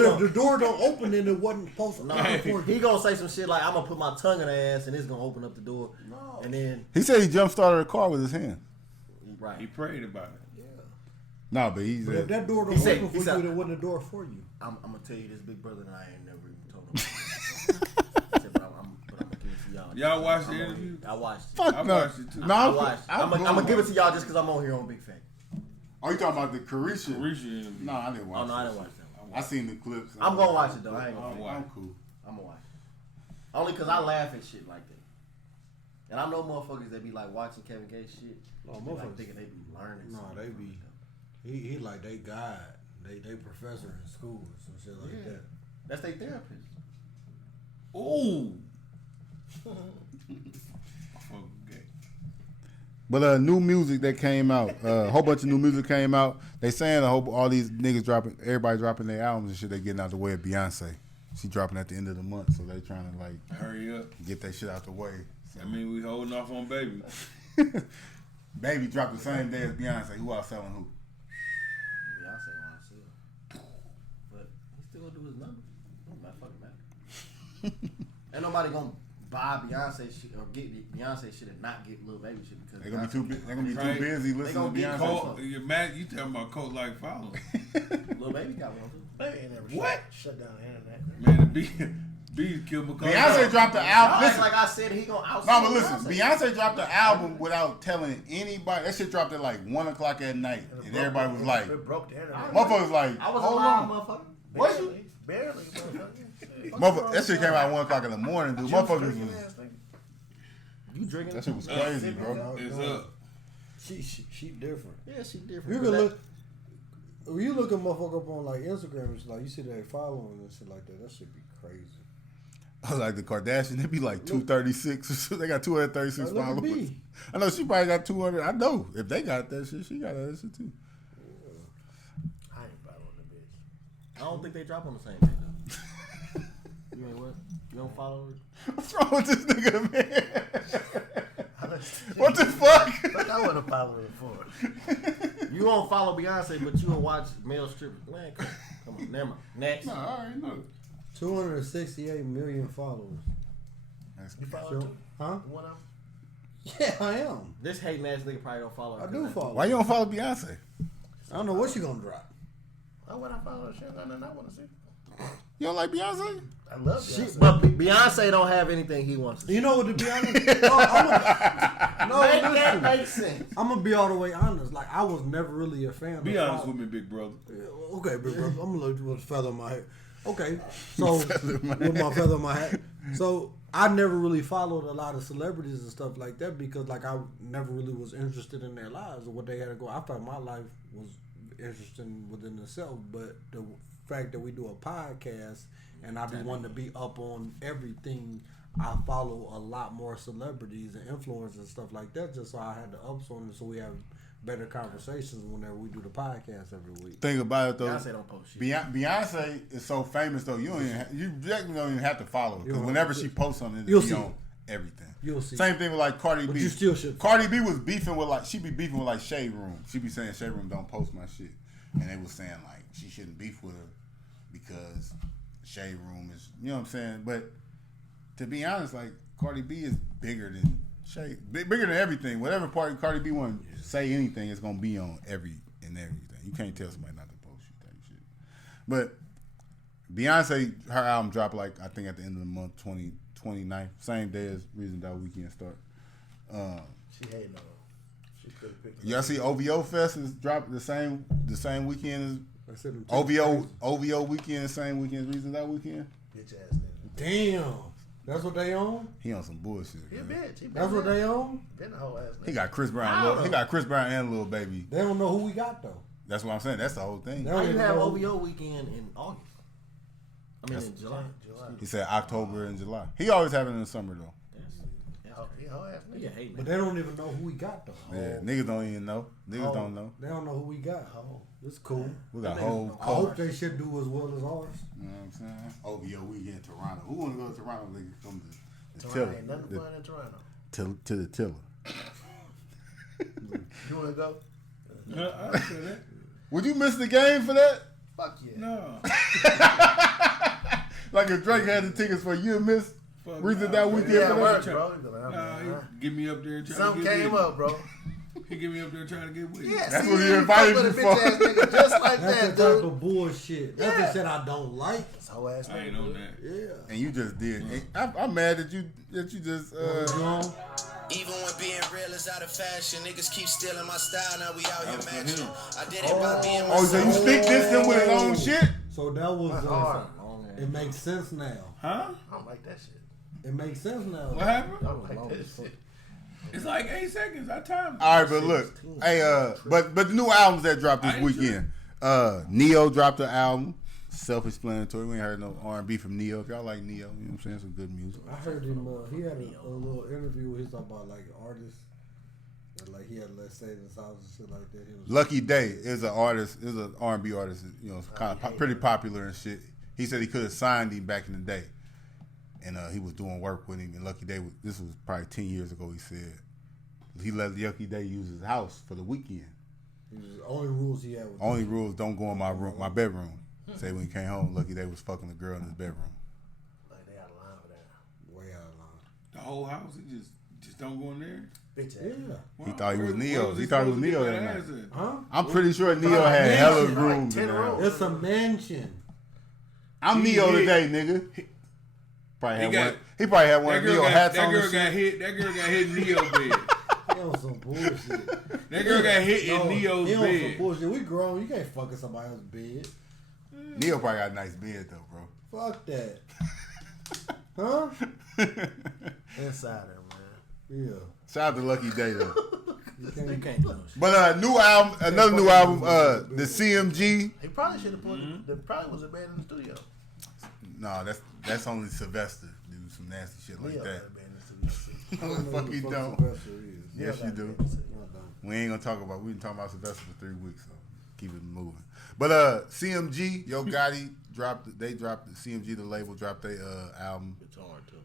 if the door don't open, then it wasn't supposed to No, open for you. he gonna say some shit like I'm gonna put my tongue in her ass and it's gonna open up the door. No. And then He said he jump started a car with his hand. right. He prayed about it. No, but he's. But if that door don't He said- open he for said- you, then wasn't the door for you. I'm gonna tell you this, big brother, and I ain't never even told him. I said, but I'm gonna give it to y'all. Y'all watched the I'm on interview? here. I watched it. Fuck I no. watched it too. No, I watched it. I'm I'm gonna give it to y'all just because I'm on here on Big Fact. Oh, you talking about the Carisha? Carisha interview. No, I didn't watch. Oh no, I it. didn't watch that one. I seen the clips. I'm gonna watch it though. I ain't gonna. I'm cool. I'm gonna watch it. Only because I laugh at shit like that. And I know motherfuckers that be like watching Kevin Gates shit. Oh, They like motherfuckers. thinking they be learning. No, something. they be. He like they guide. They professor in school or some shit like Yeah. that. That's their therapist. Ooh. Okay. But new music that came out, a whole bunch of new music came out. They saying all these niggas dropping, everybody dropping their albums and shit. They getting out the way of Beyonce. She dropping at the end of the month, so they trying to like Hurry up. get that shit out the way. I mean, we holding off on Baby. Baby dropped the same day as Beyonce. Who out selling who? Beyonce want to sell. But nobody gonna buy Beyonce shit or get Beyonce shit and not get Lil Baby shit because They're gonna be too busy listening to Beyonce. Matt, you talking about cult like following? Lil Baby got one too. Baby ain't never shut down the internet. Man, the Bees killed McCall. Beyonce dropped the album. Listen, like I said, he gonna outsell. No, but listen, Beyonce dropped the album without telling anybody. That shit dropped at like 1 o'clock at night, and everybody was like, It broke the internet. motherfuckers like, I was hold alive, on. motherfucker. Was you? Barely. Motherfucker, that shit came out at 1 o'clock in the morning, dude. Motherfuckers was. You drinking? That shit was crazy, bro. It's up. She different. Yeah, she different. You can look. When you look at motherfucker up on like Instagram, it's like you see they following and shit like that. That should be crazy. I was like the Kardashians, they be like 236. They got 236 Look at followers. B. I know she probably got 200. I know if they got that shit, she got that shit too. I ain't following the bitch. I don't think they drop on the same day though. You ain't what? You don't follow her? What's wrong with this nigga, man? What the fuck? Fuck, I wouldn't follow her for it. You won't follow Beyonce, but you will watch male strippers. Man, come on, never mind. Next. No, I already know. 268 million followers. You follow too? Huh? One of them? Yeah, I am. This hating ass nigga probably don't follow her. I do follow. Why you don't follow Beyonce? I don't know what she gonna drop. Why would I follow her? She ain't got nothing I want to see. You don't like Beyonce? I love Beyonce. But Beyonce don't have anything he wants to see. You know what? To be honest, Make that make sense. I'm gonna be all the way honest. Like I was never really a fan. Be of honest with me, big brother. Okay, big brother. I'm gonna look with a feather in my hat. Okay, so with my feather in my hat. So I never really followed a lot of celebrities and stuff like that because like I never really was interested in their lives or what they had to go. I thought my life was interesting within itself, but the fact that we do a podcast and I be wanting to be up on everything, I follow a lot more celebrities and influencers and stuff like that just so I had the ups on it so we have better conversations whenever we do the podcast every week. Think about it though. Beyonce don't post shit. Beyonce is so famous though. You don't even you definitely don't even have to follow her because You don't whenever have to. she posts something, You'll it'll be see on everything. You'll see. Same thing with like Cardi But B. you still should. Cardi B was beefing with like she be beefing with like Shade Room. She be saying Shade Room don't post my shit, and they was saying like she shouldn't beef with her because Shade Room is you know what I'm saying. But to be honest, like Cardi B is bigger than Shade, bigger than everything. Whatever part Cardi B want to say anything, it's gonna be on everything. You can't tell somebody not to post you type shit. But Beyonce, her album dropped like I think at the end of the month, 29th, same day as Reason That Weekend start. She hating on her. She could have picked Y'all see OVO Fest is dropped the same weekend I said them as OVO weekend, the same weekend as Reason That Weekend. bitch ass nigga. Damn. That's what they own? He on some bullshit. He a man. bitch. He been That's what there. they own? Been a whole ass nigga. He got Chris Brown. He got Chris Brown and Lil Baby. They don't know who we got though. That's what I'm saying. That's the whole thing. They How don't you even have know OVO weekend in August? I mean in July. He said October and July. He always have it in the summer though. He a whole ass nigga. Yeah, hating. But they don't even know who we got though. Yeah, niggas don't even know. Niggas don't know. They don't know who we got. It's cool. We got whole I hope they should do as well as ours. You know what I'm saying? OVO weekend Toronto. Who want to go to Toronto? Nigga, come to the Toronto Tiller. ain't nothing fun in Toronto. To the Tiller. You want to go? I said that. Would you miss the game for that? Fuck yeah. No. Like if Drake had the tickets for you and miss Fuck Reason no. That Weekend Yeah, for work, that? bro. Nah, he get me up there and try Something to get came with up, bro. He get me up there trying to get with you. Yeah, That's see, what he you invited fuck you with a for. bitch ass nigga just like That's that, the type dude. of bullshit. That's the shit I don't like. That's whole ass I ain't nigga. on that. Yeah. And you just did. And I'm mad that you just Even when being real is out of fashion, niggas keep stealing my style. Now we out here matching. I did it by being Oh, so you myself. stick this him with his own shit? So that was hard. it makes sense now. Huh? I don't like that shit. It makes sense now. What happened? I don't like that shit. It's like 8 seconds. I timed it. All right, but look, hey, but the new albums that dropped this weekend, Neo dropped an album, self-explanatory. We ain't heard no R&B from Neo. If y'all like Neo, you know what I'm saying, some good music. I heard him. He had a little interview where he's talking about like artists, and like he had let's say this house and shit like that. He was Lucky Day is an artist, is an R&B artist, you know, kind of pretty popular and shit. He said he could have signed him back in the day, and he was doing work with him. And Lucky Day, this was probably 10 years ago. He said he let Lucky Day use his house for the weekend. the only rules he had. With Only rules: don't go in my room, my bedroom. Say when he came home, Lucky Day was fucking the girl in his bedroom. Like they out of line with that. Way whole house. He just don't go in there. Bitch ass. Yeah. He thought he was Where Neo. was He thought he was supposed to Neo get that that night. ass at? Huh? I'm pretty sure Neo had hella mansion, rooms like in 10 the rooms. house. It's a mansion. I'm He Neo hit. today, nigga. Probably He had got- one. He probably had one of Neo hats that on girl and got shit. hit. That girl got hit in Neo bed. That was some bullshit. That girl got hit in Neo's he on some bed. bullshit. We grown. You can't fuck in somebody else's bed. Neo probably got a nice bed though, bro. Fuck that. Huh? Insider, man. Yeah. Shout out to Lucky Day though. You can't know shit. But new album, another new album, the CMG. He probably should have put. There probably was a band in the studio. No, that's only Sylvester do some nasty shit like Leo that. had a band in the studio. No, the fuck you don't. Sylvester is. Yes, Yeah, you that do. makes sense. We ain't gonna talk about. We've been talking about Sylvester for 3 weeks, so keep it moving. But CMG, Yo Gotti dropped. They dropped the CMG, the label dropped their album. It's hard too.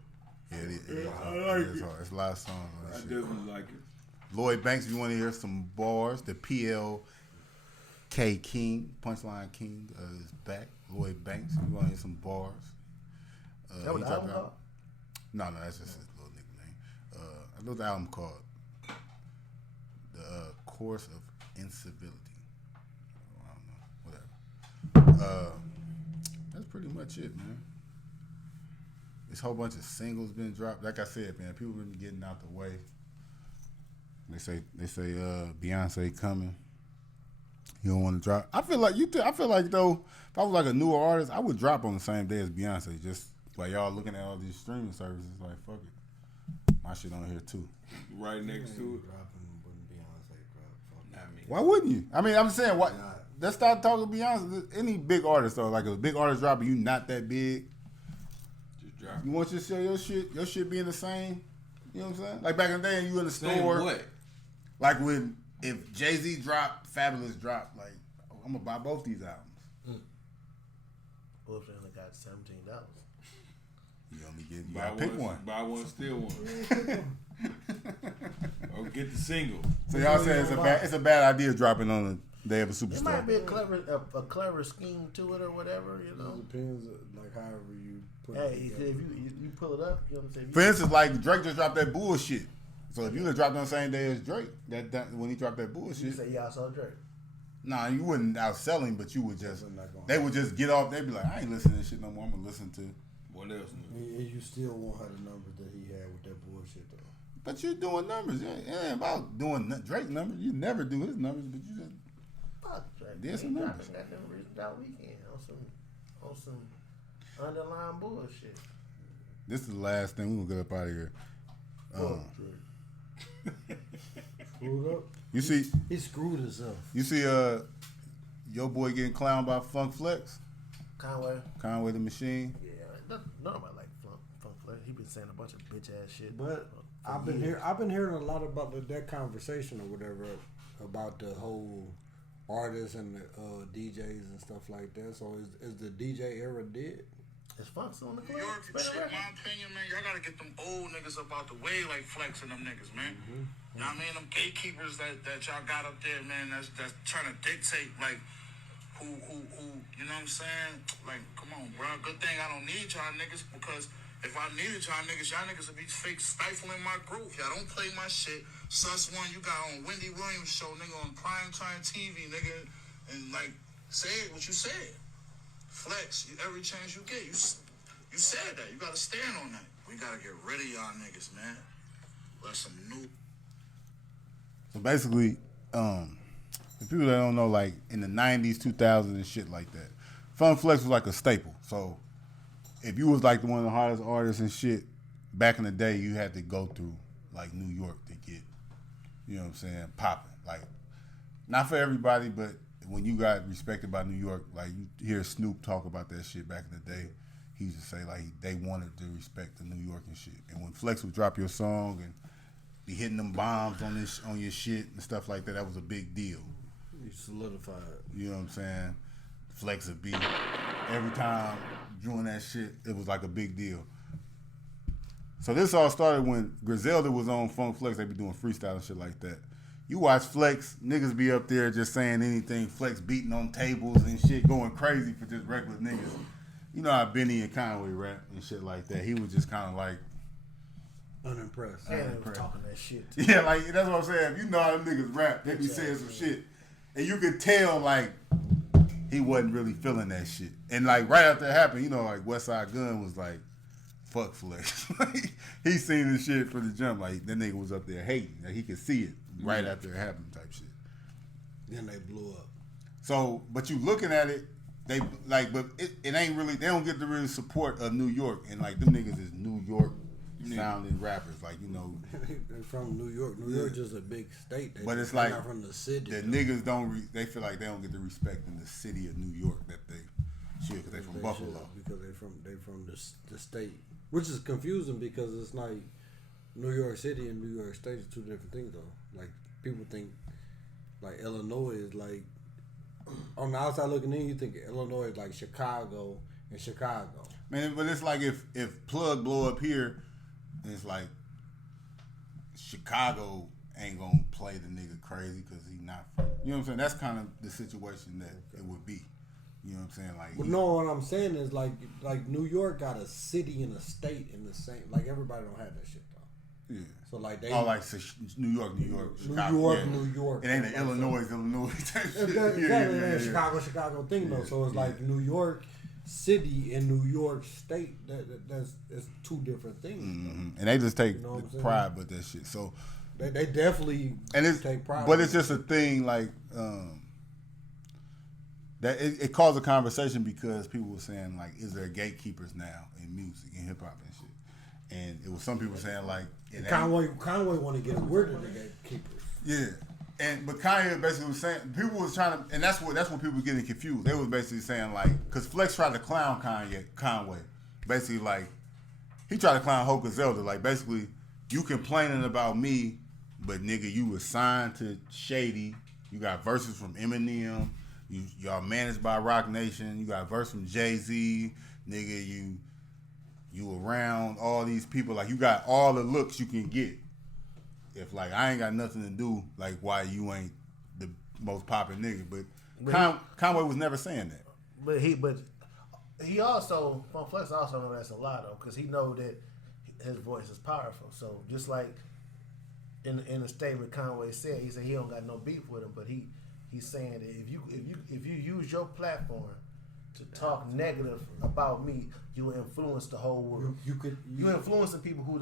Yeah, it is I hard. like It is it. hard. It's a lot of songs on I that shit. definitely like it. Lloyd Banks, if you want to hear some bars, the PLK King, Punchline King is back. Lloyd Banks, if you want to hear some bars. That what he the dropped album out- called? No, that's just his little nickname. I know the album called The Course of Incivility. I don't know, whatever. That's pretty much it, man. This whole bunch of singles been dropped. Like I said, man, people been getting out the way. They say Beyonce coming. You don't want to drop. I feel like I feel like though, if I was like a newer artist, I would drop on the same day as Beyonce. Just like y'all looking at all these streaming services, like fuck it, my shit on here too. Right next to it. Why wouldn't you? I mean, I'm saying what. Let's start talking Beyonce. Any big artist though, like a big artist dropping, you not that big. Just drop. You want your shit being the same. You know what I'm saying? Like back in the day, you in the Same store. what? Like if Jay-Z dropped, Fabulous dropped, like I'm gonna buy both these albums. What if they only got $17? You gotta pick one. Buy one, steal one. Or get the single. So y'all say it's a bad idea dropping on the day of a It superstar. might be a clever scheme to it or whatever, you know. It depends, like however you put Hey, it if together. you pull it up, you know what I'm saying. For instance, like Drake just dropped that bullshit. So if you would have dropped on the same day as Drake, that when he dropped that you bullshit, say, yeah, I saw Drake. nah, you wouldn't outsell him, but you would just they would just get off. They'd be like, I ain't listening to this shit no more. I'm gonna listen to. What else? And you still won't have the numbers that he had with that bullshit though. But you're doing numbers. It ain't about doing Drake numbers. You never do his numbers, but you just Fuck Drake. Did some He dropping numbers. goddamn Reasoned Out Weekend on some underlying bullshit. This is the last thing. We gonna get up out of here. Screwed up. You see, He screwed himself. you see, your boy getting clowned by Funk Flex, Conway the Machine. Yeah, nobody like Funk Flex. He been saying a bunch of bitch ass shit. But for I've been years. I've been hearing a lot about that conversation or whatever about the whole artists and the DJs and stuff like that. So is the DJ era dead? Is Funk still in the New York and shit, in my opinion, man, y'all gotta get them old niggas up out the way, like Flex and them niggas, man. You know what I mean? Them gatekeepers that y'all got up there, man, that's trying to dictate, like, who, you know what I'm saying? Like, come on, bro. Good thing I don't need y'all niggas, because if I needed y'all niggas would be fake stifling my groove. Y'all don't play my shit. Sus One, you got on Wendy Williams show, nigga, on primetime TV, nigga, and, like, say it what you said. Flex, every chance you get, you said that. You gotta stand on that. We gotta get rid of y'all niggas, man. Let some new. So basically, the people that don't know, like in the 90s, 2000s, and shit like that, Funk Flex was like a staple. So if you was like one of the hottest artists and shit back in the day, you had to go through like New York to get, you know what I'm saying, popping. Like not for everybody, but when you got respected by New York, like you hear Snoop talk about that shit back in the day, he used to say like they wanted to respect the New York and shit. And when Flex would drop your song and be hitting them bombs on your shit and stuff like that, that was a big deal. You solidified. You know what I'm saying? Flex would be every time doing that shit, it was like a big deal. So this all started when Griselda was on Funk Flex. They be doing freestyle and shit like that. You watch Flex, niggas be up there just saying anything. Flex beating on tables and shit, going crazy for just regular niggas. You know how Benny and Conway rap and shit like that. He was just kind of like Unimpressed. And they was talking that shit. Yeah, like that's what I'm saying. If you know how them niggas rap, they be saying some shit, and you could tell like he wasn't really feeling that shit. And like right after it happened, you know, like Westside Gun was like, "Fuck Flex." Like, he seen this shit from the jump. Like that nigga was up there hating. Like he could see it right after it happened, type shit. Then they blew up. So, but you looking at it, they like, but it ain't really. They don't get the real support of New York, and like them niggas is New York sounding rappers, like you know. They're from New York. New York just a big state. But it's like not from the city. The niggas don't. They feel like they don't get the respect in the city of New York that they should, because they from Buffalo. Because they from the state, which is confusing because it's like New York City and New York State are two different things though. Like people think like Illinois is like on the outside looking in, you think Illinois is like Chicago and Chicago. Man, but it's like if Plug blow up here, it's like Chicago ain't gonna play the nigga crazy because he not from. You know what I'm saying? That's kind of the situation that it would be. You know what I'm saying? Like, but no, what I'm saying is like New York got a city and a state in the same. Like everybody don't have that shit though. Yeah. So like they. Oh, like New York, Chicago. New York. It ain't an Illinois type shit. Exactly, it ain't a Chicago thing though. So it's like New York City and New York State. That's two different things. Mm-hmm. And they just take pride with that shit. So they definitely take pride. But it's just a thing like that. It caused a conversation because people were saying like, is there gatekeepers now in music and hip hop and shit? And it was some people saying like, Conway want to get rid of the gatekeepers. Yeah. But Kanye basically was saying, people was trying to, and that's what people were getting confused. They was basically saying like, because Flex tried to clown Conway, basically like, he tried to clown Hope Zelda, like basically, you complaining about me, but nigga, you was signed to Shady, you got verses from Eminem, y'all managed by Rock Nation, you got verse from Jay-Z, nigga, you around all these people, like you got all the looks you can get. If like I ain't got nothing to do, like why you ain't the most popular nigga, but Conway was never saying that. But he also Flex also know that's a lot though, because he know that his voice is powerful. So just like in the statement Conway said, he said he don't got no beef with him, but he's saying that if you use your platform to talk negative about me, you influence the whole world. You influencing people who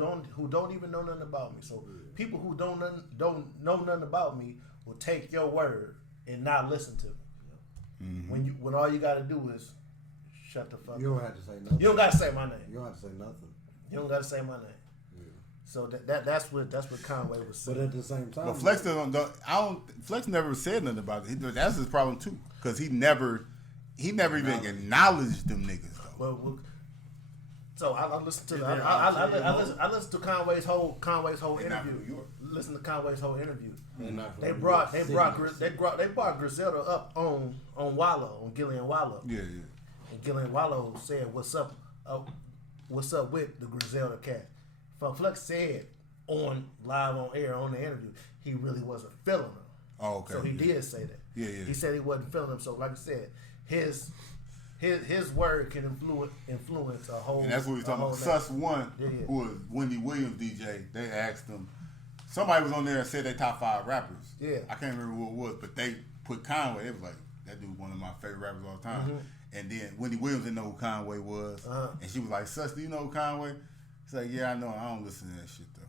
don't even know nothing about me. So people who don't know nothing about me will take your word and not listen to me. Mm-hmm. When all you got to do is shut the fuck up. You don't have to say nothing. You don't got to say my name. You don't have to say nothing. You don't got to say my name. Yeah. So that's what Conway was saying. But at the same time, but Flex Flex never said nothing about it. That's his problem too, because he never even acknowledged them niggas though. Well, so I listened to I listened to Conway's whole interview. Listen to Conway's whole interview. They brought Griselda up on Wallow, on Gillian Wallow. Yeah. And Gillian Wallow said, "What's up with the Griselda cat?" Flex said live on air on the interview, he really wasn't feeling them. Oh, okay. So he did say that. Yeah. He said he wasn't feeling them. So like I said, his word can influence a whole. And that's what he's talking about. Sus One, who was Wendy Williams DJ, they asked him. Somebody was on there and said they top 5 rappers. Yeah. I can't remember who it was, but they put Conway. It was like, that dude one of my favorite rappers of all time. Mm-hmm. And then Wendy Williams didn't know who Conway was. And she was like, Sus, do you know who Conway? He's like, yeah, I know. I don't listen to that shit though.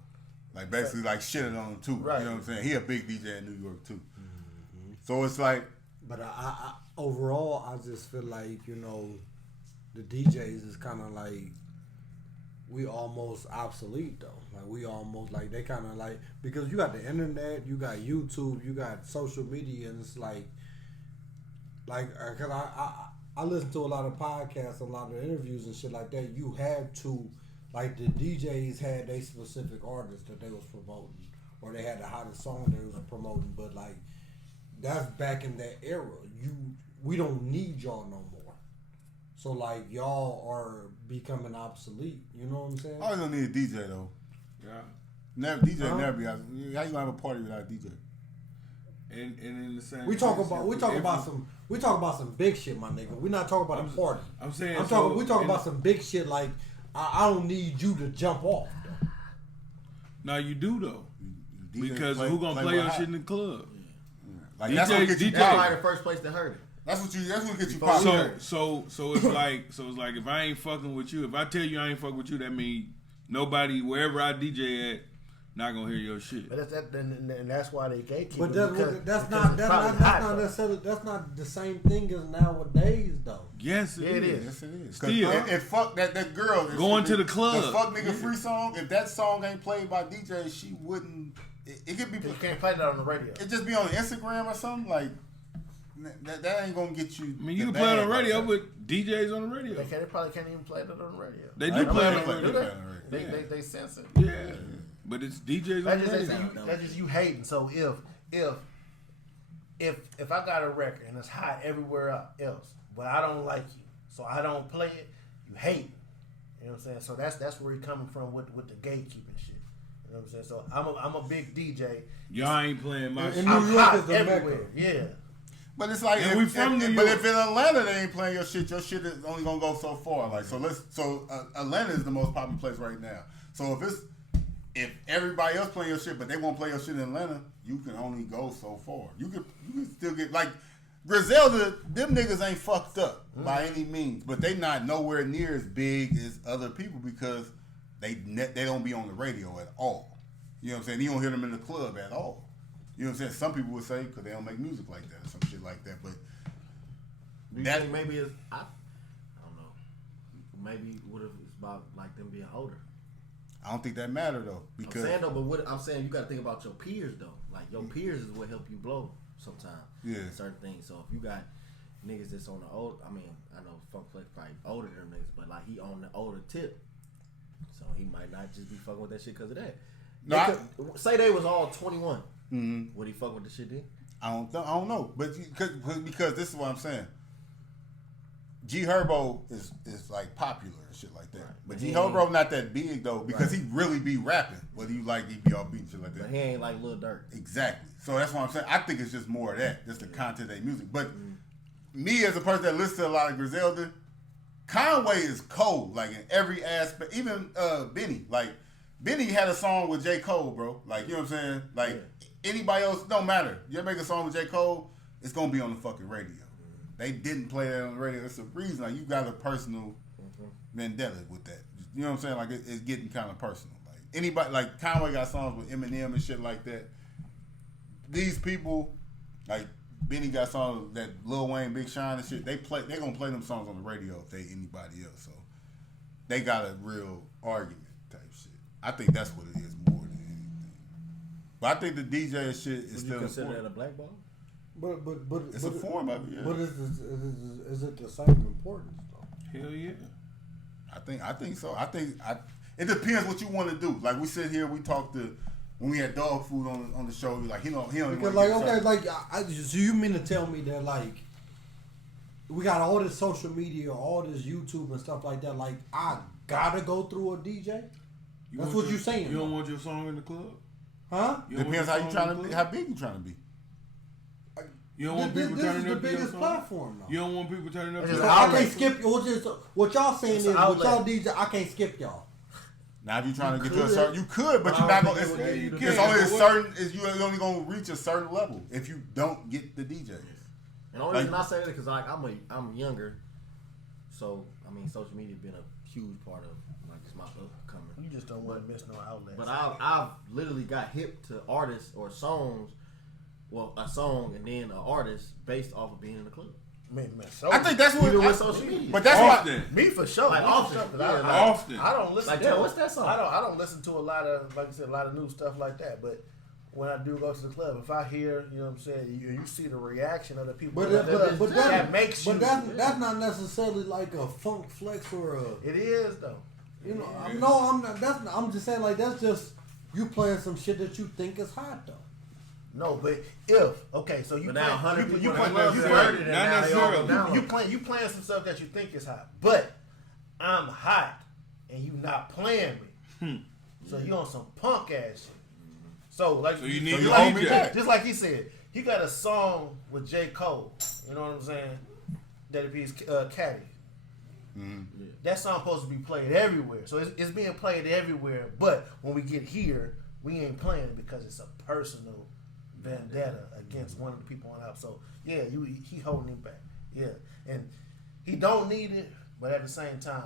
Like basically like shitting on him too. Right. You know what I'm saying? He a big DJ in New York too. Mm-hmm. So it's like. But I overall, I just feel like, the DJs is kind of like, we almost obsolete though. Like we almost like, they kind of like, because you got the internet, you got YouTube, you got social media, and it's like cause I listen to a lot of podcasts, a lot of interviews and shit like that. You had to, like the DJs had their specific artists that they was promoting, or they had the hottest song they was promoting, but like, that's back in that era. We don't need y'all no more. So like y'all are becoming obsolete. You know what I'm saying? I always don't need a DJ though. Yeah. DJ never be out. How you gonna have a party without a DJ? And in the same. We talk about some big shit, my nigga. We're not talking about a party. I'm saying. We talking about some big shit. Like I don't need you to jump off. Though. No, you do though. DJ Because play- who gonna play play your what shit in the club? Like that's what gets you That's probably the first place to heard it. That's what gets you popular. So it's like if I ain't fucking with you, if I tell you I ain't fucking with you, that means nobody wherever I DJ at not gonna hear your shit. But and that's why they gatekeep. But that's not necessarily that's not the same thing as nowadays though. Yes, it is. Yes, it is. Still, if fuck that girl going to the club, the fuck nigga free song. If that song ain't played by DJ, she wouldn't. It could be. You can't play that on the radio. It just be on Instagram or something like. That ain't gonna get you. I mean, you can play it on the radio, but DJs on the radio. They probably can't even play that on the radio. They do play it on the radio. They sense it. Yeah, but it's DJs on the radio. That's just you hating. So if I got a record and it's hot everywhere else, but I don't like you, so I don't play it, you hate. You know what I'm saying? So that's where you're coming from with the gatekeeping shit. You know what I'm saying? So I'm a big DJ. Y'all ain't playing my shit. I'm hot everywhere. Yeah. But it's like, and if in Atlanta they ain't playing your shit is only gonna go so far. Like, so Atlanta is the most popular place right now. So if everybody else playing your shit, but they won't play your shit in Atlanta, you can only go so far. You can still get like Griselda. Them niggas ain't fucked up by any means, but they not nowhere near as big as other people because they don't be on the radio at all. You know what I'm saying? You don't hear them in the club at all. You know what I'm saying? Some people would say because they don't make music like that or some shit like that. But do you think maybe it's I don't know. Maybe what if it's about like them being older? I don't think that matter though. Because I'm saying though, but I'm saying you got to think about your peers though. Like your peers is what help you blow sometimes. Yeah. Certain things. So if you got niggas that's on the old, I mean, I know Funk Flex probably older than them niggas, but like he on the older tip, so he might not just be fucking with that shit because of that. No, say they was all 21. Mm-hmm. Would he fuck with the shit then? I don't know, but because this is what I'm saying. G Herbo is like popular and shit like that, right. But G Herbo not that big though because he really be rapping. Whether you like he be all beat and shit like that. But he ain't like Lil Durk. Exactly. So that's what I'm saying. I think it's just more of that, just the content of their music. But me as a person that listens to a lot of Griselda, Conway is cold like in every aspect. Even Benny, like Benny had a song with J. Cole, bro. Like you know what I'm saying, like. Anybody else, don't matter. You make a song with J. Cole, it's gonna be on the fucking radio. They didn't play that on the radio. That's the reason. Like you got a personal vendetta with that. You know what I'm saying? Like it's getting kind of personal. Like anybody, like Conway got songs with Eminem and shit like that. These people, like Benny got songs that Lil Wayne, Big Sean and shit. They gonna play them songs on the radio if they anybody else. So they got a real argument type shit. I think that's what it is more than anything. But I think the DJ shit is still important. Would you consider that a black ball? But it's a form of it. Yeah. But is it the same importance though? Hell yeah. I think so. It depends what you want to do. Like we sit here, we talk to when we had dog food on the show. Like he don't because like okay, like so you mean to tell me that like we got all this social media, all this YouTube and stuff like that. Like I gotta go through a DJ. That's what you're saying. You don't want your song in the club? Huh? Depends how you trying to be, how big you trying to be. You don't want people turning up the biggest platform though. You don't want people turning up. I can't skip. What y'all saying is, what y'all DJ, I can't skip y'all. Now if you trying to get to a certain, you could, but you're not gonna. It's only a certain. You're only gonna reach a certain level if you don't get the DJs. And the only reason I say that because like I'm younger, so I mean social media been a huge part of like it's my upcoming. You just don't want to miss no outlets. But I've literally got hip to artists or songs, well a song and then an artist based off of being in the club. Man, I think that's what. Even with social media. But that's often. why me for sure. Like often. Often. I don't listen. Like to what's that song? I don't listen to a lot of, like I said, a lot of new stuff like that. But when I do go to the club, if I hear, you know what I'm saying, you see the reaction of the people. That makes you. But that's not necessarily like a Funk Flex or a. It is though. You know, no, I'm not. I'm just saying like that's just you playing some shit that you think is hot though. No, but so you now you playing some stuff that you think is hot, but I'm hot and you not playing me, so you on some punk ass shit. So you need your DJ. Just like he said, he got a song with J. Cole. You know what I'm saying? That he's Caddy. Mm-hmm. That song supposed to be played everywhere, so it's being played everywhere. But when we get here, we ain't playing it because it's a personal vendetta against one of the people on the album. So yeah, he holding him back. Yeah, and he don't need it, but at the same time,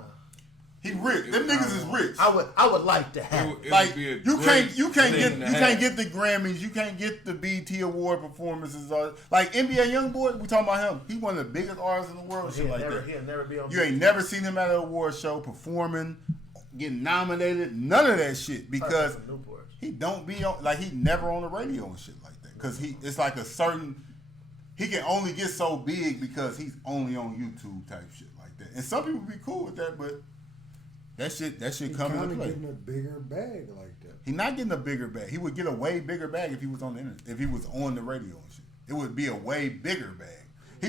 he rich. Them niggas is rich. I would like to have it. Like you can't get the Grammys, you can't get the BET Award performances. Like NBA YoungBoy, we talking about him. He one of the biggest artists in the world. Shit like that. He'll never be on. You ain't never seen him at an award show performing, getting nominated, none of that shit because he don't be on. Like he never on the radio and shit like that. Because it's like a certain. He can only get so big because he's only on YouTube type shit like that. And some people be cool with that, but that shit come into play. Getting a bigger bag like that. He not getting a bigger bag. He would get a way bigger bag if he was on the internet, if he was on the radio and shit. It would be a way bigger bag. He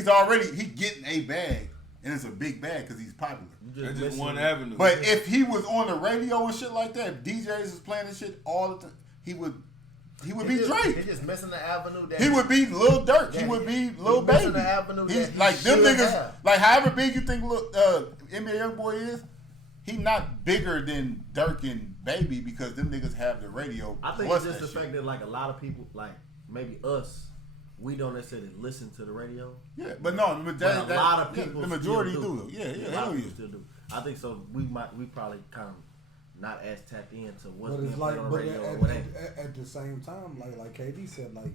getting a bag, and it's a big bag because he's popular. That's just one avenue. But if he was on the radio and shit like that, if DJs is playing this shit all the time, he would be Drake. He's just missing the avenue. He would be Lil Durk. He would be Lil Baby. The avenue He's like them niggas. Like however big you think NBA YoungBoy is, he not bigger than Durk and Baby because them niggas have the radio. I think it's just the fact that like a lot of people, like maybe us, we don't necessarily listen to the radio. Yeah, but no, but a lot of people, the majority still do. Yeah, a lot of people still do. I think so. We probably kind of not as tapped into what's being played on the radio or what ain't. At the same time, like KD said, like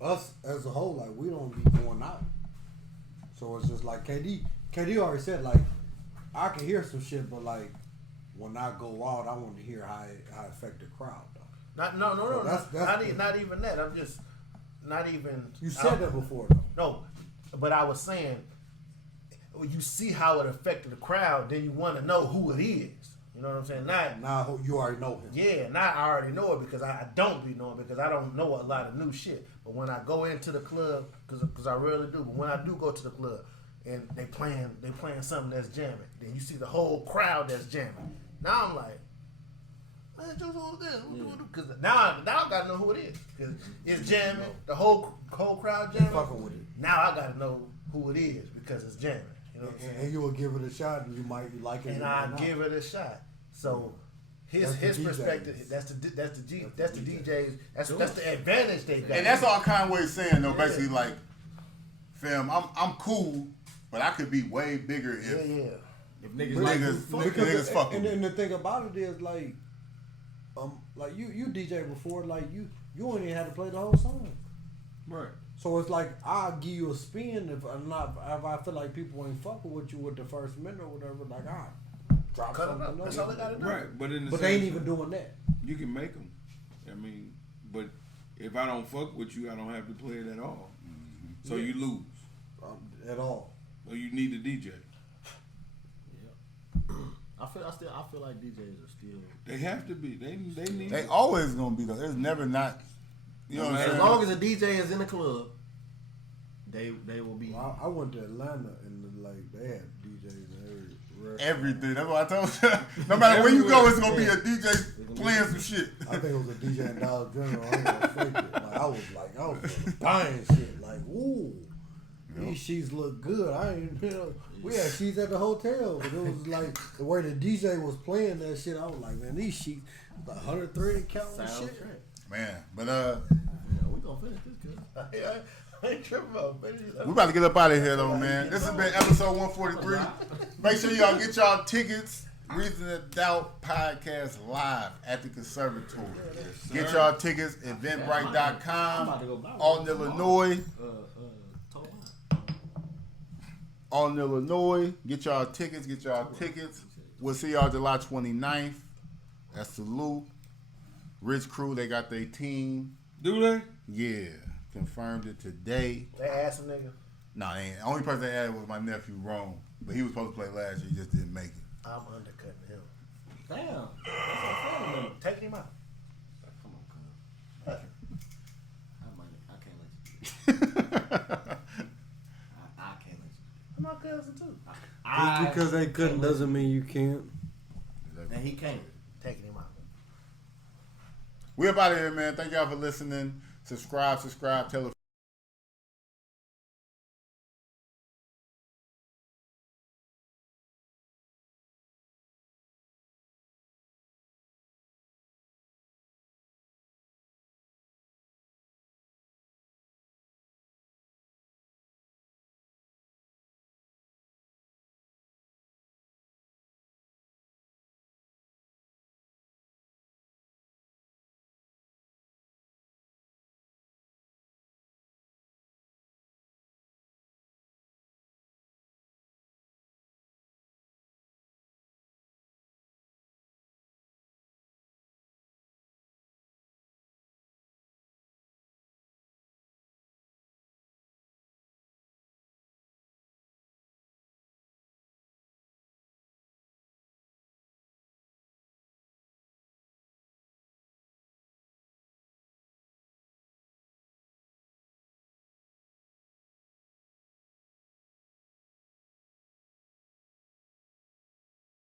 us as a whole, like we don't be going out. So it's just like KD already said, like I can hear some shit, but like when I go out, I want to hear how it affect the crowd. Though. No. Not even that. I'm just not even. You said that before, though. No, but I was saying, you see how it affected the crowd, then you want to know who it is. You know what I'm saying? Now you already know him. Yeah, now I already know it because I don't be knowing because I don't know a lot of new shit. But when I go into the club, because I rarely do, but when I do go to the club and they playing something that's jamming, then you see the whole crowd that's jamming. Now I'm like, man, who's this? Because now I gotta know who it is. Because it's jamming, the whole crowd jamming. Fucking with it. Now I gotta know who it is because it's jamming. You know what I'm saying? And you will give it a shot, and you might like it. And I give it a shot. So his perspective. That's the DJs. That's the advantage they got. And that's all Conway's saying though. Basically, like, fam, I'm cool, but I could be way bigger if if niggas fuck with me. And the thing about it is like you DJ before, like you ain't even had to play the whole song. Right. So it's like I'll give you a spin if I feel like people ain't fucking with you with the first minute or whatever. Like I drop something else. That's all they gotta do. Right, but they ain't even doing that. You can make them. I mean, but if I don't fuck with you, I don't have to play it at all. Mm-hmm. So you lose at all. Or you need a DJ. Yeah. I feel like DJs are still. They have to be. They need. They always gonna be though. It's never not. You know what I'm saying? As long as a DJ is in the club, they will be. Well, I went to Atlanta and like they had DJs and everything. That's what I told you. No matter where you go, it's gonna be a DJ playing some shit. I think it was a DJ in Dollar General. I ain't gonna fake it. Like, I was buying shit. Like, ooh, these sheets look good. I ain't, we had sheets at the hotel, but it was like the way the DJ was playing that shit. I was like, man, these sheets, 130 count and shit. Man, but we gonna finish this good. I ain't tripping about it. We about to get up out of here though, man. This has been episode 143. Make sure y'all get y'all tickets. Reason to Doubt podcast live at the Conservatory. Get y'all tickets. Eventbrite.com. Alton, Illinois. Alton, Illinois. Get y'all tickets. We'll see y'all July 29th. That's Salute. Rich Crew, they got their team. Do they? Yeah. Confirmed it today. They asked a nigga? Nah, they ain't. The only person they added was my nephew, Rome. But he was supposed to play last year. He just didn't make it. I'm undercutting him. Damn. Take him out. Come on, cuz. I can't let you. I can't let you. I'm my cousin too. Just because they couldn't doesn't mean you can't. And he can't. Taking him out. We up out of here, man. Thank y'all for listening. Subscribe. Tell a